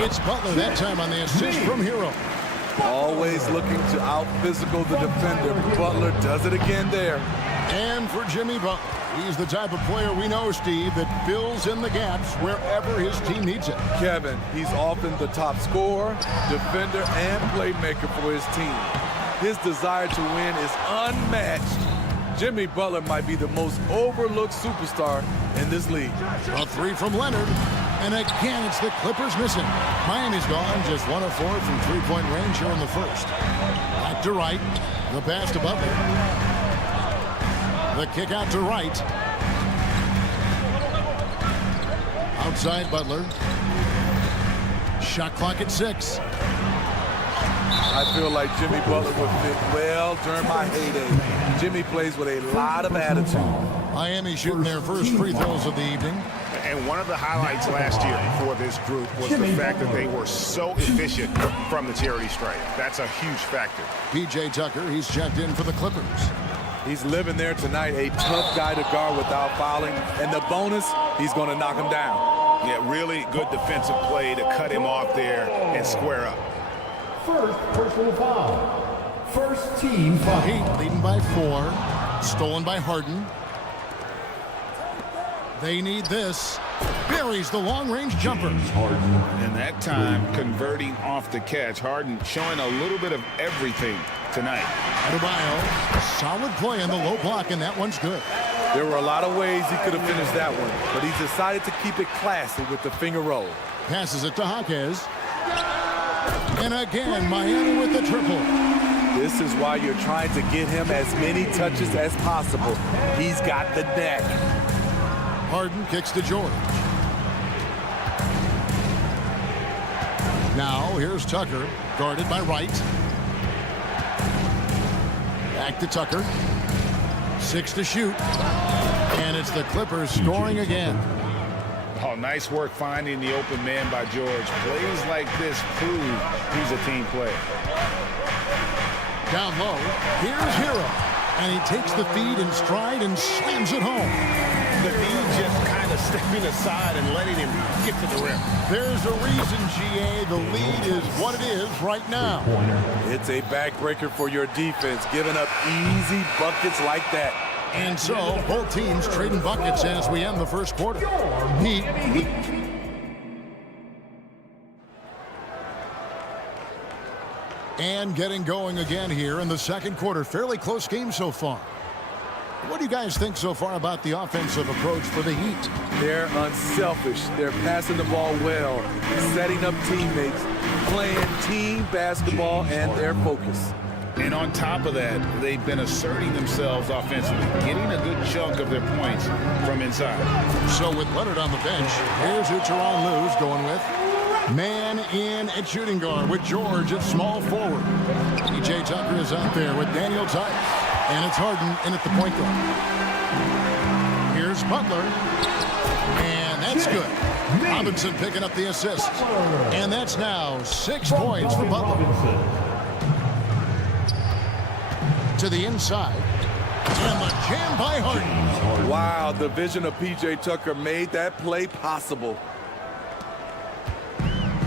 It's Butler that time on the assist from Hero. Always looking to out-physical the defender. Butler does it again there. And for Jimmy Butler, he's the type of player we know, Steve, that fills in the gaps wherever his team needs it. Kevin, he's often the top scorer, defender, and playmaker for his team. His desire to win is unmatched. Jimmy Butler might be the most overlooked superstar in this league. A 3 from Leonard. And again, it's the Clippers missing. Miami's gone just 1 of 4 from three-point range here in the first. Back to Wright. The pass to Butler. The kick out to Wright. Outside Butler. Shot clock at 6. I feel like Jimmy Butler would fit well during my heyday. Jimmy plays with a lot of attitude. Miami shooting their first free throws of the evening. And one of the highlights last year for this group was the fact that they were so efficient from the charity stripe. That's a huge factor. P.J. Tucker, he's checked in for the Clippers. He's living there tonight, a tough guy to guard without fouling. And the bonus, he's going to knock him down. Yeah, really good defensive play to cut him off there and square up. First personal foul. First team foul. Heat leading by 4. Stolen by Harden. They need this. Buries the long-range jumper. And that time, converting off the catch. Harden showing a little bit of everything tonight. Adebayo, solid play on the low block, and that one's good. There were a lot of ways he could have finished that one, but he decided to keep it classy with the finger roll. Passes it to Jaquez. And again, Miami with the triple. This is why you're trying to get him as many touches as possible. He's got the neck. Harden kicks to George. Now here's Tucker, guarded by Wright. Back to Tucker. 6 to shoot. And it's the Clippers scoring again. Oh, nice work finding the open man by George. Plays like this prove he's a team player. Down low, here's Hero. And he takes the feed in stride and slams it home. The D just kind of stepping aside and letting him get to the rim. There's a reason, GA, the lead is what it is right now. It's a backbreaker for your defense, giving up easy buckets like that. And so, both teams trading buckets as we end the first quarter. Heat. And getting going again here in the second quarter. Fairly close game so far. What do you guys think so far about the offensive approach for the Heat? They're unselfish. They're passing the ball well, setting up teammates, playing team basketball, and their focus. And on top of that, they've been asserting themselves offensively, getting a good chunk of their points from inside. So with Leonard on the bench, here's who Tyronn Lue's going with. Man in at shooting guard with George at small forward. PJ Tucker is out there with Daniel Tice. And it's Harden in at the point guard. Here's Butler. And that's good. Robinson picking up the assist. And that's now 6 points for Butler. To the inside. And the jam by Harden. Wow, the vision of PJ Tucker made that play possible.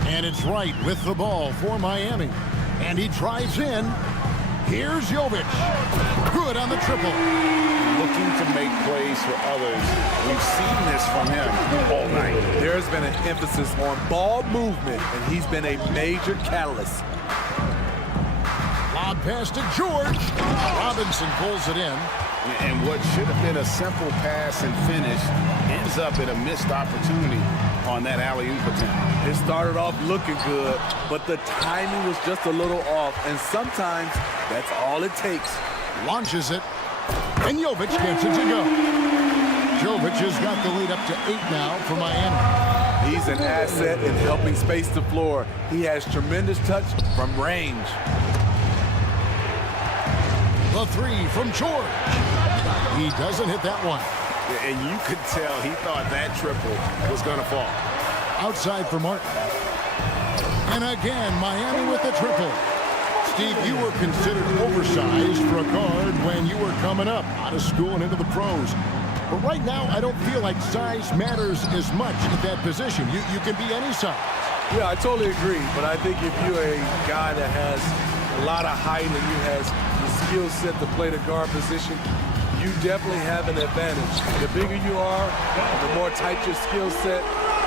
And it's Wright with the ball for Miami. And he drives in. Here's Jovic. Good on the triple. Looking to make plays for others. We've seen this from him all night. There's been an emphasis on ball movement, and he's been a major catalyst. Lob pass to George. Robinson pulls it in. And what should have been a simple pass and finish ends up in a missed opportunity on that alley-oop attempt. It started off looking good, but the timing was just a little off, and sometimes that's all it takes. Launches it, and Jovic gets it to go. Jovic has got the lead up to 8 now for Miami. He's an asset in helping space the floor. He has tremendous touch from range. The 3 from George. He doesn't hit that one. And you could tell he thought that triple was going to fall. Outside for Martin. And again, Miami with the triple. Steve, you were considered oversized for a guard when you were coming up out of school and into the pros. But right now, I don't feel like size matters as much at that position. You can be any size. Yeah, I totally agree. But I think if you're a guy that has a lot of height and you has the skill set to play the guard position, you definitely have an advantage. The bigger you are, the more tight your skill set,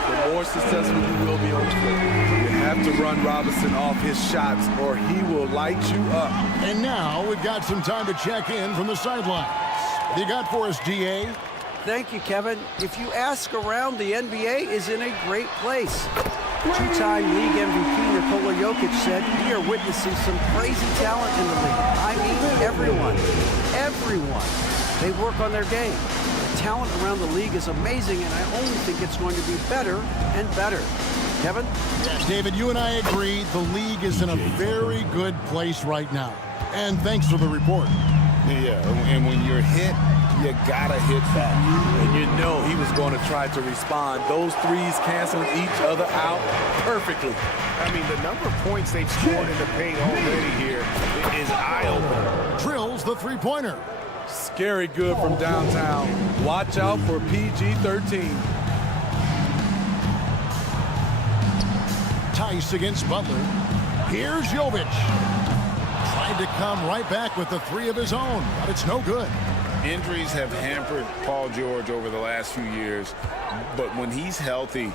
the more successful you will be on the floor. You have to run Robinson off his shots or he will light you up. And now we've got some time to check in from the sidelines. What do you got for us, DA? Thank you, Kevin. If you ask around, the NBA is in a great place. Two-time league MVP Nikola Jokic said, "We are witnessing some crazy talent in the league." I mean, everyone. They work on their game. The talent around the league is amazing, and I only think it's going to be better and better. Kevin? Yeah, David, you and I agree the league is in a very good place right now. And thanks for the report. Yeah, and when you're hit, you gotta hit back. And you know he was going to try to respond. Those threes canceling each other out perfectly. I mean, the number of points they've scored in the paint already here is eye-opening. Drills the three-pointer. Scary good from downtown. Watch out for PG-13. Tice against Butler. Here's Jovic. Tried to come right back with the three of his own, but it's no good. Injuries have hampered Paul George over the last few years, but when he's healthy,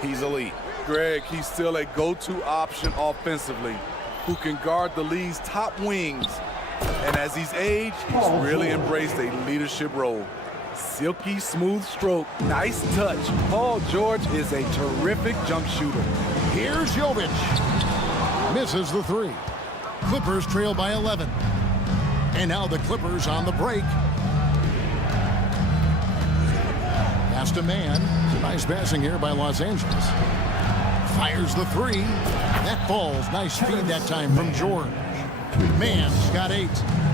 he's elite. Greg, he's still a go-to option offensively who can guard the league's top wings. And as he's aged, he's really embraced a leadership role. Silky smooth stroke, nice touch. Paul George is a terrific jump shooter. Here's Jovic. Misses the three. Clippers trail by 11. And now the Clippers on the break. Pass to Man. Nice passing here by Los Angeles. Fires the three. That falls. Nice feed that time from George. Man's got 8.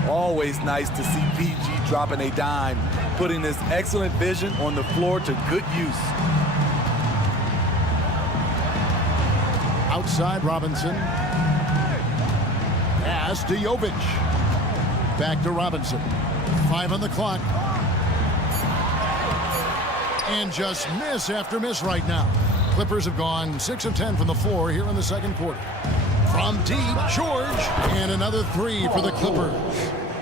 Always nice to see PG dropping a dime, putting his excellent vision on the floor to good use. Outside Robinson. Pass to Jovic. Back to Robinson. 5 on the clock. And just miss after miss right now. Clippers have gone 6 of 10 from the floor here in the second quarter. From deep, George, and another 3 for the Clippers.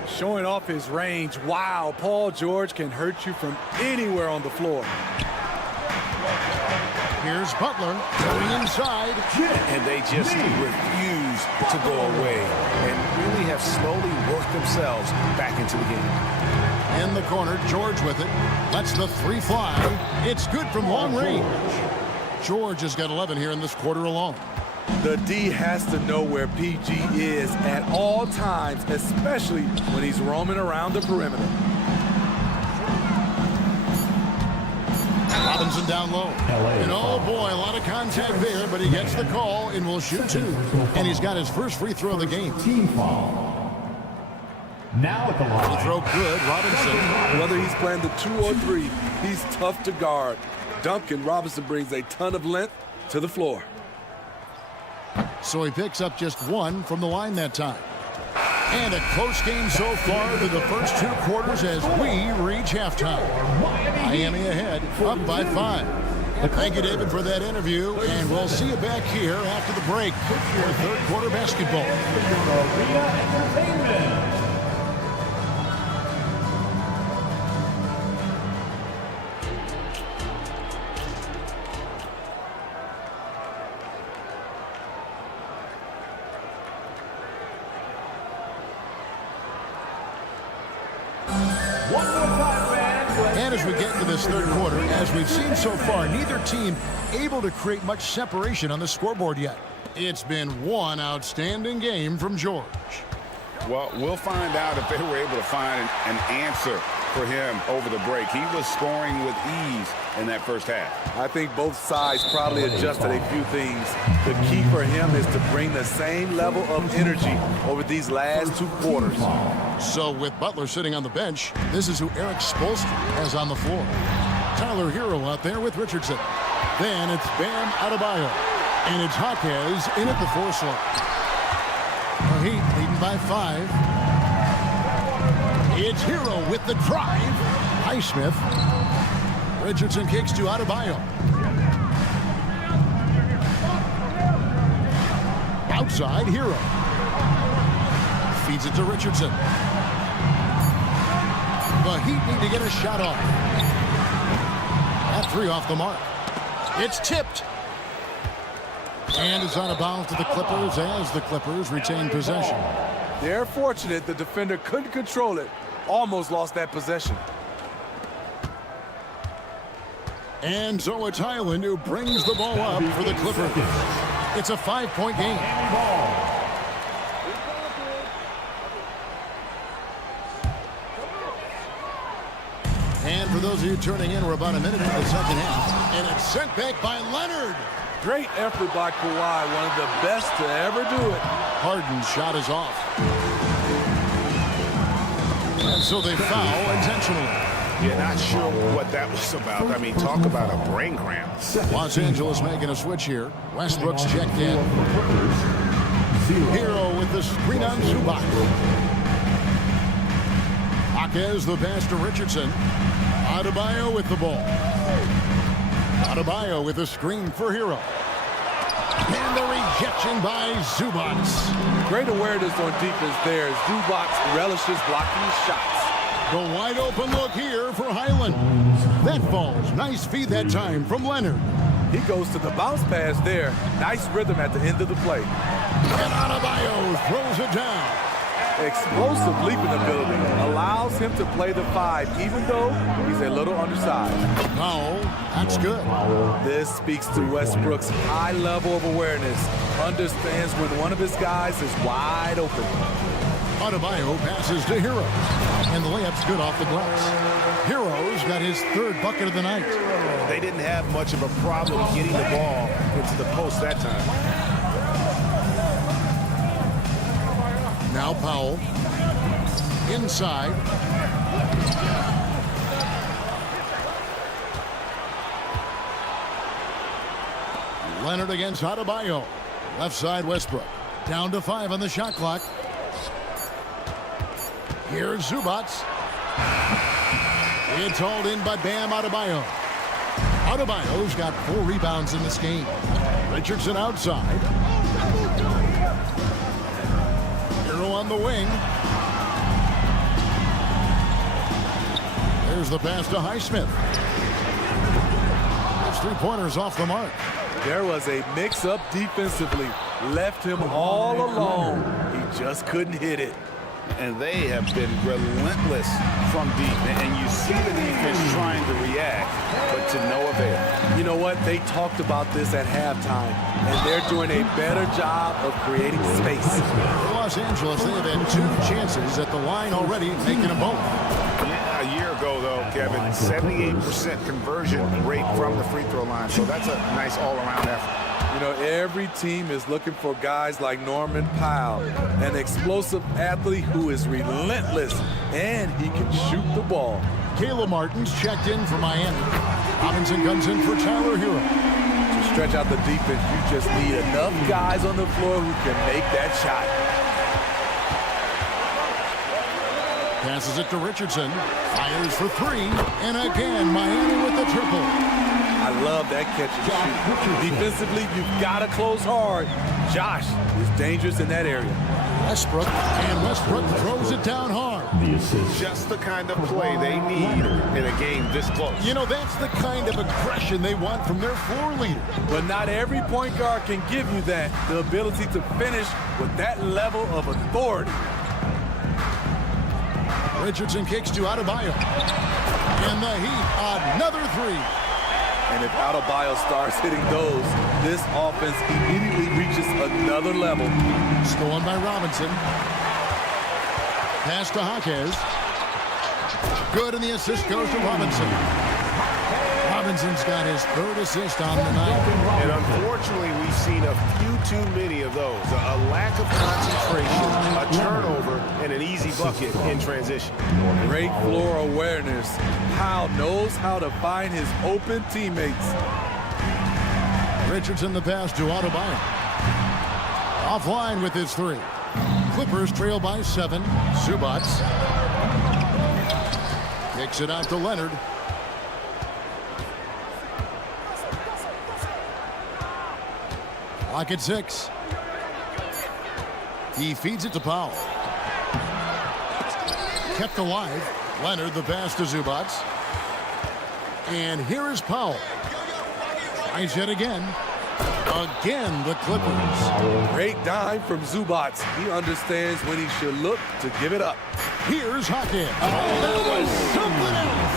Showing off his range. Wow, Paul George can hurt you from anywhere on the floor. Here's Butler going inside. And they just refuse to go away and really have slowly worked themselves back into the game. In the corner, George with it. Lets the 3 fly. It's good from long range. George has got 11 here in this quarter alone. The D has to know where PG is at all times, especially when he's roaming around the perimeter. Robinson down low. And oh boy, a lot of contact there, but he gets the call and will shoot 2. And he's got his first free throw of the game. Team foul. Now at the line. Free throw good, Robinson. Whether he's playing the 2 or 3, he's tough to guard. Duncan Robinson brings a ton of length to the floor. So he picks up just 1 from the line that time. And a close game so far through the first 2 quarters as we reach halftime. Miami ahead, up by 5. Thank you, David, for that interview, and we'll see you back here after the break for third quarter basketball. And as we get into this third quarter, as we've seen so far, neither team able to create much separation on the scoreboard yet. It's been one outstanding game from George. Well, we'll find out if they were able to find an answer for him over the break. He was scoring with ease in that first half. I think both sides probably adjusted a few things. The key for him is to bring the same level of energy over these last 2 quarters. So with Butler sitting on the bench, this is who Eric Spoelstra has on the floor. Tyler Hero out there with Richardson. Then it's Bam Adebayo. And it's Jaquez in at the 4 slot. The Heat leading by 5. It's Hero with the drive. Highsmith. Richardson kicks to Adebayo. Outside, Hero. Feeds it to Richardson. The Heat need to get a shot off. That 3 off the mark. It's tipped. And it's out of bounds to the Clippers as the Clippers retain possession. They're fortunate the defender couldn't control it. Almost lost that possession. And so it's Highland who brings the ball up for the Clippers. It's a 5-point game. And for those of you turning in, we're about a minute into the second half. And it's sent back by Leonard. Great effort by Kawhi, one of the best to ever do it. Harden's shot is off. And so they foul intentionally. Yeah, not sure what that was about. I mean, talk about a brain cramp. Los Angeles making a switch here. Westbrook's checked in. Hero with the screen on Zubac. Jaquez the pass to Richardson. Adebayo with the ball. Adebayo with a screen for Hero. And the rejection by Zubats. Great awareness on defense there. Zubats relishes blocking shots. The wide open look here for Highland. That falls. Nice feed that time from Leonard. He goes to the bounce pass there. Nice rhythm at the end of the play. And Adebayo throws it down. Explosive leaping ability allows him to play the 5, even though he's a little undersized. Foul. That's good. This speaks to Westbrook's high level of awareness. Understands when one of his guys is wide open. Adebayo passes to Hero. And the layup's good off the glass. Hero's got his 3rd bucket of the night. They didn't have much of a problem getting the ball into the post that time. Now Powell. Inside. Leonard against Adebayo. Left side Westbrook. Down to 5 on the shot clock. Here's Zubats. It's hauled in by Bam Adebayo. Adebayo's got 4 rebounds in this game. Richardson outside. Hero on the wing. There's the pass to Highsmith. Those 3-pointers off the mark. There was a mix-up defensively. Left him all alone. He just couldn't hit it. And they have been relentless from deep. And you see the defense trying to react, but to no avail. You know what? They talked about this at halftime, and they're doing a better job of creating space. For Los Angeles, they have had 2 chances at the line already, making them both. Yeah, a year ago, though, Kevin, 78% conversion rate from the free throw line. So that's a nice all-around effort. You know, every team is looking for guys like Norman Powell, an explosive athlete who is relentless, and he can shoot the ball. Caleb Martin's checked in for Miami. Robinson comes in for Tyler Hero. To stretch out the defense, you just need enough guys on the floor who can make that shot. Passes it to Richardson. Fires for 3. And again, Miami with the triple. I love that catch and shoot. Defensively, you've got to close hard. Josh is dangerous in that area. Westbrook, and Westbrook throws it down hard. Just the kind of play they need in a game this close. You know, that's the kind of aggression they want from their floor leader. But not every point guard can give you that, the ability to finish with that level of authority. Richardson kicks to Adebayo. And the Heat, another 3. And if Adebayo starts hitting those, this offense immediately reaches another level. Stolen by Robinson. Pass to Jaquez. Good, and the assist goes to Robinson. Robinson's got his 3rd assist on the night. And unfortunately, we've seen a few too many of those. A lack of concentration, a turnover, and an easy bucket in transition. Great floor awareness. Powell knows how to find his open teammates. Richardson the pass to Adebayo. Offline with his 3. Clippers trail by 7. Zubats kicks it out to Leonard. Clock at 6. He feeds it to Powell. Kept alive. Leonard the pass to Zubats. And here is Powell. Tries yet again. Again, the Clippers. Great dime from Zubats. He understands when he should look to give it up. Here's Hawkins. That was something else.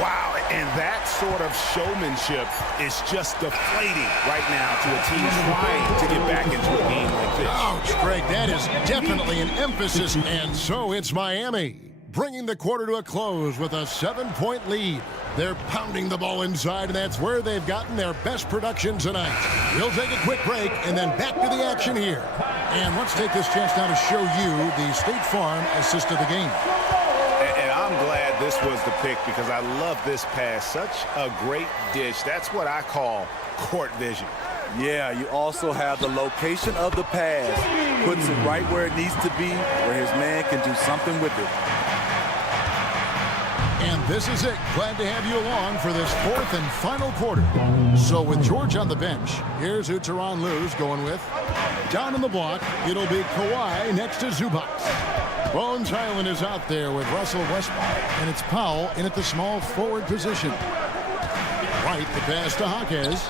Wow, and that sort of showmanship is just deflating right now to a team trying to get back into a game like this. Ouch, Greg, that is definitely an emphasis. And so it's Miami, bringing the quarter to a close with a 7-point lead. They're pounding the ball inside, and that's where they've gotten their best production tonight. We'll take a quick break and then back to the action here. And let's take this chance now to show you the State Farm assist of the game. And I'm glad this was the pick because I love this pass. Such a great dish. That's what I call court vision. Yeah, you also have the location of the pass. Puts it right where it needs to be, where his man can do something with it. And this is it. Glad to have you along for this fourth and final quarter. So with George on the bench, here's who Tyronn Lue's going with. Down in the block, it'll be Kawhi next to Zubac. Bones Hyland is out there with Russell Westbrook. And it's Powell in at the small forward position. Right, the pass to Hawkes.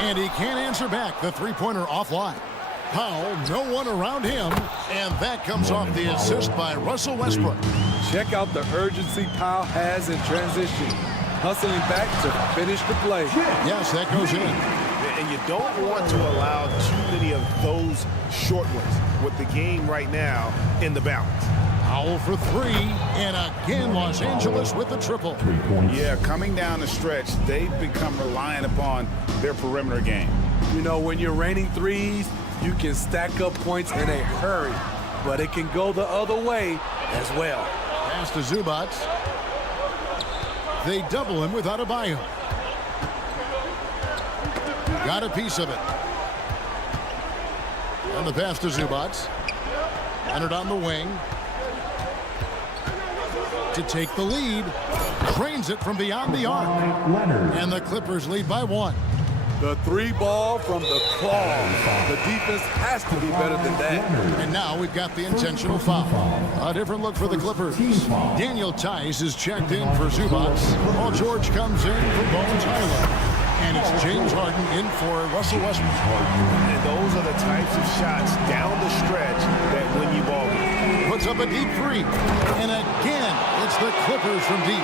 And he can't answer back. The three-pointer offline. Powell, no one around him. And that comes off the assist by Russell Westbrook. Check out the urgency Powell has in transition. Hustling back to finish the play. Yes, that goes in. And you don't want to allow too many of those short ones with the game right now in the balance. Powell for three, and again Los Angeles with the triple. Yeah, coming down the stretch, they've become reliant upon their perimeter game. You know, when you're raining threes, you can stack up points in a hurry, but it can go the other way as well. Pass to Zubac. They double him without a Adebayo. Got a piece of it. And the pass to Zubac. Leonard on the wing. To take the lead. Drains it from beyond the arc. And the Clippers lead by one. The three ball from the claw. The defense has to be better than that. And now we've got the intentional foul. A different look for the Clippers. Daniel Tice is checked in for Zubac. Paul George comes in for Bones Hyland. And it's James Harden in for Russell Westbrook. And those are the types of shots down the stretch that win you ball games. Puts up a deep three. And again, it's the Clippers from deep.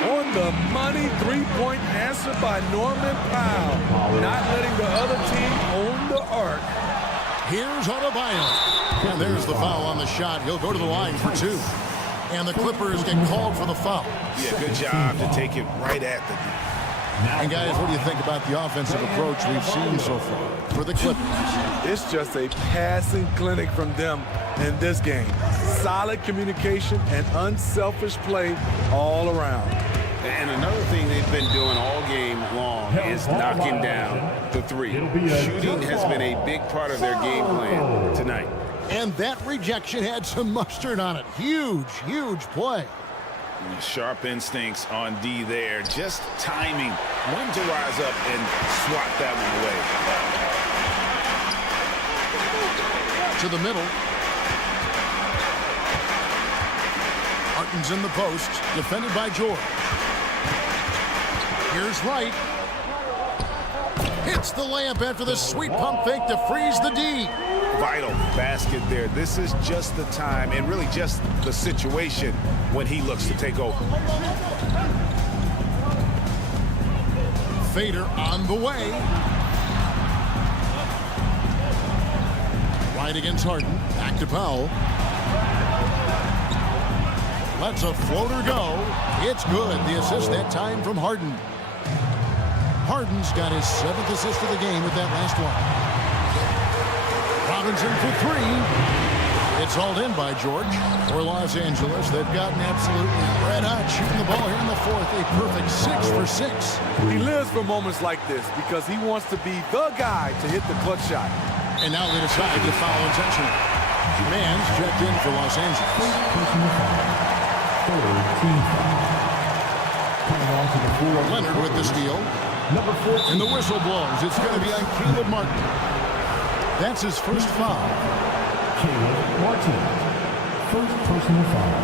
On the money, three-point answer by Norman Powell. Not letting the other team own the arc. Here's Adebayo. And there's the foul on the shot. He'll go to the line for two. And the Clippers get called for the foul. Yeah, good job to take it right at the defense. And guys, what do you think about the offensive approach we've seen so far for the Clippers? It's just a passing clinic from them in this game. Solid communication and unselfish play all around. And another thing they've been doing all game long is knocking down the three. Shooting has been a big part of their game plan tonight. And that rejection had some mustard on it. Huge, huge play. Sharp instincts on D there. Just timing when to rise up and swat that one away. To the middle. Harden's in the post. Defended by George. Here's Wright. Hits the layup after the sweet pump fake to freeze the D. Vital basket there. This is just the time and really just the situation when he looks to take over. Fader on the way. Right against Harden. Back to Powell. Lets a floater go. It's good. The assist that time from Harden. Harden's got his 7th assist of the game with that last one. Robinson for three. It's hauled in by George for Los Angeles. They've gotten absolutely red hot shooting the ball here in the fourth. A perfect 6 for 6. He lives for moments like this because he wants to be the guy to hit the clutch shot. And now they decide to foul intentionally. Mann's checked in for Los Angeles. Leonard with the steal. And the whistle blows. It's going to be on Caleb Martin. That's his first foul. Caleb Martin. First personal foul.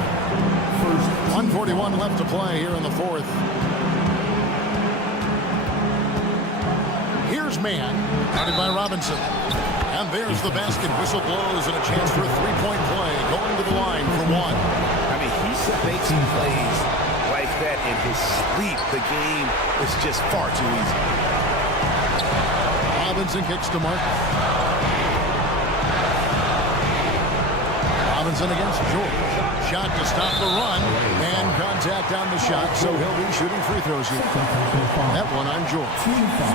1:41 left to play here in the fourth. Here's Mann, guarded by Robinson. And there's the basket. Whistle blows and a chance for a three-point play. Going to the line for one. I mean, he makes plays like that in his sleep. The game is just far too easy. Robinson kicks to Martin. Robinson against George. Shot to stop the run. And contact on the shot, so he'll be shooting free throws here. That one on George.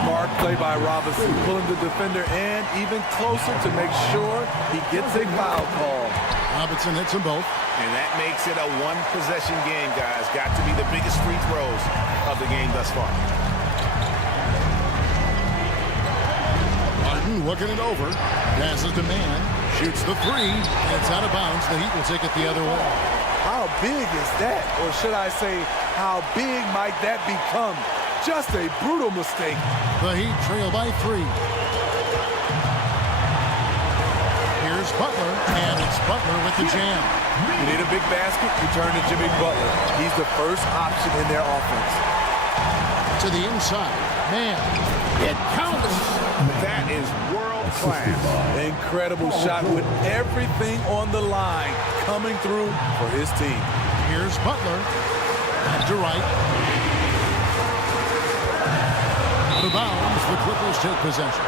Smart play by Robinson, pulling the defender in even closer to make sure he gets a foul call. Robinson hits them both. And that makes it a one-possession game, guys. Got to be the biggest free throws of the game thus far. Martin looking it over. Passes to Mann. Shoots the three, and it's out of bounds. The Heat will take it the other way. How big is that? Or should I say, how big might that become? Just a brutal mistake. The Heat trail by 3. Here's Butler, and it's Butler with the jam. You need a big basket, you turn to Jimmy Butler. He's the first option in their offense. To the inside. Man, it counts. That is world class. Incredible shot with everything on the line coming through for his team. Here's Butler. Back to right. The bounds, the Clippers take possession.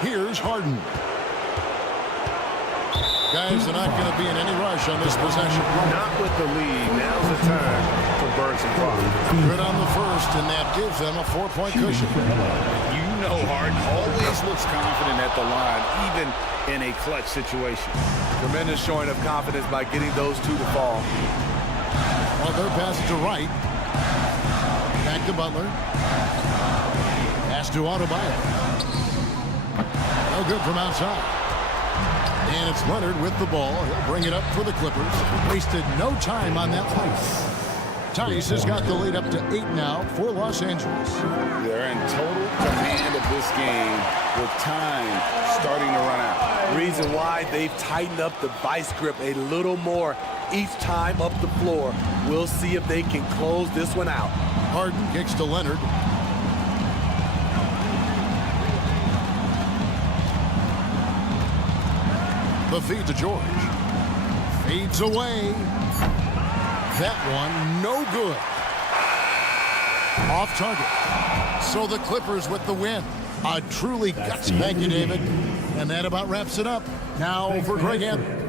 Here's Harden. Guys are not going to be in any rush on this possession. Not with the lead. Now's the time to burn some clock. Good on the first, and that gives them a 4-point cushion. You know Harden always looks confident at the line, even in a clutch situation. Tremendous showing of confidence by getting those two to fall. Well, they're passing to right. Back to Butler. Pass to Adebayo. No good from outside. And it's Leonard with the ball. He'll bring it up for the Clippers. Wasted no time on that play. Tice has got the lead up to 8 now for Los Angeles. They're in total command of this game with time starting to run out. Reason why they've tightened up the vice grip a little more each time up the floor. We'll see if they can close this one out. Harden kicks to Leonard. The feed to George. Fades away. That one, no good. Off target. So the Clippers with the win. A truly guts. Thank you, David. And that about wraps it up. Now for Greg Anthony.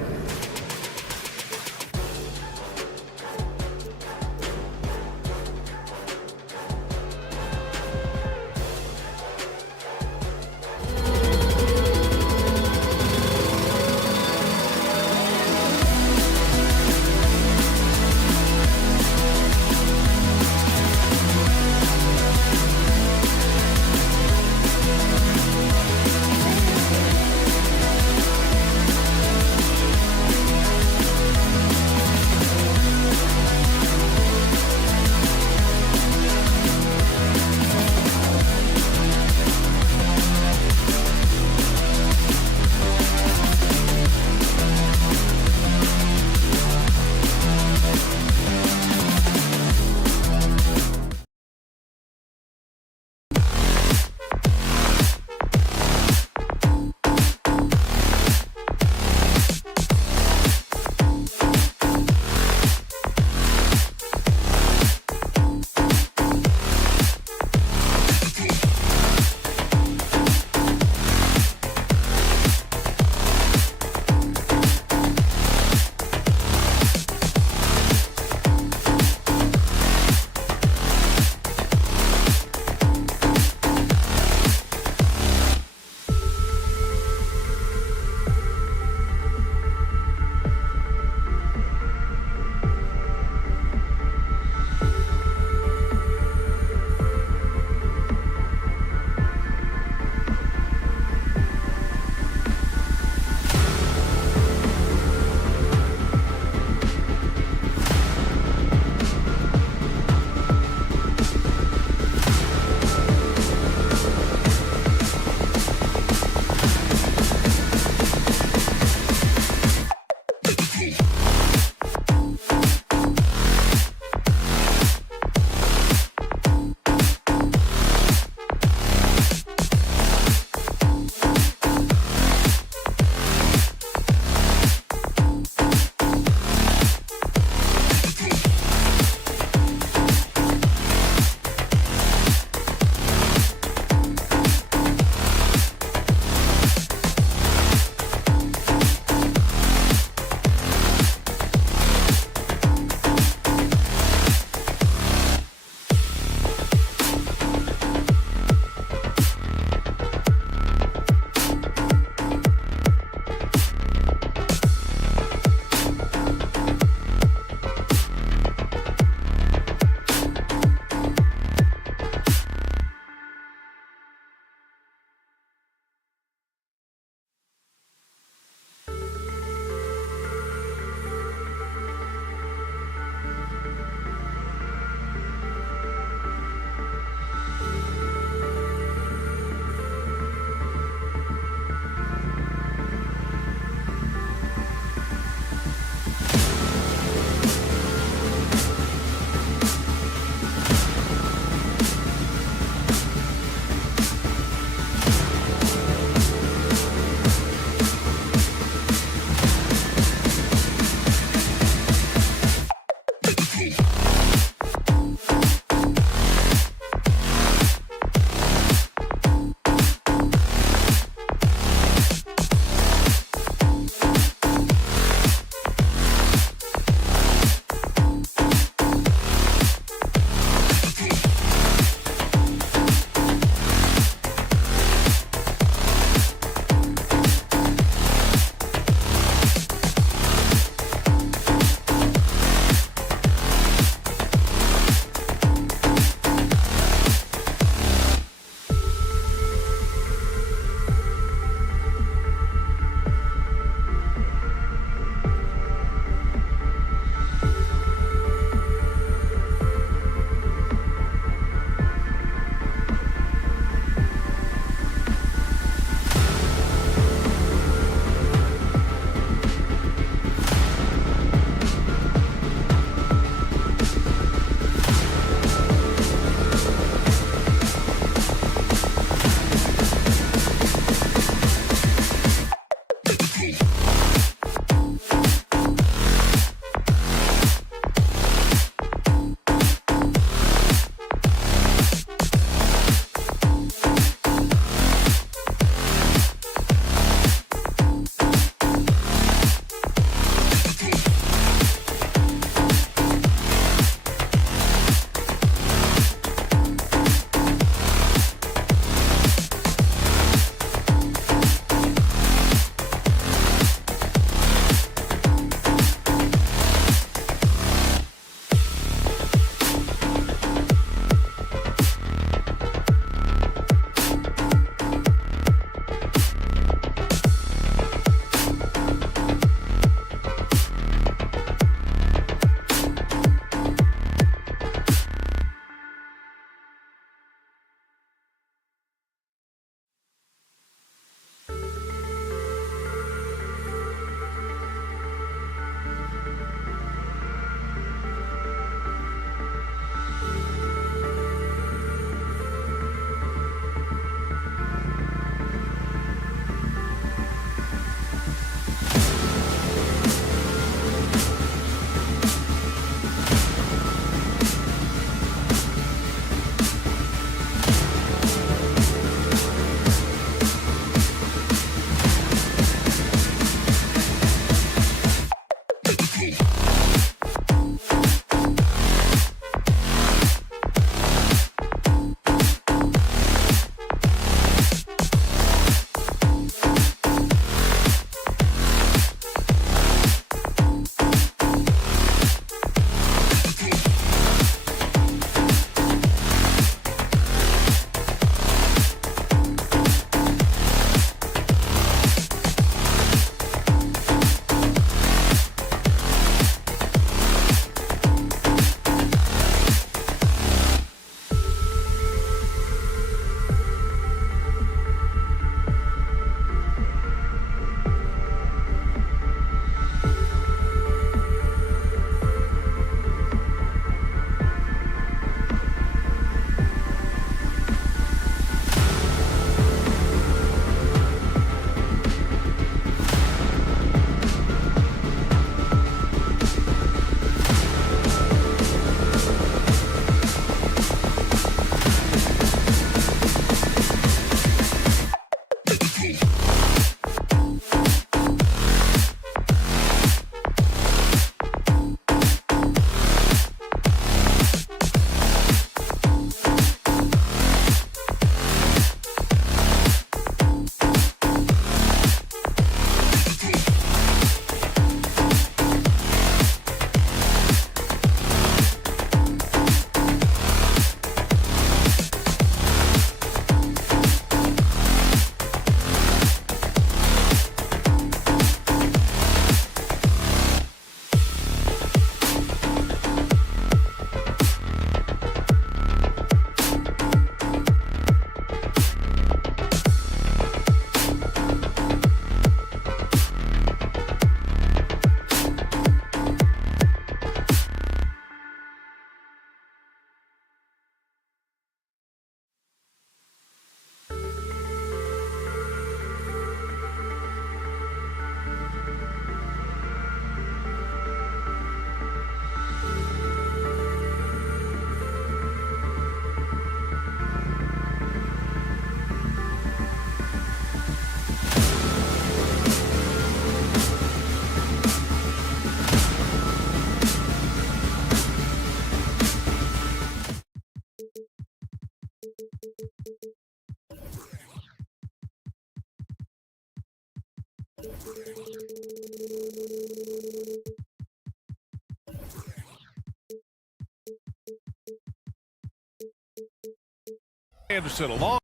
Anderson along.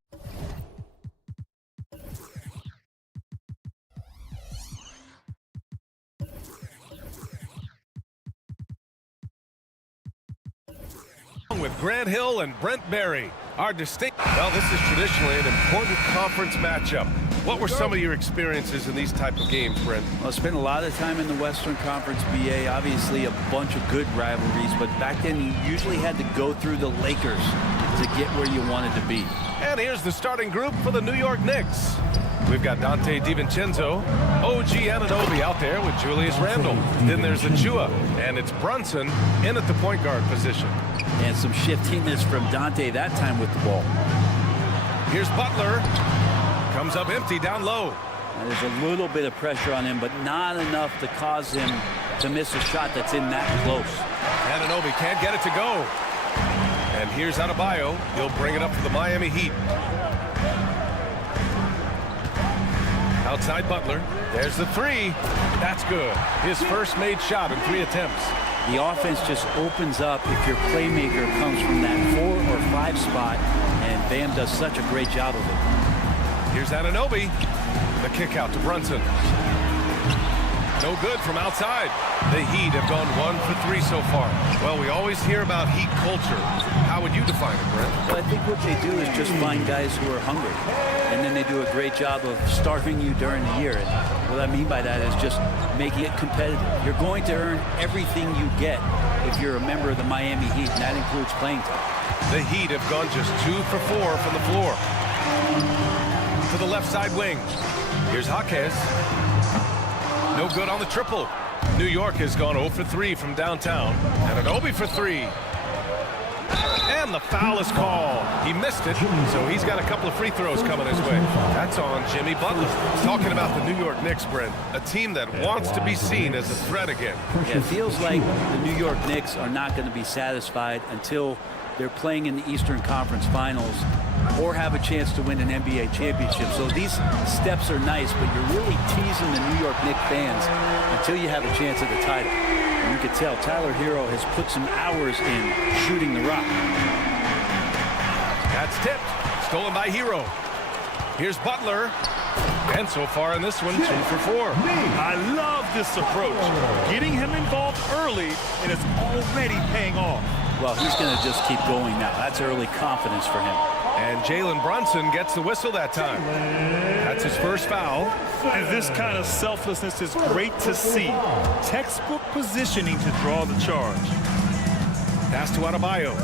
With Grant Hill and Brent Berry, our distinct. Well, this is traditionally an important conference matchup. What were some of your experiences in these type of games, Brent? Well, I spent a lot of time in the Western Conference, BA. Obviously, a bunch of good rivalries, but back then you usually had to go through the Lakers to get where you wanted to be. And here's the starting group for the New York Knicks. We've got Dante DiVincenzo, OG Anunoby out there with Julius Randle. Then there's Achua, and it's Brunson in at the point guard position. And some shiftiness from Dante that time with the ball. Here's Butler. Comes up empty down low. Now, there's a little bit of pressure on him, but not enough to cause him to miss a shot that's in that close. Anunoby can't get it to go. And here's Adebayo. He'll bring it up for the Miami Heat. Outside Butler. There's the three. That's good. His first made shot in 3 attempts. The offense just opens up if your playmaker comes from that 4 or 5 spot, and Bam does such a great job of it. Here's Anunoby. The kick out to Brunson. No good from outside. The Heat have gone 1 for 3 so far. Well, we always hear about Heat culture. How would you define it, Brent? Well, I think what they do is just find guys who are hungry. And then they do a great job of starving you during the year. And what I mean by that is just making it competitive. You're going to earn everything you get if you're a member of the Miami Heat, and that includes playing time. The Heat have gone just 2 for 4 from the floor. To the left side wing. Here's Jaquez. No good on the triple. New York has gone 0 for 3 from downtown. Anunoby for 3. And the foul is called. He missed it, so he's got a couple of free throws coming his way. That's on Jimmy Butler. Talking about the New York Knicks, Brent, a team that wants to be seen as a threat again. Yeah, it feels like the New York Knicks are not going to be satisfied until they're playing in the Eastern Conference Finals or have a chance to win an NBA championship. So these steps are nice, but you're really teasing the New York Knicks fans until you have a chance at the title. And you can tell Tyler Hero has put some hours in shooting the rock. That's tipped. Stolen by Hero. Here's Butler. And so far in this one, 2 for 4. I love this approach. Getting him involved early, and it's already paying off. Well, he's going to just keep going now. That's early confidence for him. And Jalen Brunson gets the whistle that time. That's his first foul. And this kind of selflessness is great to see. Textbook positioning to draw the charge. Pass to Adebayo.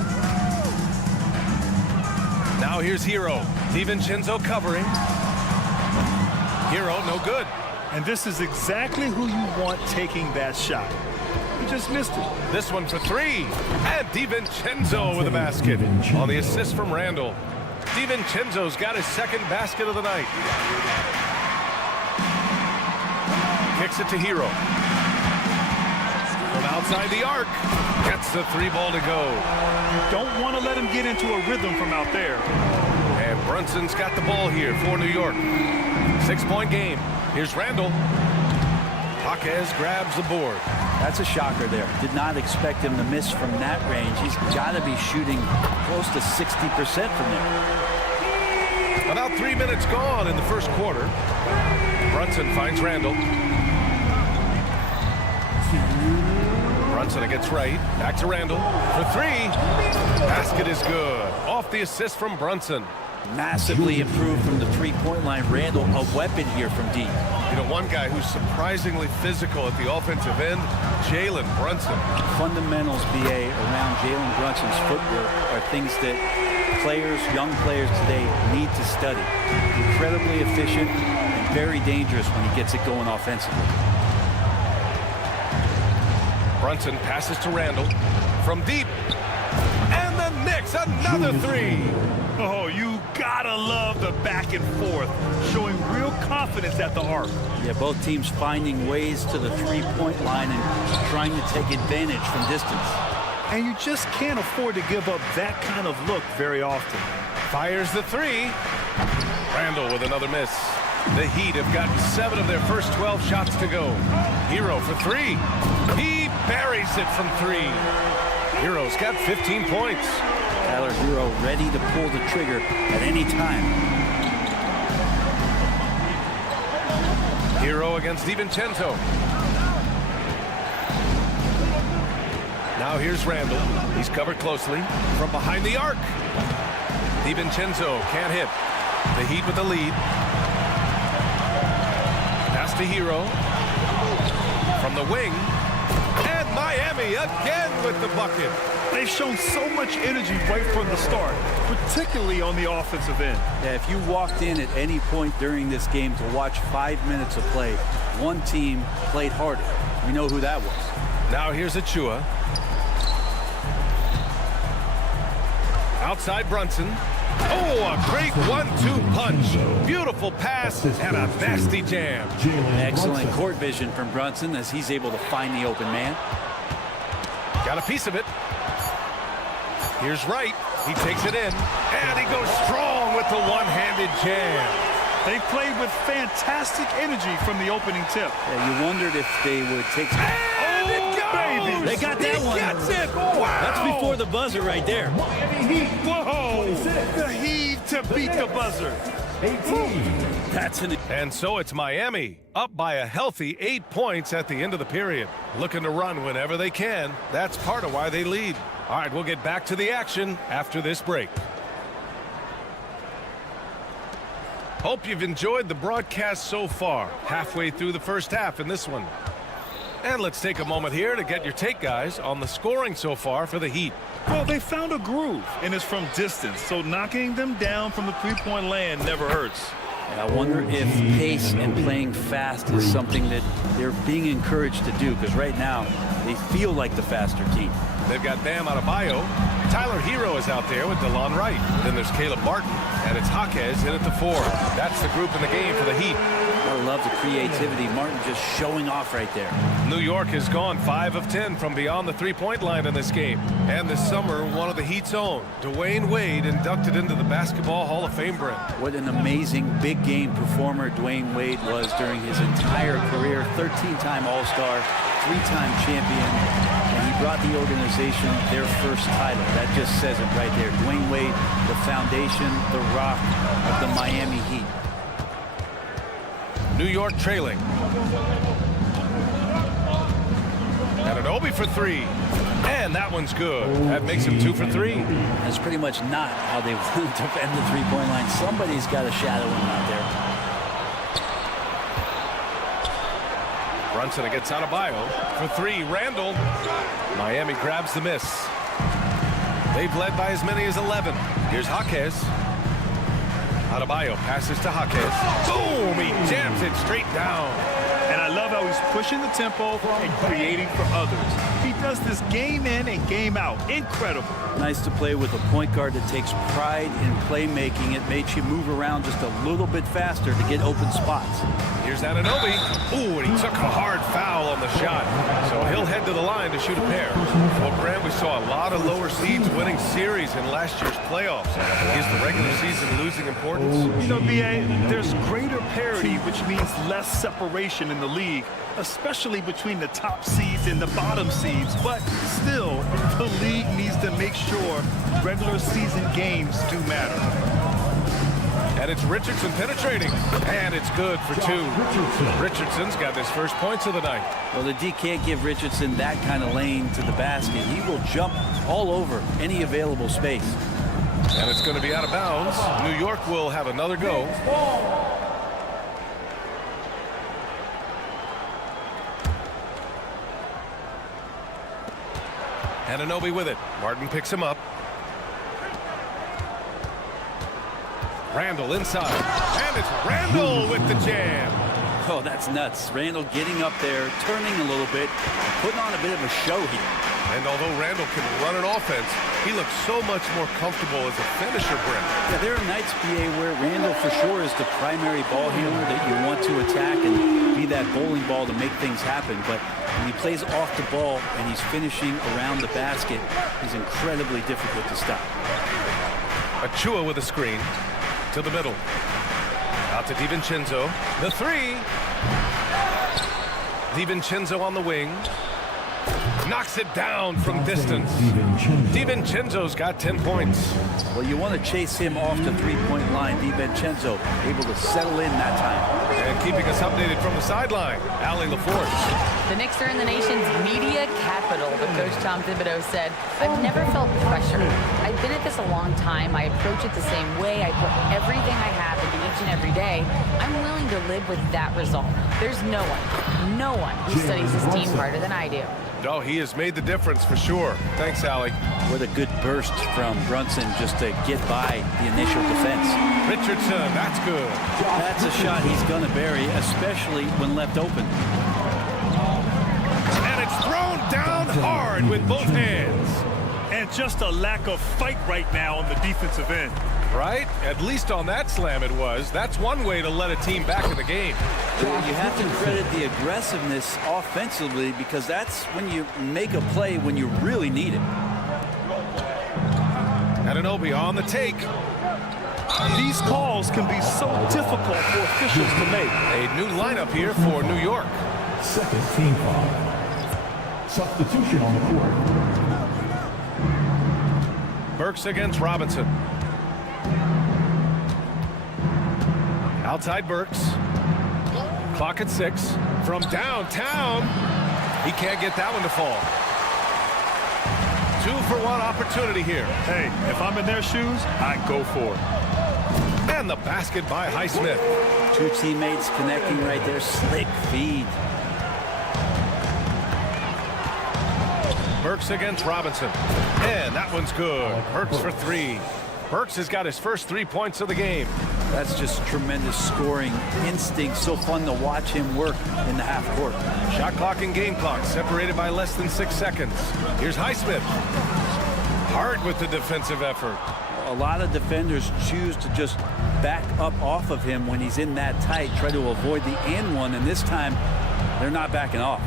Now here's Hero. DiVincenzo covering. Hero, no good. And this is exactly who you want taking that shot. He just missed it. This one for 3. And DiVincenzo with a basket on the assist from Randle. DiVincenzo's got his second basket of the night. Kicks it to Hero. From outside the arc. Gets the 3 ball to go. You don't want to let him get into a rhythm from out there. And Brunson's got the ball here for New York. 6-point game. Here's Randle. Jaquez grabs the board. That's a shocker there. Did not expect him to miss from that range. He's got to be shooting close to 60% from there. About 3 minutes gone in the first quarter. Brunson finds Randle. Brunson against right. Back to Randle for 3. Basket is good. Off the assist from Brunson. Massively improved from the 3-point line. Randle, a weapon here from deep. You know, one guy who's surprisingly physical at the offensive end, Jalen Brunson. Fundamentals, BA, around Jalen Brunson's footwork are things that players, young players today need to study. Incredibly efficient and very dangerous when he gets it going offensively. Brunson passes to Randle from deep. And the Knicks, another 3. Oh, you gotta love the back and forth, showing real confidence at the arc. Yeah, both teams finding ways to the 3-point line and trying to take advantage from distance. And you just can't afford to give up that kind of look very often. Fires the 3. Randle with another miss. The Heat have gotten 7 of their first 12 shots to go. Hero for 3. He buries it from 3. Hero's got 15 points. Tyler Hero ready to pull the trigger at any time. Hero against DiVincenzo. Now here's Randall. He's covered closely from behind the arc. DiVincenzo can't hit. The Heat with the lead. Pass to Hero. From the wing. And Miami again with the bucket. They've shown so much energy right from the start, particularly on the offensive end. Yeah, if you walked in at any point during this game to watch 5 minutes of play, one team played harder. We know who that was. Now here's Achua. Outside Brunson. Oh, a great 1-2 punch. Beautiful pass and a nasty jam. Excellent court vision from Brunson as he's able to find the open man. Got a piece of it. Here's Wright. He takes it in. And he goes strong with the one-handed jam. They played with fantastic energy from the opening tip. Yeah, you wondered if they would take... And it goes! They got that one. He gets it! Wow! That's before the buzzer right there. Whoa! The heave to beat the buzzer. 18. That's an... And so it's Miami, up by a healthy 8 points at the end of the period. Looking to run whenever they can. That's part of why they lead. All right, we'll get back to the action after this break. Hope you've enjoyed the broadcast so far. Halfway through the first half in this one. And let's take a moment here to get your take, guys, on the scoring so far for the Heat. Well, they found a groove, and it's from distance, so knocking them down from the three-point land never hurts. And I wonder if pace and playing fast is something that they're being encouraged to do, because right now they feel like the faster team. They've got Bam Adebayo. Tyler Hero is out there with DeLon Wright. Then there's Caleb Martin, and it's Jaquez in at the 4. That's the group in the game for the Heat. I love the creativity. Martin just showing off right there. New York has gone 5 of 10 from beyond the three-point line in this game. And this summer, one of the Heat's own, Dwayne Wade, inducted into the Basketball Hall of Fame brim. What an amazing big game performer Dwayne Wade was during his entire career. 13-time All-Star, 3-time champion, and he brought the organization their first title. That just says it right there. Dwayne Wade, the foundation, the rock of the Miami Heat. New York trailing. And an Obi for 3. And that one's good. That makes him 2 for 3. That's pretty much not how they want to defend the three-point line. Somebody's got to shadow him out there. Brunson against Adebayo for 3. Randall. Miami grabs the miss. They've led by as many as 11. Here's Jaquez. Adebayo passes to Jaquez. Boom! He jams it straight down. And I love how he's pushing the tempo and creating for others. He does this game in and game out. Incredible. Nice to play with a point guard that takes pride in playmaking. It makes you move around just a little bit faster to get open spots. Here's Anunoby. Ooh, and he took a hard foul on the shot. So he'll head to the line to shoot a pair. Well, Grant, we saw a lot of lower seeds winning series in last year's playoffs. Is the regular season losing importance? You know, B.A., there's greater parity, which means less separation in the league, especially between the top seeds and the bottom seeds. But still, the league needs to make sure regular season games do matter. And it's Richardson penetrating. And it's good for 2. Richardson's got his first points of the night. Well, the D can't give Richardson that kind of lane to the basket. He will jump all over any available space. And it's going to be out of bounds. New York will have another go. Anunoby with it. Martin picks him up. Randall inside. And it's Randall with the jam. Oh, that's nuts. Randall getting up there, turning a little bit, putting on a bit of a show here. And although Randall can run an offense, he looks so much more comfortable as a finisher, Brent. Yeah, there are nights, BA, where Randall for sure is the primary ball handler that you want to attack and be that bowling ball to make things happen. But when he plays off the ball and he's finishing around the basket, he's incredibly difficult to stop. Achua with a screen to the middle. Out to DiVincenzo. The three. DiVincenzo on the wing. Knocks it down from distance. DiVincenzo's got 10 points. Well, you want to chase him off the three-point line. DiVincenzo able to settle in that time. And keeping us updated from the sideline, Allie LaForce. The Knicks are in the nation's media capital, but Coach Tom Thibodeau said, "I've never felt pressure. I've been at this a long time. I approach it the same way. I put everything I have into each and every day. I'm willing to live with that result. There's no one who studies his team harder than I do." Oh, he has made the difference for sure. Thanks, Allie. What a good burst from Brunson just to get by the initial defense. Richardson, that's good. That's a shot he's going to bury, especially when left open. And it's thrown down hard with both hands. And just a lack of fight right now on the defensive end. Right? At least on that slam it was. That's one way to let a team back in the game. You have to credit the aggressiveness offensively because that's when you make a play when you really need it. Anunoby on the take. These calls can be so difficult for officials to make. A new lineup here for New York. Second team foul. Substitution on the court. Burks against Robinson. Outside Burks. Clock at 6. From downtown. He can't get that one to fall. 2-for-1 opportunity here. Hey, if I'm in their shoes, I'd go for it. And the basket by Highsmith. Two teammates connecting right there. Slick feed. Burks against Robinson. And that one's good. Burks for 3. Burks has got his first 3 points of the game. That's just tremendous scoring instinct. So fun to watch him work in the half court. Shot clock and game clock separated by less than 6 seconds. Here's Highsmith. Hard with the defensive effort. A lot of defenders choose to just back up off of him when he's in that tight, try to avoid the and one, and this time they're not backing off.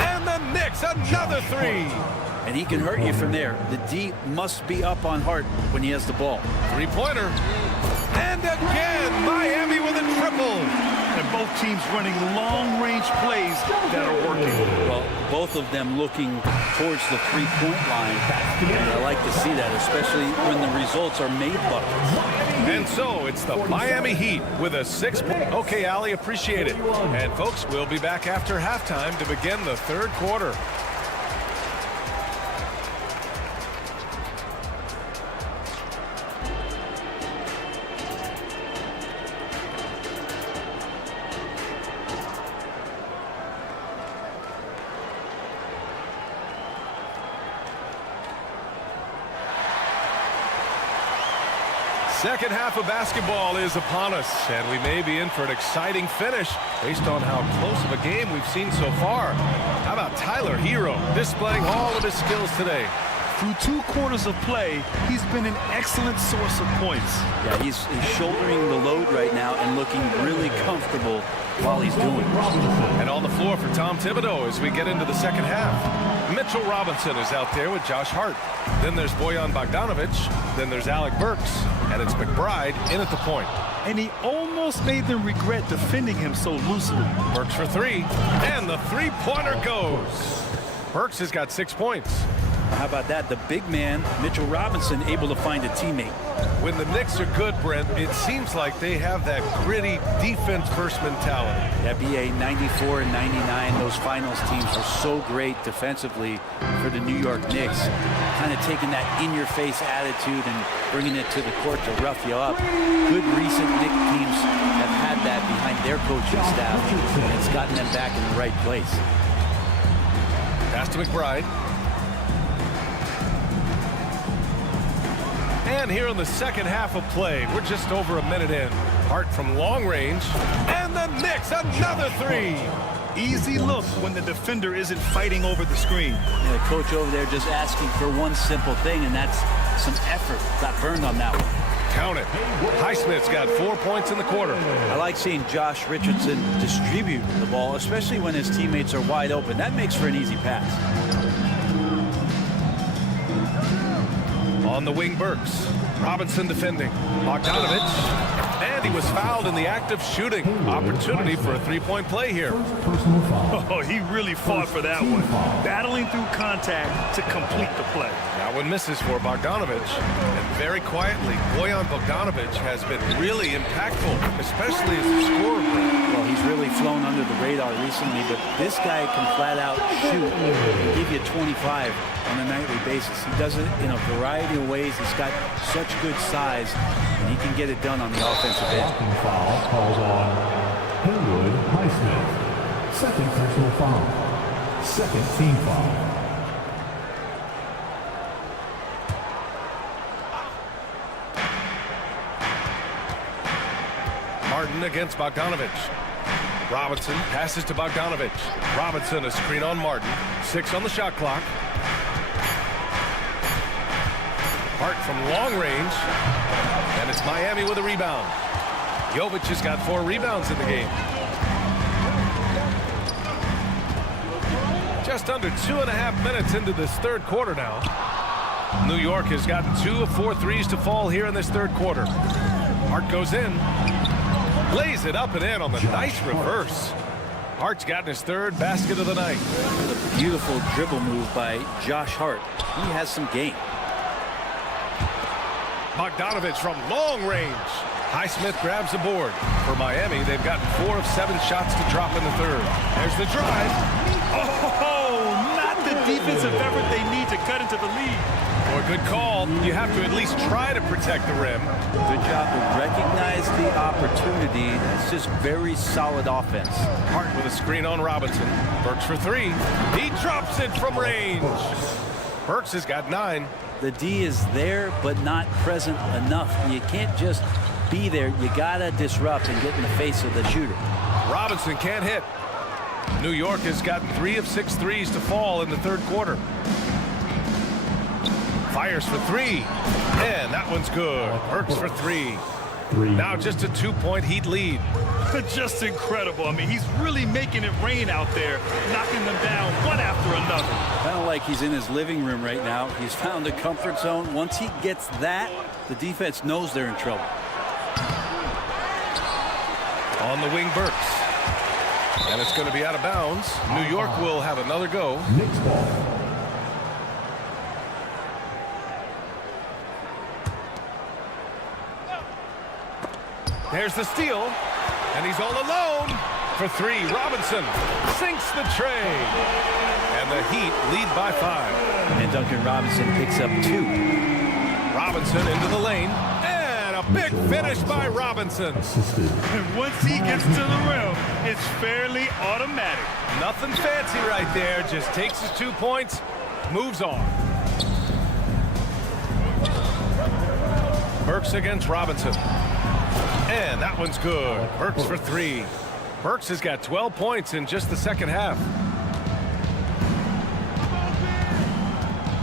And the Knicks, another 3. And he can hurt you from there. The D must be up on Hart when he has the ball. 3-pointer. And again, Miami with a triple. And both teams running long-range plays that are working. Well, both of them looking towards the three-point line. And I like to see that, especially when the results are made buckets. And so it's the Miami Heat with a 6-point. Okay, Allie, appreciate it. And folks, we'll be back after halftime to begin the third quarter. Second half of basketball is upon us, and we may be in for an exciting finish based on how close of a game we've seen so far. How about Tyler Hero displaying all of his skills today? Through 2 quarters of play, he's been an excellent source of points. Yeah, he's shouldering the load right now and looking really comfortable while he's doing it. And on the floor for Tom Thibodeau as we get into the second half. Mitchell Robinson is out there with Josh Hart. Then there's Bojan Bogdanovic. Then there's Alec Burks. And it's McBride in at the point. And he almost made them regret defending him so loosely. Burks for 3. And the three-pointer goes. Burks has got 6 points. How about that? The big man, Mitchell Robinson, able to find a teammate. When the Knicks are good, Brent, it seems like they have that gritty defense-first mentality. That BA 94 and 99, those finals teams were so great defensively for the New York Knicks. Kind of taking that in-your-face attitude and bringing it to the court to rough you up. Good recent Knicks teams have had that behind their coaching staff, and it's gotten them back in the right place. Pass to McBride. And here in the second half of play, we're just over a minute in. Hart from long range. And the Knicks, another 3. Easy look when the defender isn't fighting over the screen. Yeah, the coach over there just asking for one simple thing, and that's some effort. Got burned on that one. Count it. Highsmith's got 4 points in the quarter. I like seeing Josh Richardson distribute the ball, especially when his teammates are wide open. That makes for an easy pass. On the wing, Burks. Robinson defending. Bogdanovic. And he was fouled in the act of shooting. Opportunity for a three-point play here. Personal foul. Oh, he really fought for that one. Battling through contact to complete the play. That one misses for Bogdanovich. And very quietly, Bojan Bogdanovich has been really impactful, especially as a scorer. Well, he's really flown under the radar recently, but this guy can flat out shoot and give you 25 on a nightly basis. He does it in a variety of ways. He's got such good size, and he can get it done on the offensive end. Foul called on Henwood Highsmith. Second personal foul. Second team foul. Martin against Bogdanovich. Robinson passes to Bogdanovich. Robinson, a screen on Martin. 6 on the shot clock. Hart from long range. And it's Miami with a rebound. Jovic has got 4 rebounds in the game. Just under 2.5 minutes into this third quarter now. New York has gotten 2 of 4 threes to fall here in this third quarter. Hart goes in. Lays it up and in on the nice reverse. Hart's gotten his 3rd basket of the night. A beautiful dribble move by Josh Hart. He has some game. Bogdanovich from long range. Highsmith grabs the board. For Miami, they've gotten 4 of 7 shots to drop in the third. There's the drive. Oh, not the defensive effort they need to cut into the lead. Or good call. You have to at least try to protect the rim. Good job to recognize the opportunity. That's just very solid offense. Hart with a screen on Robinson. Burks for 3. He drops it from range. Burks has got 9. The D is there, but not present enough. You can't just be there. You gotta disrupt and get in the face of the shooter. Robinson can't hit. New York has gotten 3 of 6 threes to fall in the third quarter. Fires for 3. And that one's good. Burks for 3. Now just a 2-point Heat lead. Just incredible. I mean, he's really making it rain out there, knocking them down one after another. Kind of like he's in his living room right now. He's found a comfort zone. Once he gets that, the defense knows they're in trouble. On the wing, Burks. And it's going to be out of bounds. New York will have another go. Knicks ball. There's the steal. And he's all alone. For 3, Robinson sinks the tray. And the Heat lead by 5. And Duncan Robinson picks up 2. Robinson into the lane. And a big finish by Robinson. And once he gets to the rim, it's fairly automatic. Nothing fancy right there. Just takes his 2 points, moves on. Burks against Robinson. And that one's good. Burks for 3. Burks has got 12 points in just the second half.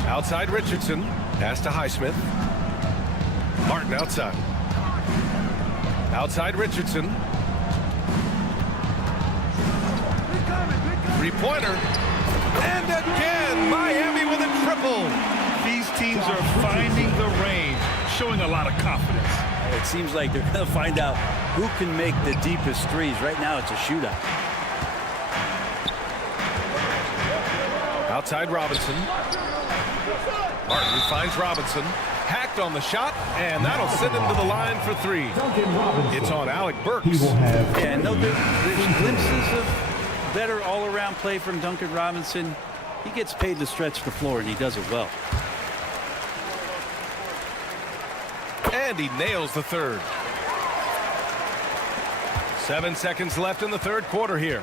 Outside Richardson. Pass to Highsmith. Martin outside. Outside Richardson. 3-pointer. And again, Miami with a triple. These teams are finding the range, showing a lot of confidence. It seems like they're going to find out who can make the deepest threes. Right now, it's a shootout. Outside Robinson. Martin finds Robinson. Hacked on the shot, and that'll send him to the line for 3. It's on Alec Burks. Yeah, no, there's glimpses of better all-around play from Duncan Robinson. He gets paid to stretch the floor, and he does it well. And he nails the third. 7 seconds left in the third quarter here.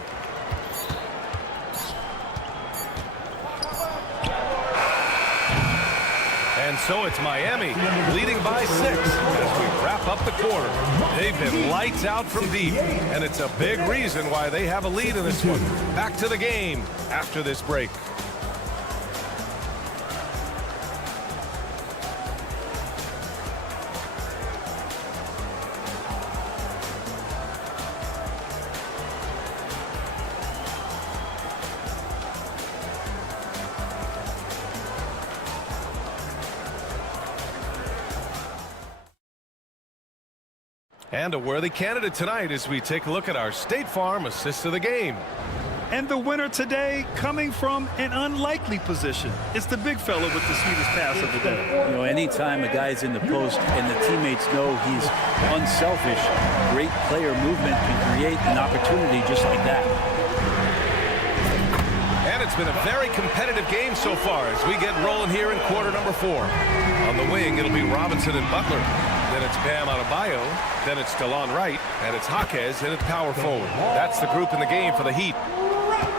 And so it's Miami leading by 6 as we wrap up the quarter. They've been lights out from deep, and it's a big reason why they have a lead in this one. Back to the game after this break. And a worthy candidate tonight as we take a look at our State Farm assist of the game. And the winner today coming from an unlikely position. It's the big fella with the sweetest pass of the day. You know, anytime a guy's in the post and the teammates know he's unselfish, great player movement can create an opportunity just like that. And it's been a very competitive game so far as we get rolling here in quarter number 4. On the wing, it'll be Robinson and Butler. Then it's Bam Adebayo. Then it's DeLon Wright. And it's Jaquez and it's power forward. That's the group in the game for the Heat.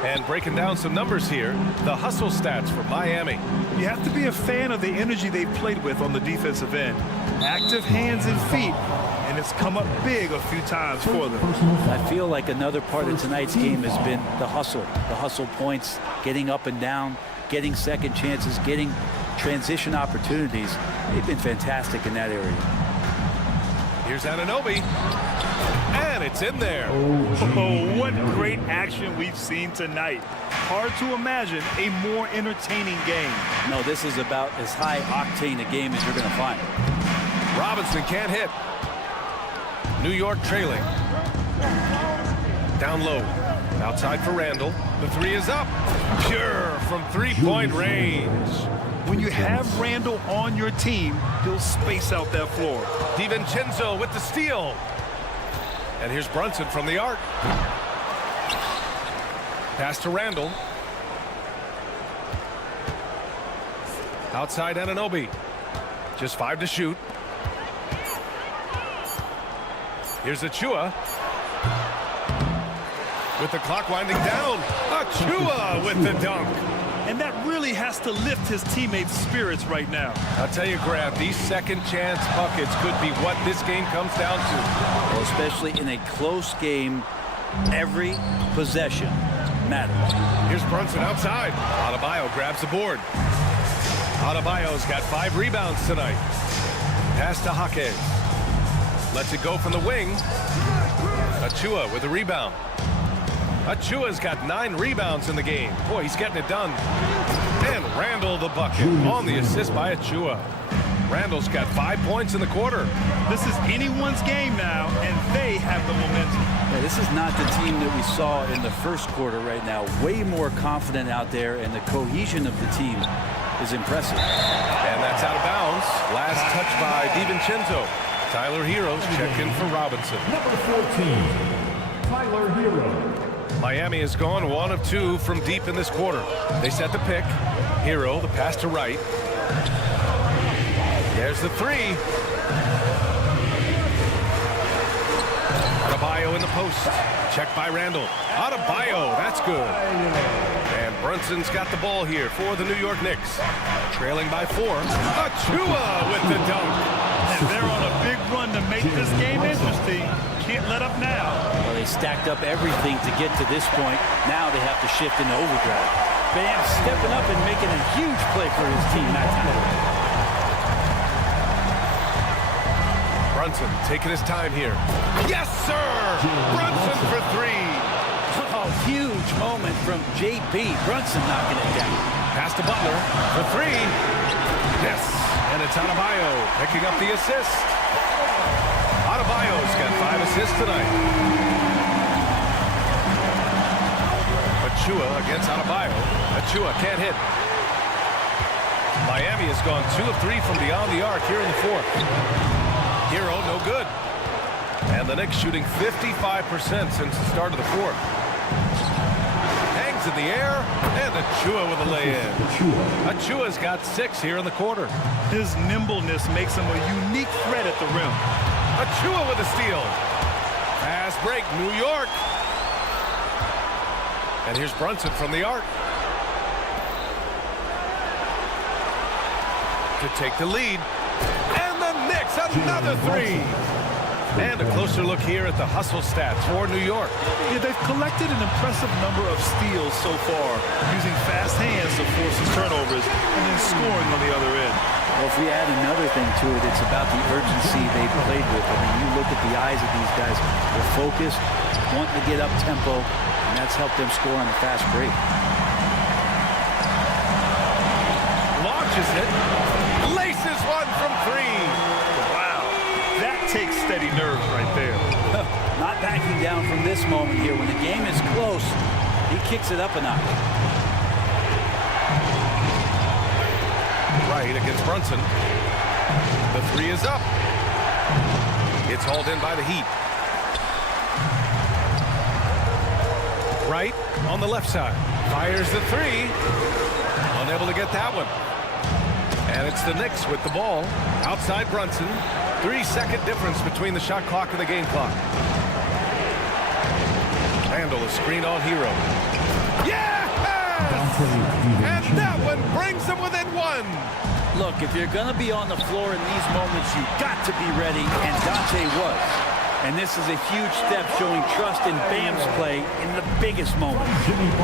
And breaking down some numbers here, the hustle stats for Miami. You have to be a fan of the energy they've played with on the defensive end. Active hands and feet, and it's come up big a few times for them. I feel like another part of tonight's game has been the hustle points, getting up and down, getting second chances, getting transition opportunities. They've been fantastic in that area. Here's Anunoby. And it's in there. Oh, what great action we've seen tonight. Hard to imagine a more entertaining game. No, this is about as high octane a game as you're going to find. Robinson can't hit. New York trailing. Down low. Outside for Randall. The three is up. Pure from three-point range. When you have Randall on your team, he'll space out that floor. DiVincenzo with the steal. And here's Brunson from the arc. Pass to Randall. Outside Anunoby. Just 5 to shoot. Here's Achua. With the clock winding down. Achua with the dunk. And that really has to lift his teammates' spirits right now. I'll tell you, Grant, these second chance buckets could be what this game comes down to. Well, especially in a close game, every possession matters. Here's Brunson outside. Adebayo grabs the board. Adebayo's got 5 rebounds tonight. Pass to Jaquez. Lets it go from the wing. Achua with a rebound. Achua's got 9 rebounds in the game. Boy, he's getting it done. And Randall the bucket on the assist by Achua. Randall's got 5 points in the quarter. This is anyone's game now, and they have the momentum. Yeah, this is not the team that we saw in the first quarter right now. Way more confident out there, and the cohesion of the team is impressive. And that's out of bounds. Last touch by DiVincenzo. Tyler Heroes check in for Robinson. Number 14, Tyler Hero. Miami has gone 1 of 2 from deep in this quarter. They set the pick. Hero, the pass to Wright. There's the 3. Adebayo in the post. Checked by Randall. Adebayo, that's good. And Brunson's got the ball here for the New York Knicks. Trailing by 4. Achua with the dunk. And they're on a big run to make this game interesting. Can't let up now. Well, they stacked up everything to get to this point. Now they have to shift into overdrive. Bam stepping up and making a huge play for his team that time. Brunson taking his time here. Yes, sir! Brunson for 3. Oh, huge moment from JB. Brunson knocking it down. Pass to Butler for 3. Yes, and it's Adebayo picking up the assist. Adebayo's got 5 assists tonight. Achua against Adebayo. Achua can't hit. Miami has gone 2 of 3 from beyond the arc here in the 4th. Hero, no good. And the Knicks shooting 55% since the start of the 4th. Hangs in the air, and Achua with a lay-in. Achua's got 6 here in the quarter. His nimbleness makes him a unique threat at the rim. Achua with a steal. Fast break, New York. And here's Brunson from the arc. To take the lead. And the Knicks, another 3. And a closer look here at the hustle stats for New York. Yeah, they've collected an impressive number of steals so far, using fast hands to force the turnovers and then scoring on the other end. Well, if we add another thing to it, it's about the urgency they played with. I mean, you look at the eyes of these guys. They're focused, wanting to get up tempo, and that's helped them score on the fast break. Launches it. Laces one from 3. Wow. That takes steady nerves right there. Not backing down from this moment here. When the game is close, he kicks it up a notch. Right against Brunson. The three is up. It's hauled in by the Heat. Right on the left side. Fires the three. Unable to get that one. And it's the Knicks with the ball. Outside Brunson. 3-second difference between the shot clock and the game clock. Randall is screened on Hero. Yes! And that one brings them within one. Look, if you're going to be on the floor in these moments, you've got to be ready, and Dante was. And this is a huge step showing trust in Bam's play in the biggest moment.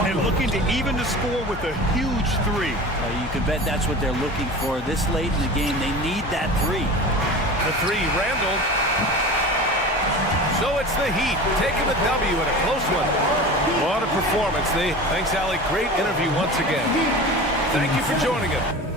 And looking to even the score with a huge three. You can bet that's what they're looking for. This late in the game, they need that three. The three, Randall. So it's the Heat taking the W in a close one. What a performance. Thanks, Allie. Great interview once again. Thank you for joining us.